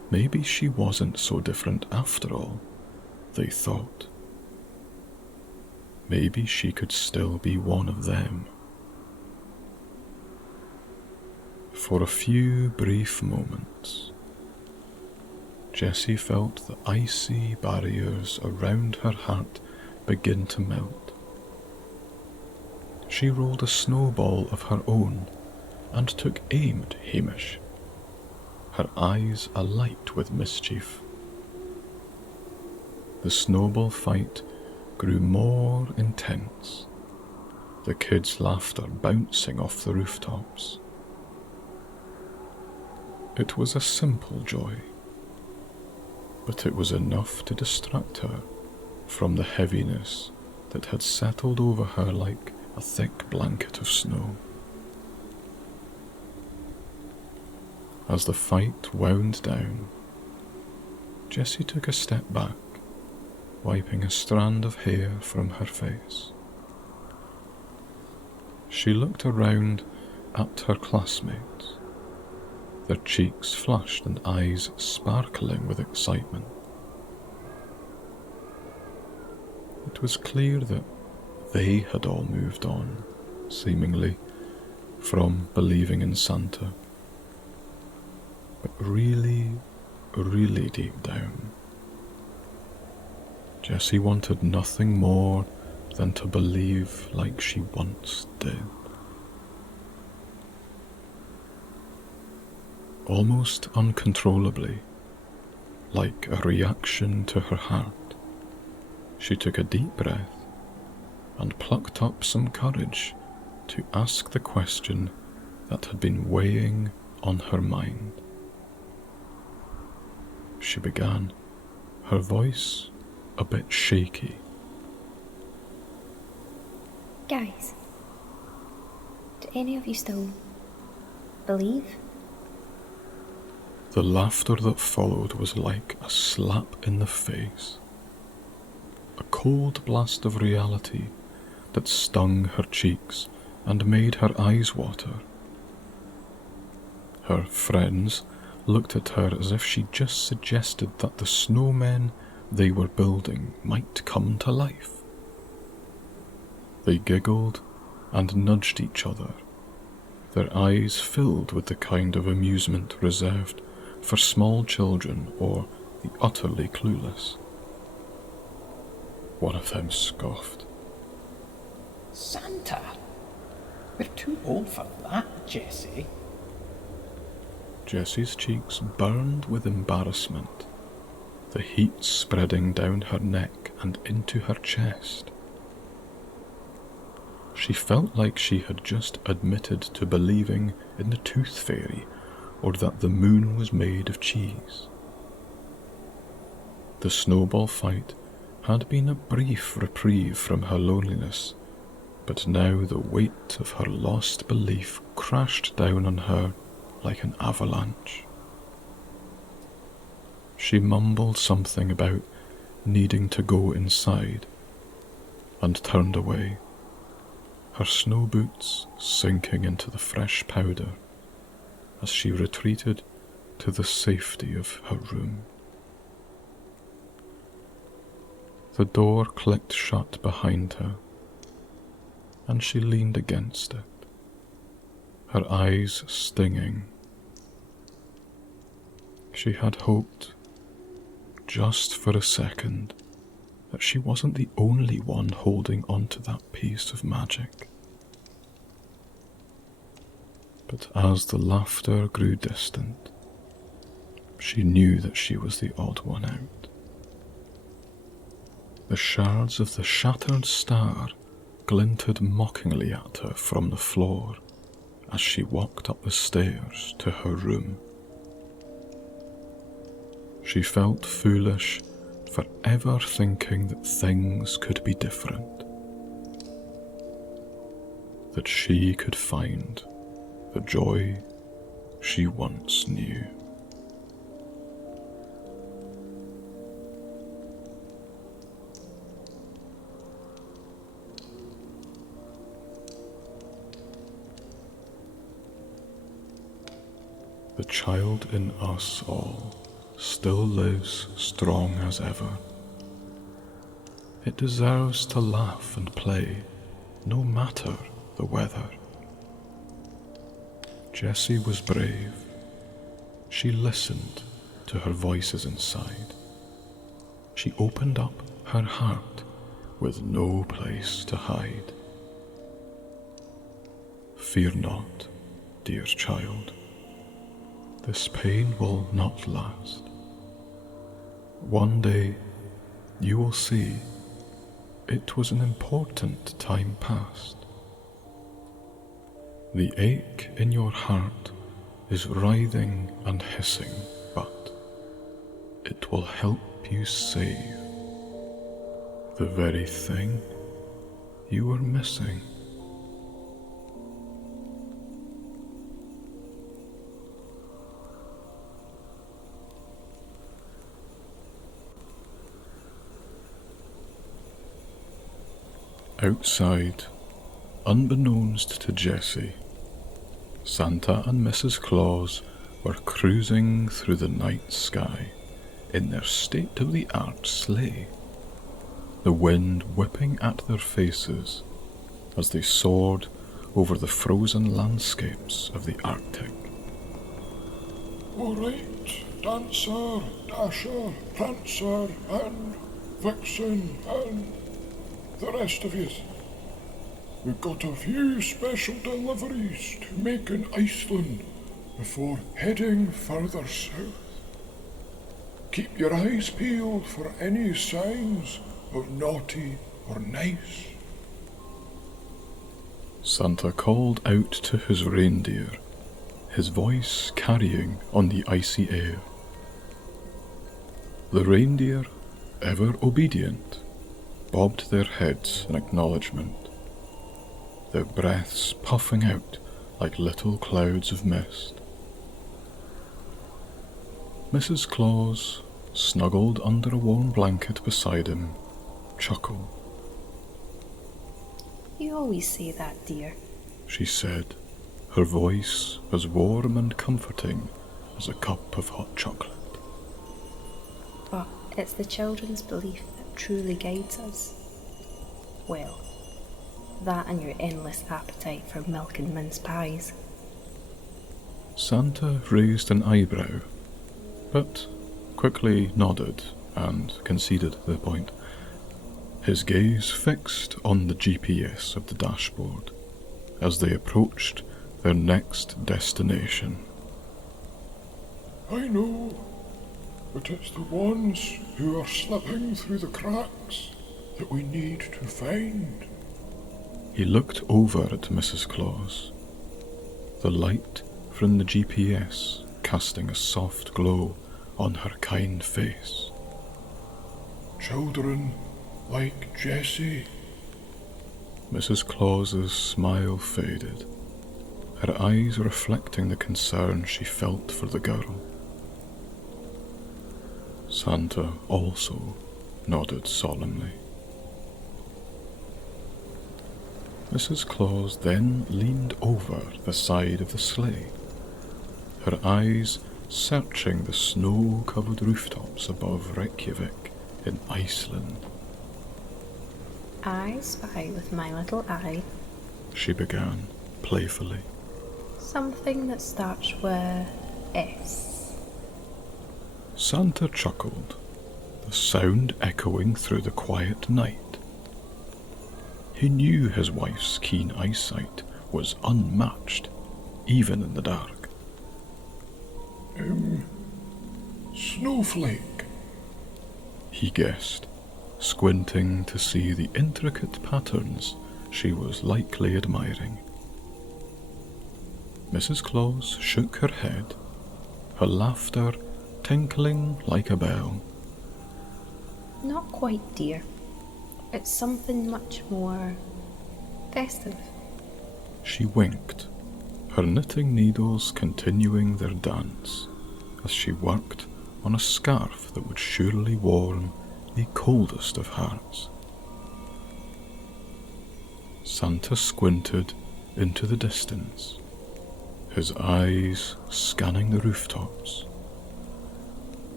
Maybe she wasn't so different after all, they thought. Maybe she could still be one of them. For a few brief moments, Jessie felt the icy barriers around her heart begin to melt. She rolled a snowball of her own and took aim at Hamish, her eyes alight with mischief. The snowball fight grew more intense, the kids' laughter bouncing off the rooftops. It was a simple joy, but it was enough to distract her from the heaviness that had settled over her like a thick blanket of snow. As the fight wound down, Jessie took a step back, wiping a strand of hair from her face. She looked around at her classmates, their cheeks flushed and eyes sparkling with excitement. It was clear that they had all moved on, seemingly, from believing in Santa. But really, really deep down, Jessie wanted nothing more than to believe like she once did. Almost uncontrollably, like a reaction to her heart, she took a deep breath and plucked up some courage to ask the question that had been weighing on her mind. She began, her voice a bit shaky. Guys, do any of you still believe? The laughter that followed was like a slap in the face, a cold blast of reality that stung her cheeks and made her eyes water. Her friends looked at her as if she just suggested that the snowmen they were building might come to life. They giggled and nudged each other, their eyes filled with the kind of amusement reserved for small children or the utterly clueless. One of them scoffed. Santa? We're too old for that, Jessie. Jessie's cheeks burned with embarrassment, the heat spreading down her neck and into her chest. She felt like she had just admitted to believing in the tooth fairy or that the moon was made of cheese. The snowball fight had been a brief reprieve from her loneliness, but now the weight of her lost belief crashed down on her like an avalanche. She mumbled something about needing to go inside and turned away, her snow boots sinking into the fresh powder as she retreated to the safety of her room. The door clicked shut behind her, and she leaned against it, her eyes stinging. She had hoped, just for a second, that she wasn't the only one holding onto that piece of magic. But as the laughter grew distant, she knew that she was the odd one out. The shards of the shattered star glinted mockingly at her from the floor as she walked up the stairs to her room. She felt foolish for ever thinking that things could be different, that she could find the joy she once knew. The child in us all still lives strong as ever. It deserves to laugh and play, no matter the weather. Jessie was brave. She listened to her voices inside. She opened up her heart with no place to hide. Fear not, dear child. This pain will not last. One day you will see it was an important time past. The ache in your heart is writhing and hissing, but it will help you save the very thing you were missing. Outside, unbeknownst to Jessie, Santa and Mrs. Claus were cruising through the night sky in their state-of-the-art sleigh, the wind whipping at their faces as they soared over the frozen landscapes of the Arctic. All right, Dancer, Dasher, Prancer, and Vixen, and the rest of you. We've got a few special deliveries to make in Iceland before heading further south. Keep your eyes peeled for any signs of naughty or nice. Santa called out to his reindeer, his voice carrying on the icy air. The reindeer, ever obedient, bobbed their heads in acknowledgement, their breaths puffing out like little clouds of mist. Mrs. Claus, snuggled under a warm blanket beside him, chuckled. You always say that, dear. She said, her voice as warm and comforting as a cup of hot chocolate. But it's the children's belief that truly guides us. Well, that and your endless appetite for milk and mince pies. Santa raised an eyebrow, but quickly nodded and conceded the point, his gaze fixed on the GPS of the dashboard as they approached their next destination. I know, but it's the ones who are slipping through the cracks that we need to find. He looked over at Mrs. Claus, the light from the GPS casting a soft glow on her kind face. Children like Jessie. Mrs. Claus's smile faded, her eyes reflecting the concern she felt for the girl. Santa also nodded solemnly. Mrs. Claus then leaned over the side of the sleigh, her eyes searching the snow-covered rooftops above Reykjavik in Iceland. I spy with my little eye She began playfully. something that starts with S. Santa chuckled, the sound echoing through the quiet night. He knew his wife's keen eyesight was unmatched, even in the dark. Snowflake. He guessed, squinting to see the intricate patterns she was likely admiring. Mrs. Claus shook her head, her laughter tinkling like a bell. Not quite, dear. It's something much more festive. She winked, her knitting needles continuing their dance as she worked on a scarf that would surely warm the coldest of hearts. Santa squinted into the distance, his eyes scanning the rooftops.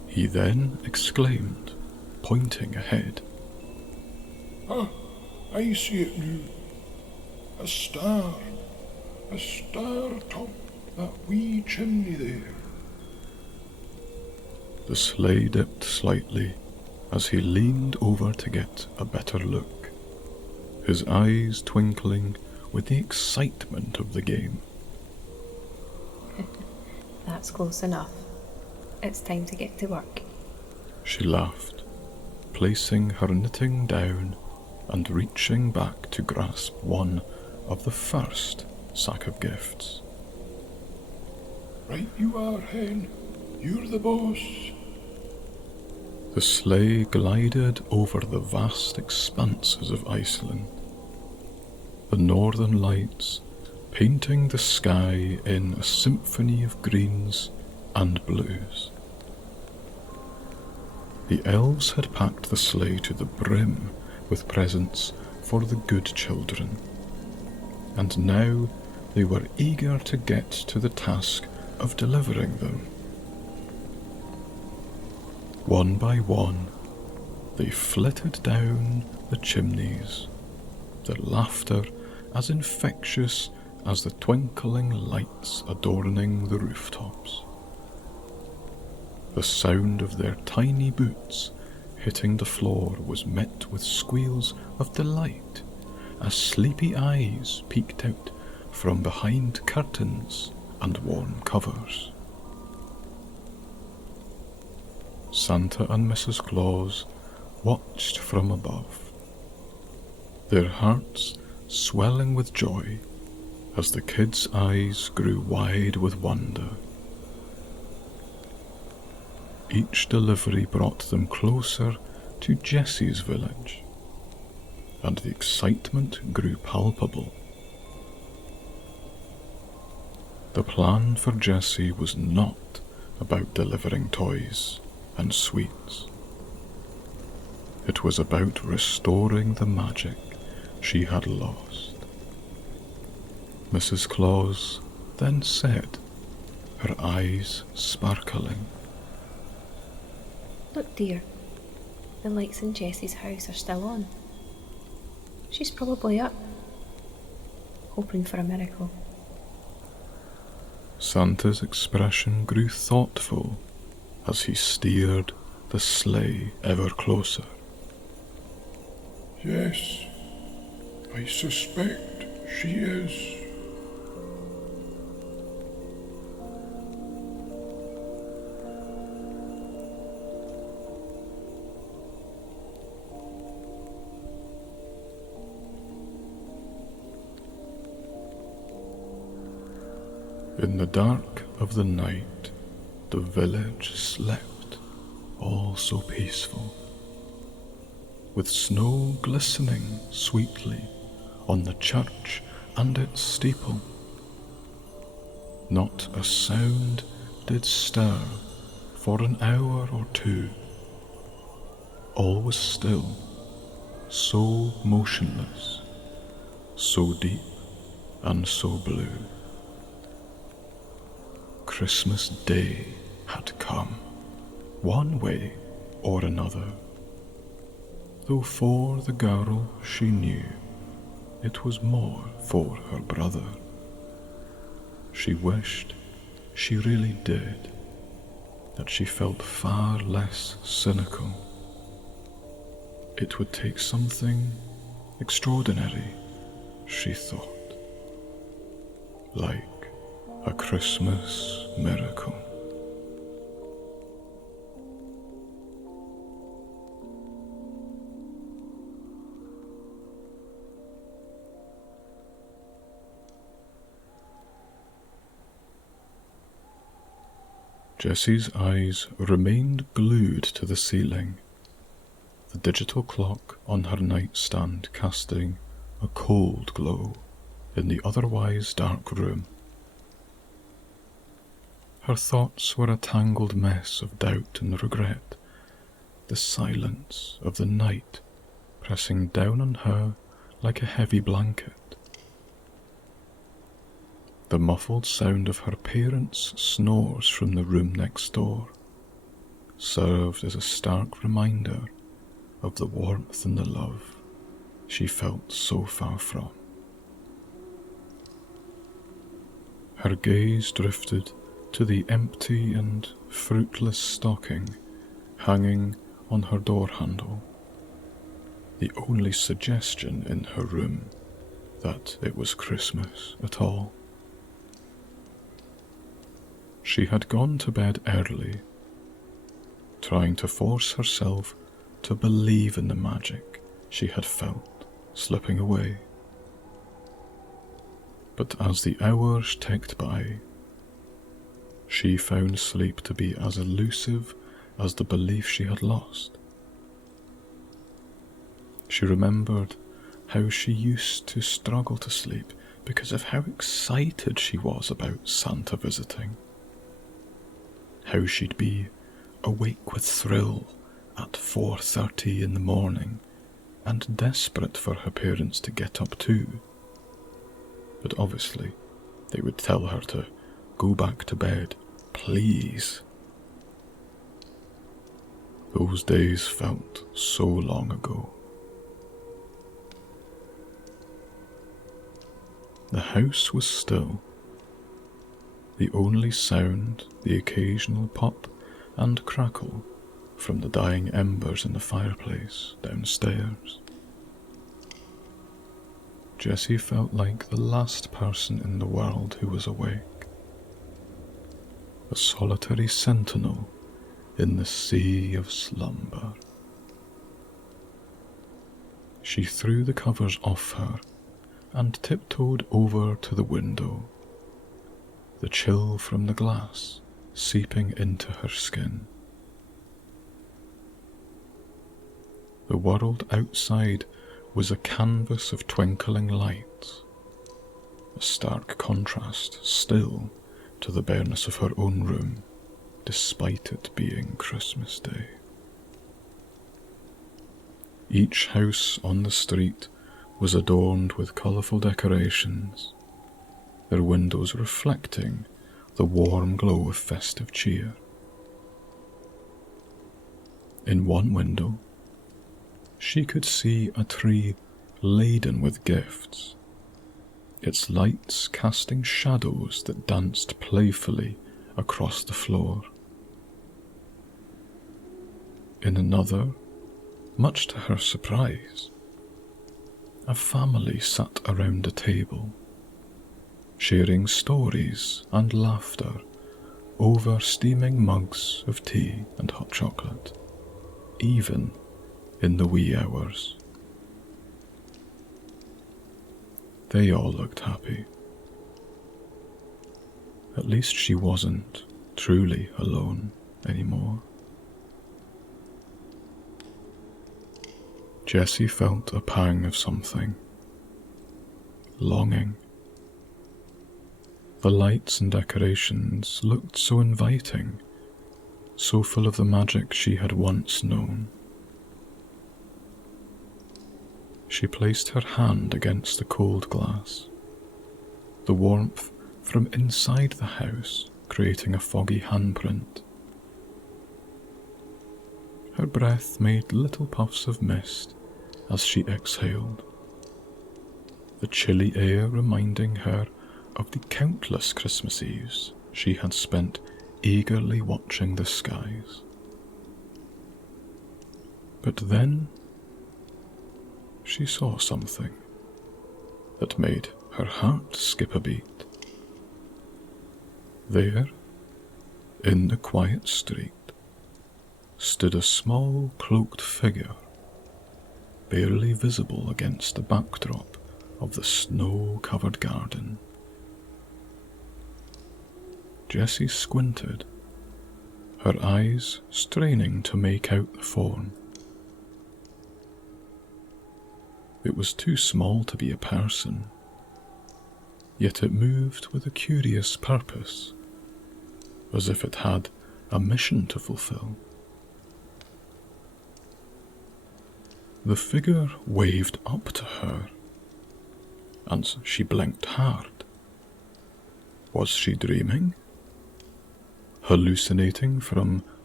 He then exclaimed, pointing ahead. Ah, I see it now. A star top that wee chimney there. The sleigh dipped slightly as he leaned over to get a better look, his eyes twinkling with the excitement of the game. That's close enough. It's time to get to work. She laughed, placing her knitting down and reaching back to grasp one of the first sack of gifts. Right you are, Hen. You're the boss. The sleigh glided over the vast expanses of Iceland, the northern lights painting the sky in a symphony of greens and blues. The elves had packed the sleigh to the brim with presents for the good children, and now they were eager to get to the task of delivering them. One by one, they flitted down the chimneys, their laughter as infectious as the twinkling lights adorning the rooftops. The sound of their tiny boots hitting the floor was met with squeals of delight as sleepy eyes peeked out from behind curtains and warm covers. Santa and Mrs. Claus watched from above, their hearts swelling with joy as the kids' eyes grew wide with wonder. Each delivery brought them closer to Jessie's village, and the excitement grew palpable. The plan for Jessie was not about delivering toys and sweets. It was about restoring the magic she had lost. Mrs. Claus then said, her eyes sparkling, Look, dear, the lights in Jessie's house are still on. She's probably up, hoping for a miracle. Santa's expression grew thoughtful as he steered the sleigh ever closer. Yes, I suspect she is. In the dark of the night, the village slept, all so peaceful, with snow glistening sweetly on the church and its steeple. Not a sound did stir for an hour or two. All was still, so motionless, so deep and so blue. Christmas Day had come, one way or another, though for the girl she knew it was more for her brother. She wished, she really did, that she felt far less cynical. It would take something extraordinary, she thought, like a Christmas miracle. Jessie's eyes remained glued to the ceiling, the digital clock on her nightstand casting a cold glow in the otherwise dark room. Her thoughts were a tangled mess of doubt and regret, the silence of the night pressing down on her like a heavy blanket. The muffled sound of her parents' snores from the room next door, served as a stark reminder of the warmth and the love she felt so far from. Her gaze drifted to the empty and fruitless stocking hanging on her door handle, the only suggestion in her room that it was Christmas at all. She had gone to bed early, trying to force herself to believe in the magic she had felt slipping away. But as the hours ticked by, she found sleep to be as elusive as the belief she had lost. She remembered how she used to struggle to sleep because of how excited she was about Santa visiting. How she'd be awake with thrill at 4:30 in the morning and desperate for her parents to get up too. But obviously they would tell her to go back to bed, please. Those days felt so long ago. The house was still. The only sound, the occasional pop and crackle from the dying embers in the fireplace downstairs. Jessie felt like the last person in the world who was awake, a solitary sentinel in the sea of slumber. She threw the covers off her and tiptoed over to the window, the chill from the glass seeping into her skin. The world outside was a canvas of twinkling lights, a stark contrast still to the bareness of her own room, despite it being Christmas Day. Each house on the street was adorned with colourful decorations, their windows reflecting the warm glow of festive cheer. In one window, she could see a tree laden with gifts, its lights casting shadows that danced playfully across the floor. In another, much to her surprise, a family sat around a table, sharing stories and laughter over steaming mugs of tea and hot chocolate, even in the wee hours. They all looked happy. At least she wasn't truly alone anymore. Jessie felt a pang of something. Longing. The lights and decorations looked so inviting, so full of the magic she had once known. She placed her hand against the cold glass, the warmth from inside the house creating a foggy handprint. Her breath made little puffs of mist as she exhaled, the chilly air reminding her of the countless Christmas Eves she had spent eagerly watching the skies. But then she saw something that made her heart skip a beat. There, in the quiet street, stood a small cloaked figure, barely visible against the backdrop of the snow-covered garden. Jessie squinted, her eyes straining to make out the form. It was too small to be a person, yet it moved with a curious purpose, as if it had a mission to fulfill. The figure waved up to her, and she blinked hard. Was she dreaming? Hallucinating from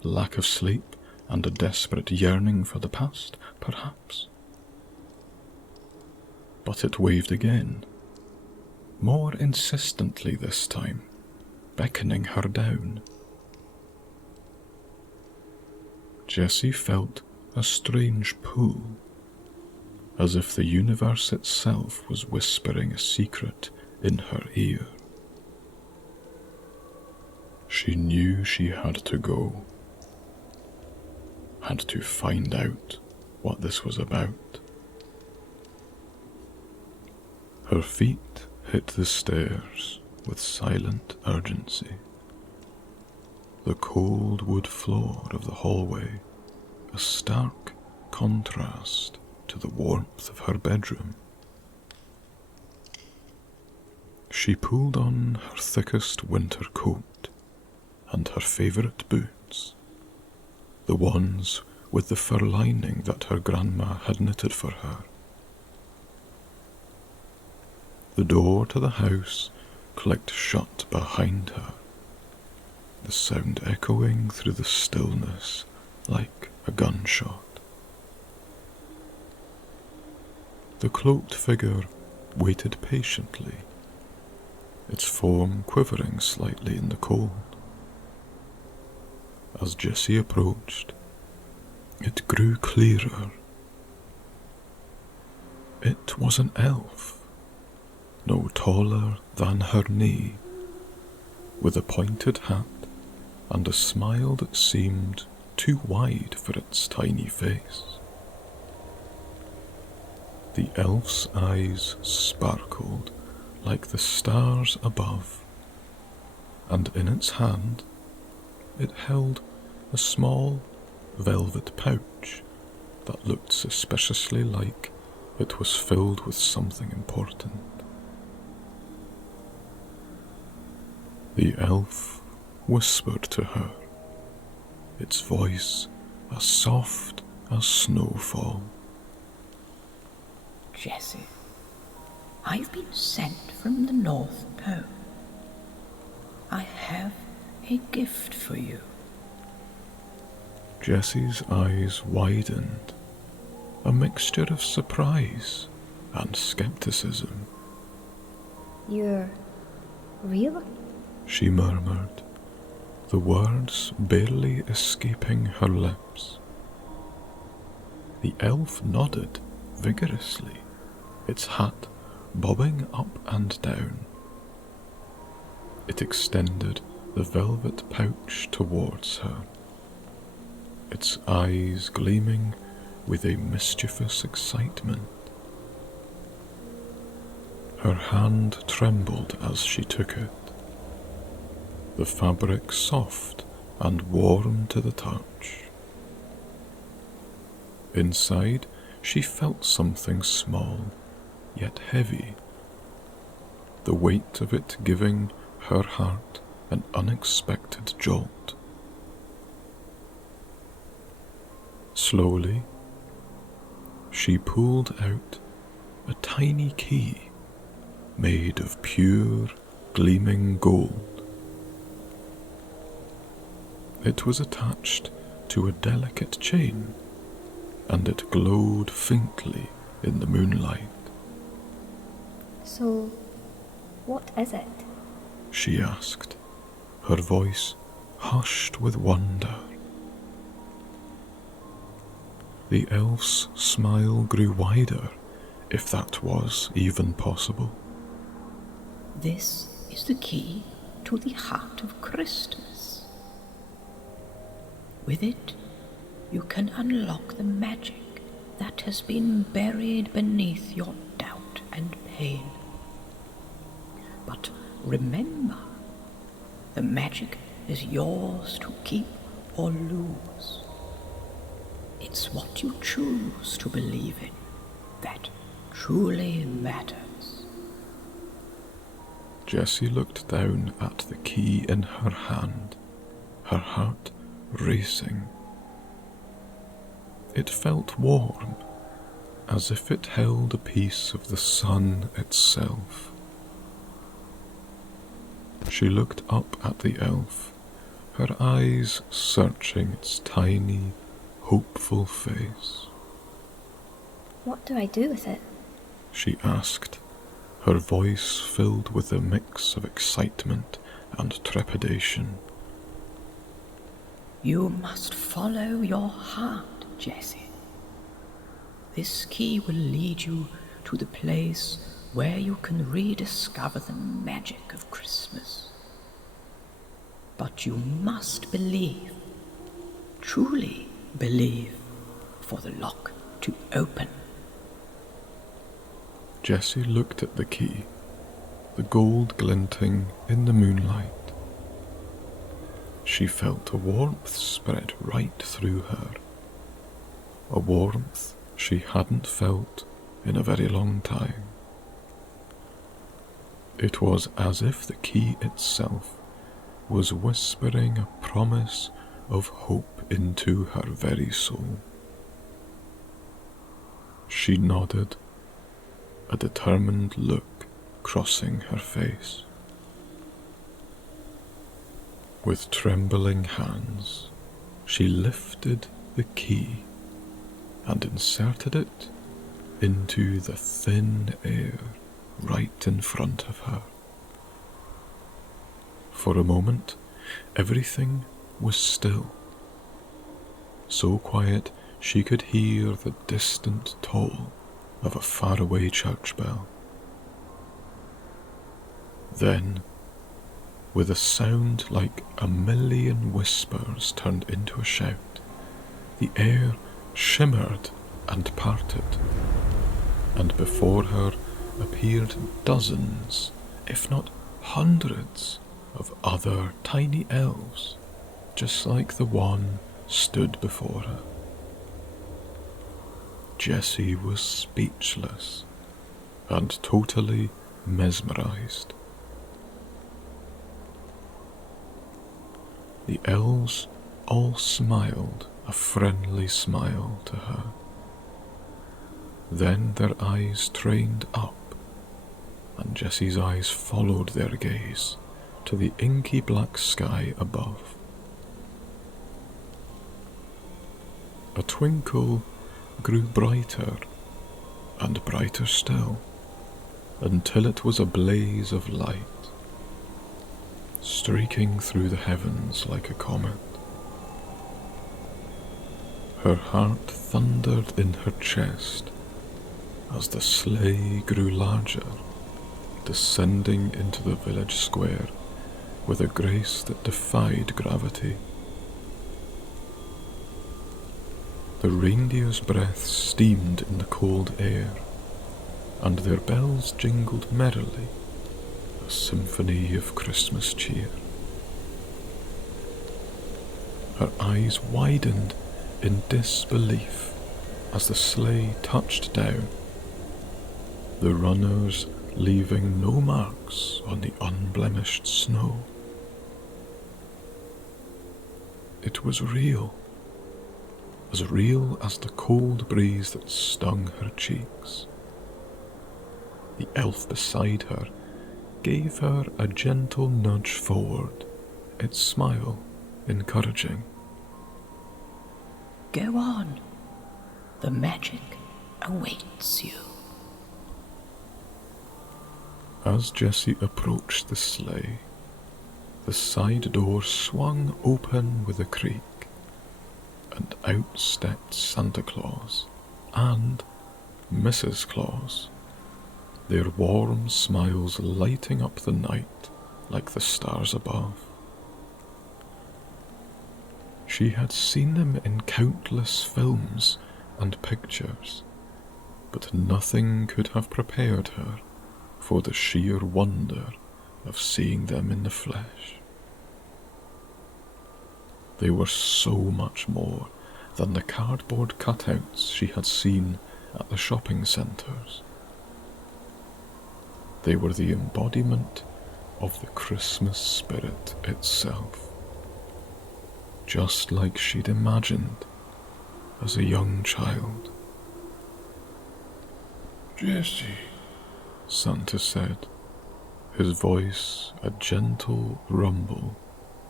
lack of sleep, and a desperate yearning for the past, perhaps. But it waved again, more insistently this time, beckoning her down. Jessie felt a strange pull, as if the universe itself was whispering a secret in her ear. She knew she had to go, had to find out what this was about. Her feet hit the stairs with silent urgency. The cold wood floor of the hallway, a stark contrast to the warmth of her bedroom. She pulled on her thickest winter coat and her favourite boots, the ones with the fur lining that her grandma had knitted for her. The door to the house clicked shut behind her, the sound echoing through the stillness like a gunshot. The cloaked figure waited patiently, its form quivering slightly in the cold. As Jessie approached, it grew clearer. It was an elf, no taller than her knee, with a pointed hat and a smile that seemed too wide for its tiny face. The elf's eyes sparkled like the stars above, and in its hand it held a small velvet pouch that looked suspiciously like it was filled with something important. The elf whispered to her, its voice as soft as snowfall. Jessie, I've been sent from the North Pole. I have a gift for you. Jessie's eyes widened, a mixture of surprise and skepticism. You're real? She murmured, the words barely escaping her lips. The elf nodded vigorously, its hat bobbing up and down. It extended the velvet pouch towards her, its eyes gleaming with a mischievous excitement. Her hand trembled as she took it, the fabric soft and warm to the touch. Inside, she felt something small, yet heavy, the weight of it giving her heart an unexpected jolt. Slowly, she pulled out a tiny key made of pure, gleaming gold. It was attached to a delicate chain, and it glowed faintly in the moonlight. So, what is it? She asked, her voice hushed with wonder. The elf's smile grew wider, if that was even possible. This is the key to the heart of Christmas. With it, you can unlock the magic that has been buried beneath your doubt and pain. But remember, the magic is yours to keep or lose. It's what you choose to believe in that truly matters. Jessie looked down at the key in her hand, her heart racing. It felt warm, as if it held a piece of the sun itself. She looked up at the elf, her eyes searching its tiny, hopeful face. What do I do with it? She asked, her voice filled with a mix of excitement and trepidation. You must follow your heart, Jessie. This key will lead you to the place where you can rediscover the magic of Christmas. But you must believe, truly believe, for the lock to open. Jessie looked at the key, the gold glinting in the moonlight. She felt a warmth spread right through her, a warmth she hadn't felt in a very long time. It was as if the key itself was whispering a promise of hope into her very soul. She nodded, a determined look crossing her face. With trembling hands, she lifted the key and inserted it into the thin air right in front of her. For a moment, everything was still, so quiet she could hear the distant toll of a faraway church bell. Then, with a sound like a million whispers turned into a shout, the air shimmered and parted, and before her appeared dozens, if not hundreds, of other tiny elves, just like the one stood before her. Jessie was speechless and totally mesmerized. The elves all smiled a friendly smile to her. Then their eyes trained up, and Jessie's eyes followed their gaze to the inky black sky above. A twinkle grew brighter and brighter still, until it was a blaze of light, streaking through the heavens like a comet. Her heart thundered in her chest as the sleigh grew larger, descending into the village square with a grace that defied gravity. The reindeer's breath steamed in the cold air, and their bells jingled merrily, a symphony of Christmas cheer. Her eyes widened in disbelief as the sleigh touched down, the runners leaving no marks on the unblemished snow. It was real as the cold breeze that stung her cheeks. The elf beside her gave her a gentle nudge forward, its smile encouraging. Go on. The magic awaits you. As Jessie approached the sleigh, the side door swung open with a creak, and out stepped Santa Claus and Mrs. Claus, their warm smiles lighting up the night like the stars above. She had seen them in countless films and pictures, but nothing could have prepared her for the sheer wonder of seeing them in the flesh. They were so much more than the cardboard cutouts she had seen at the shopping centres. They were the embodiment of the Christmas spirit itself, just like she'd imagined as a young child. Jessie, Santa said, his voice a gentle rumble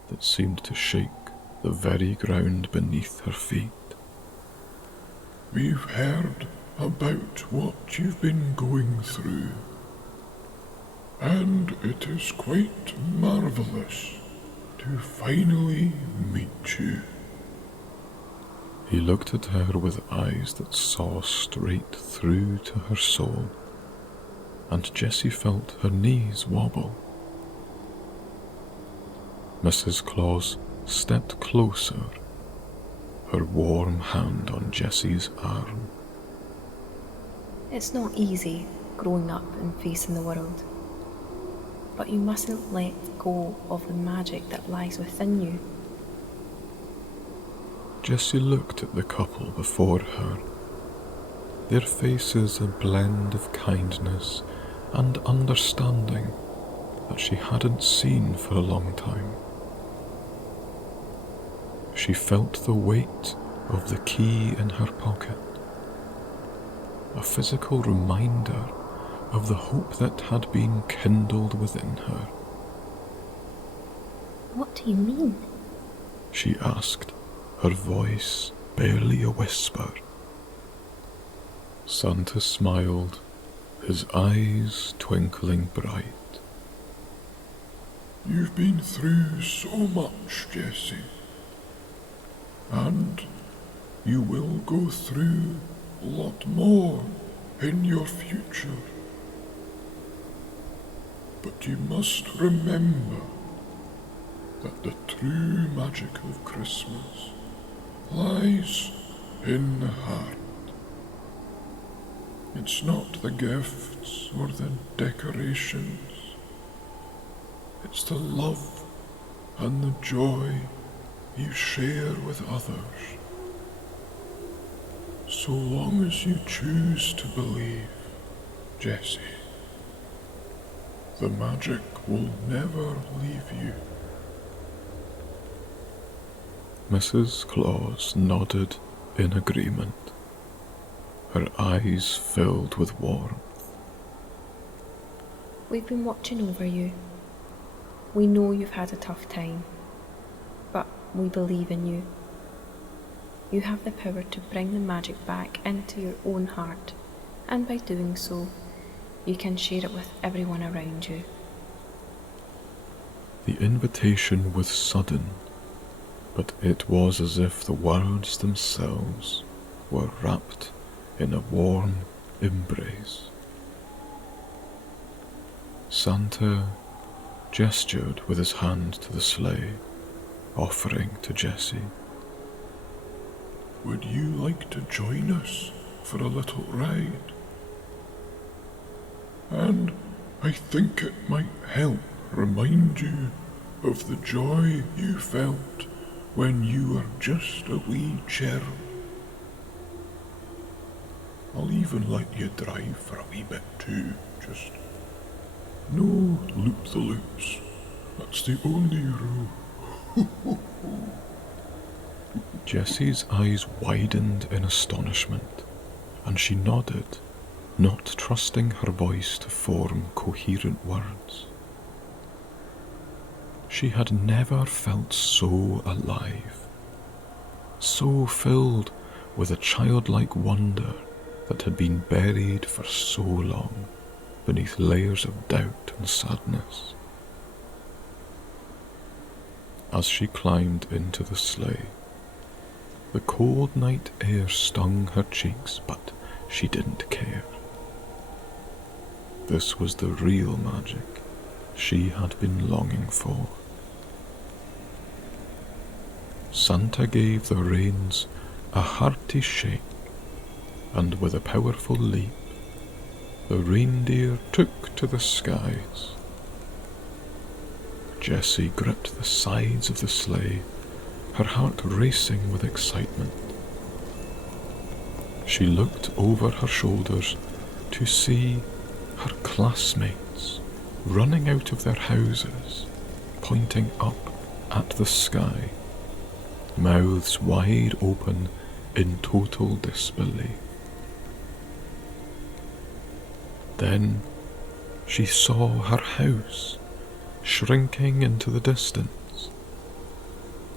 that seemed to shake the very ground beneath her feet. We've heard about what you've been going through, and it is quite marvellous to finally meet you. He looked at her with eyes that saw straight through to her soul, and Jessie felt her knees wobble. Mrs. Claus stepped closer, her warm hand on Jessie's arm. It's not easy growing up and facing the world, but you mustn't let go of the magic that lies within you. Jessie looked at the couple before her, their faces a blend of kindness and understanding that she hadn't seen for a long time. She felt the weight of the key in her pocket, a physical reminder of the hope that had been kindled within her. What do you mean? She asked, her voice barely a whisper. Santa smiled, his eyes twinkling bright. You've been through so much, Jessie, and you will go through a lot more in your future. But you must remember that the true magic of Christmas lies in the heart. It's not the gifts or the decorations. It's the love and the joy you share with others. So long as you choose to believe, Jessie, the magic will never leave you. Mrs. Claus nodded in agreement, her eyes filled with warmth. We've been watching over you. We know you've had a tough time, but we believe in you. You have the power to bring the magic back into your own heart, and by doing so, you can share it with everyone around you. The invitation was sudden, but it was as if the words themselves were wrapped in a warm embrace. Santa gestured with his hand to the sleigh, offering to Jessie. Would you like to join us for a little ride? And I think it might help remind you of the joy you felt when you were just a wee cherub. I'll even let you drive for a wee bit too, just no loop-the-loops. That's the only rule. Jessie's eyes widened in astonishment, and she nodded, not trusting her voice to form coherent words. She had never felt so alive, so filled with a childlike wonder that had been buried for so long beneath layers of doubt and sadness. As she climbed into the sleigh, the cold night air stung her cheeks, but she didn't care. This was the real magic she had been longing for. Santa gave the reins a hearty shake, and with a powerful leap, the reindeer took to the skies. Jessie gripped the sides of the sleigh, her heart racing with excitement. She looked over her shoulders to see her classmates running out of their houses, pointing up at the sky, mouths wide open in total disbelief. Then she saw her house shrinking into the distance,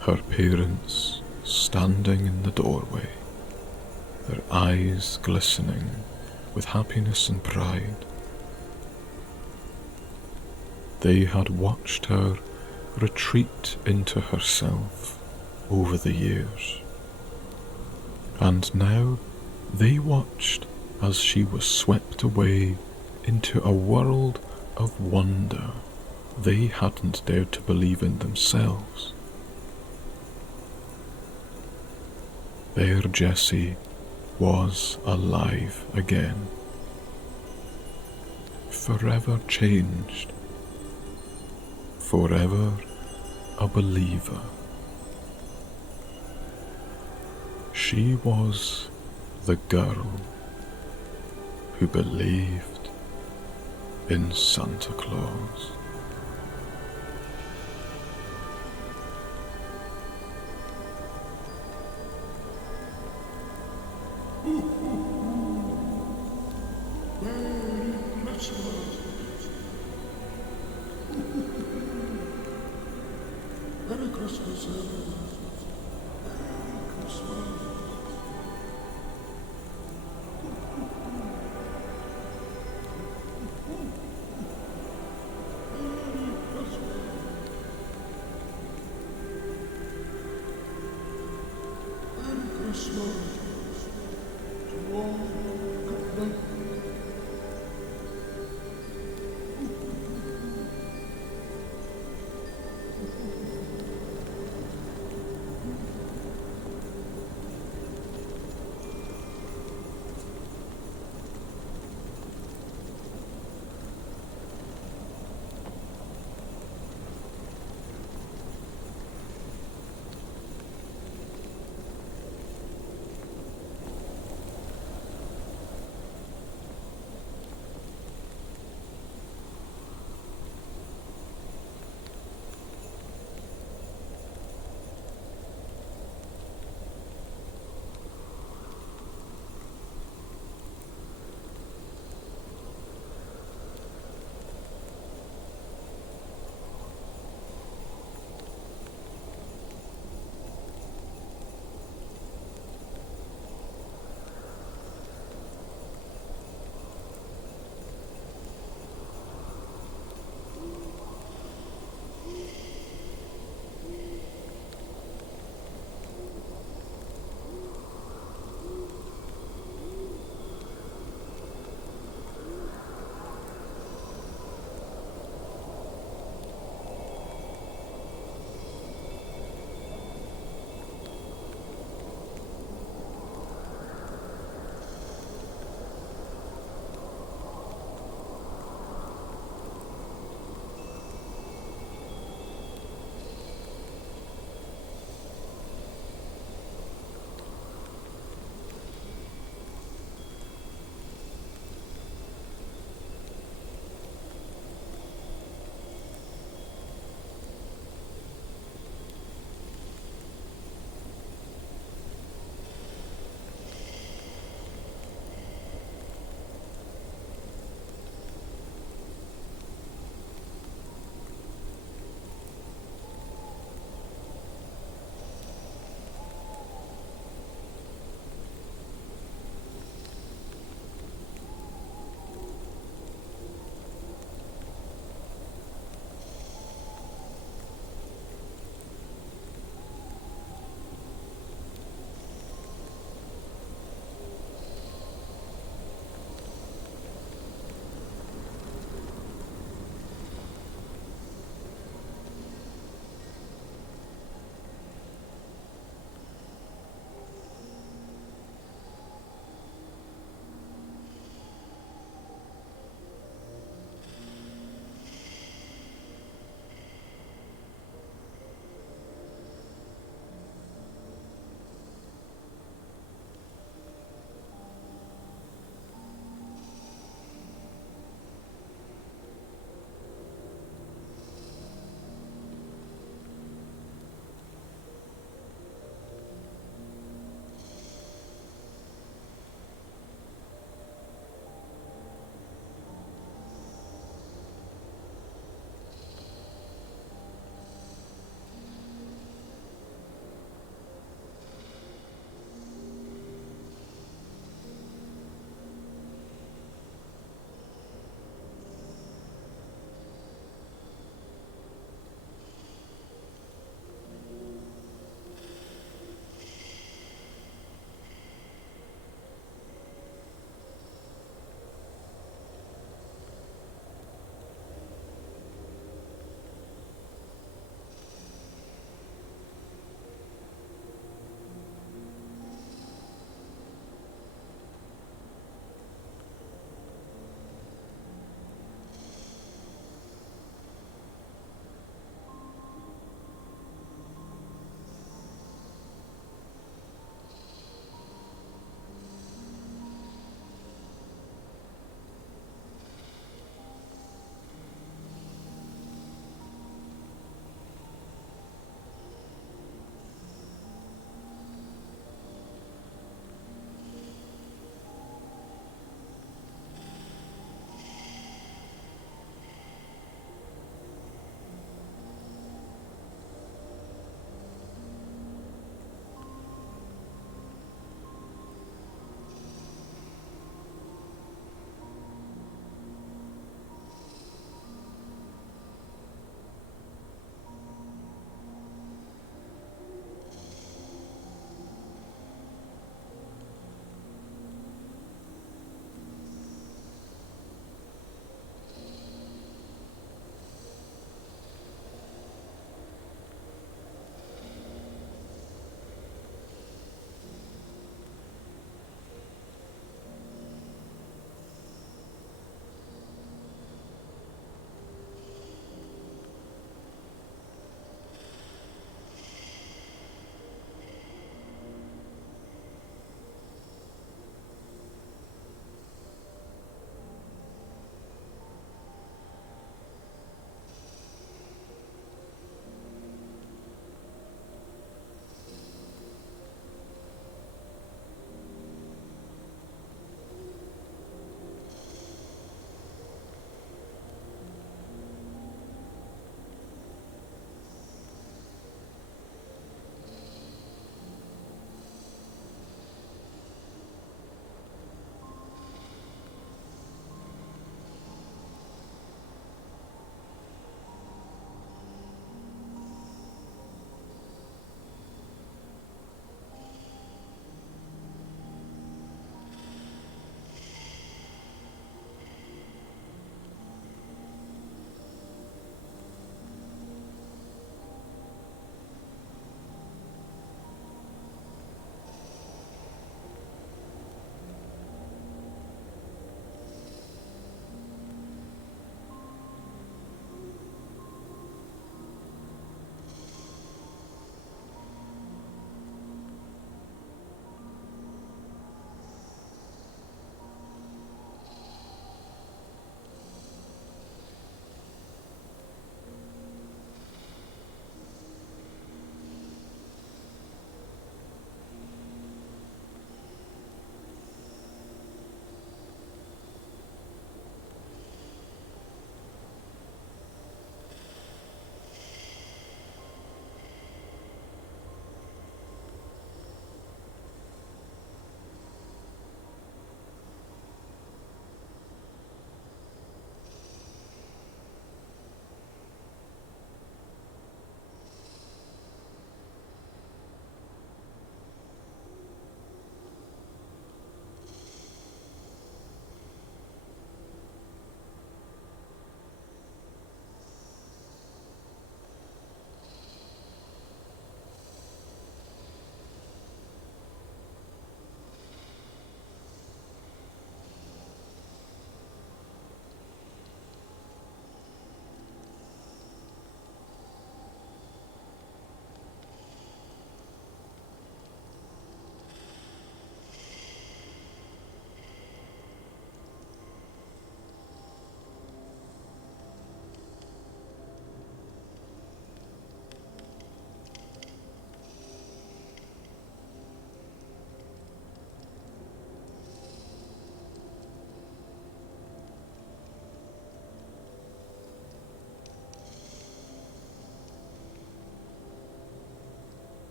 her parents standing in the doorway, their eyes glistening with happiness and pride. They had watched her retreat into herself over the years, and now they watched as she was swept away into a world of wonder they hadn't dared to believe in themselves. Their Jessie was alive again, forever changed, forever a believer. She was the girl who believed in Santa Claus. Merry Christmas, everyone. Merry Christmas.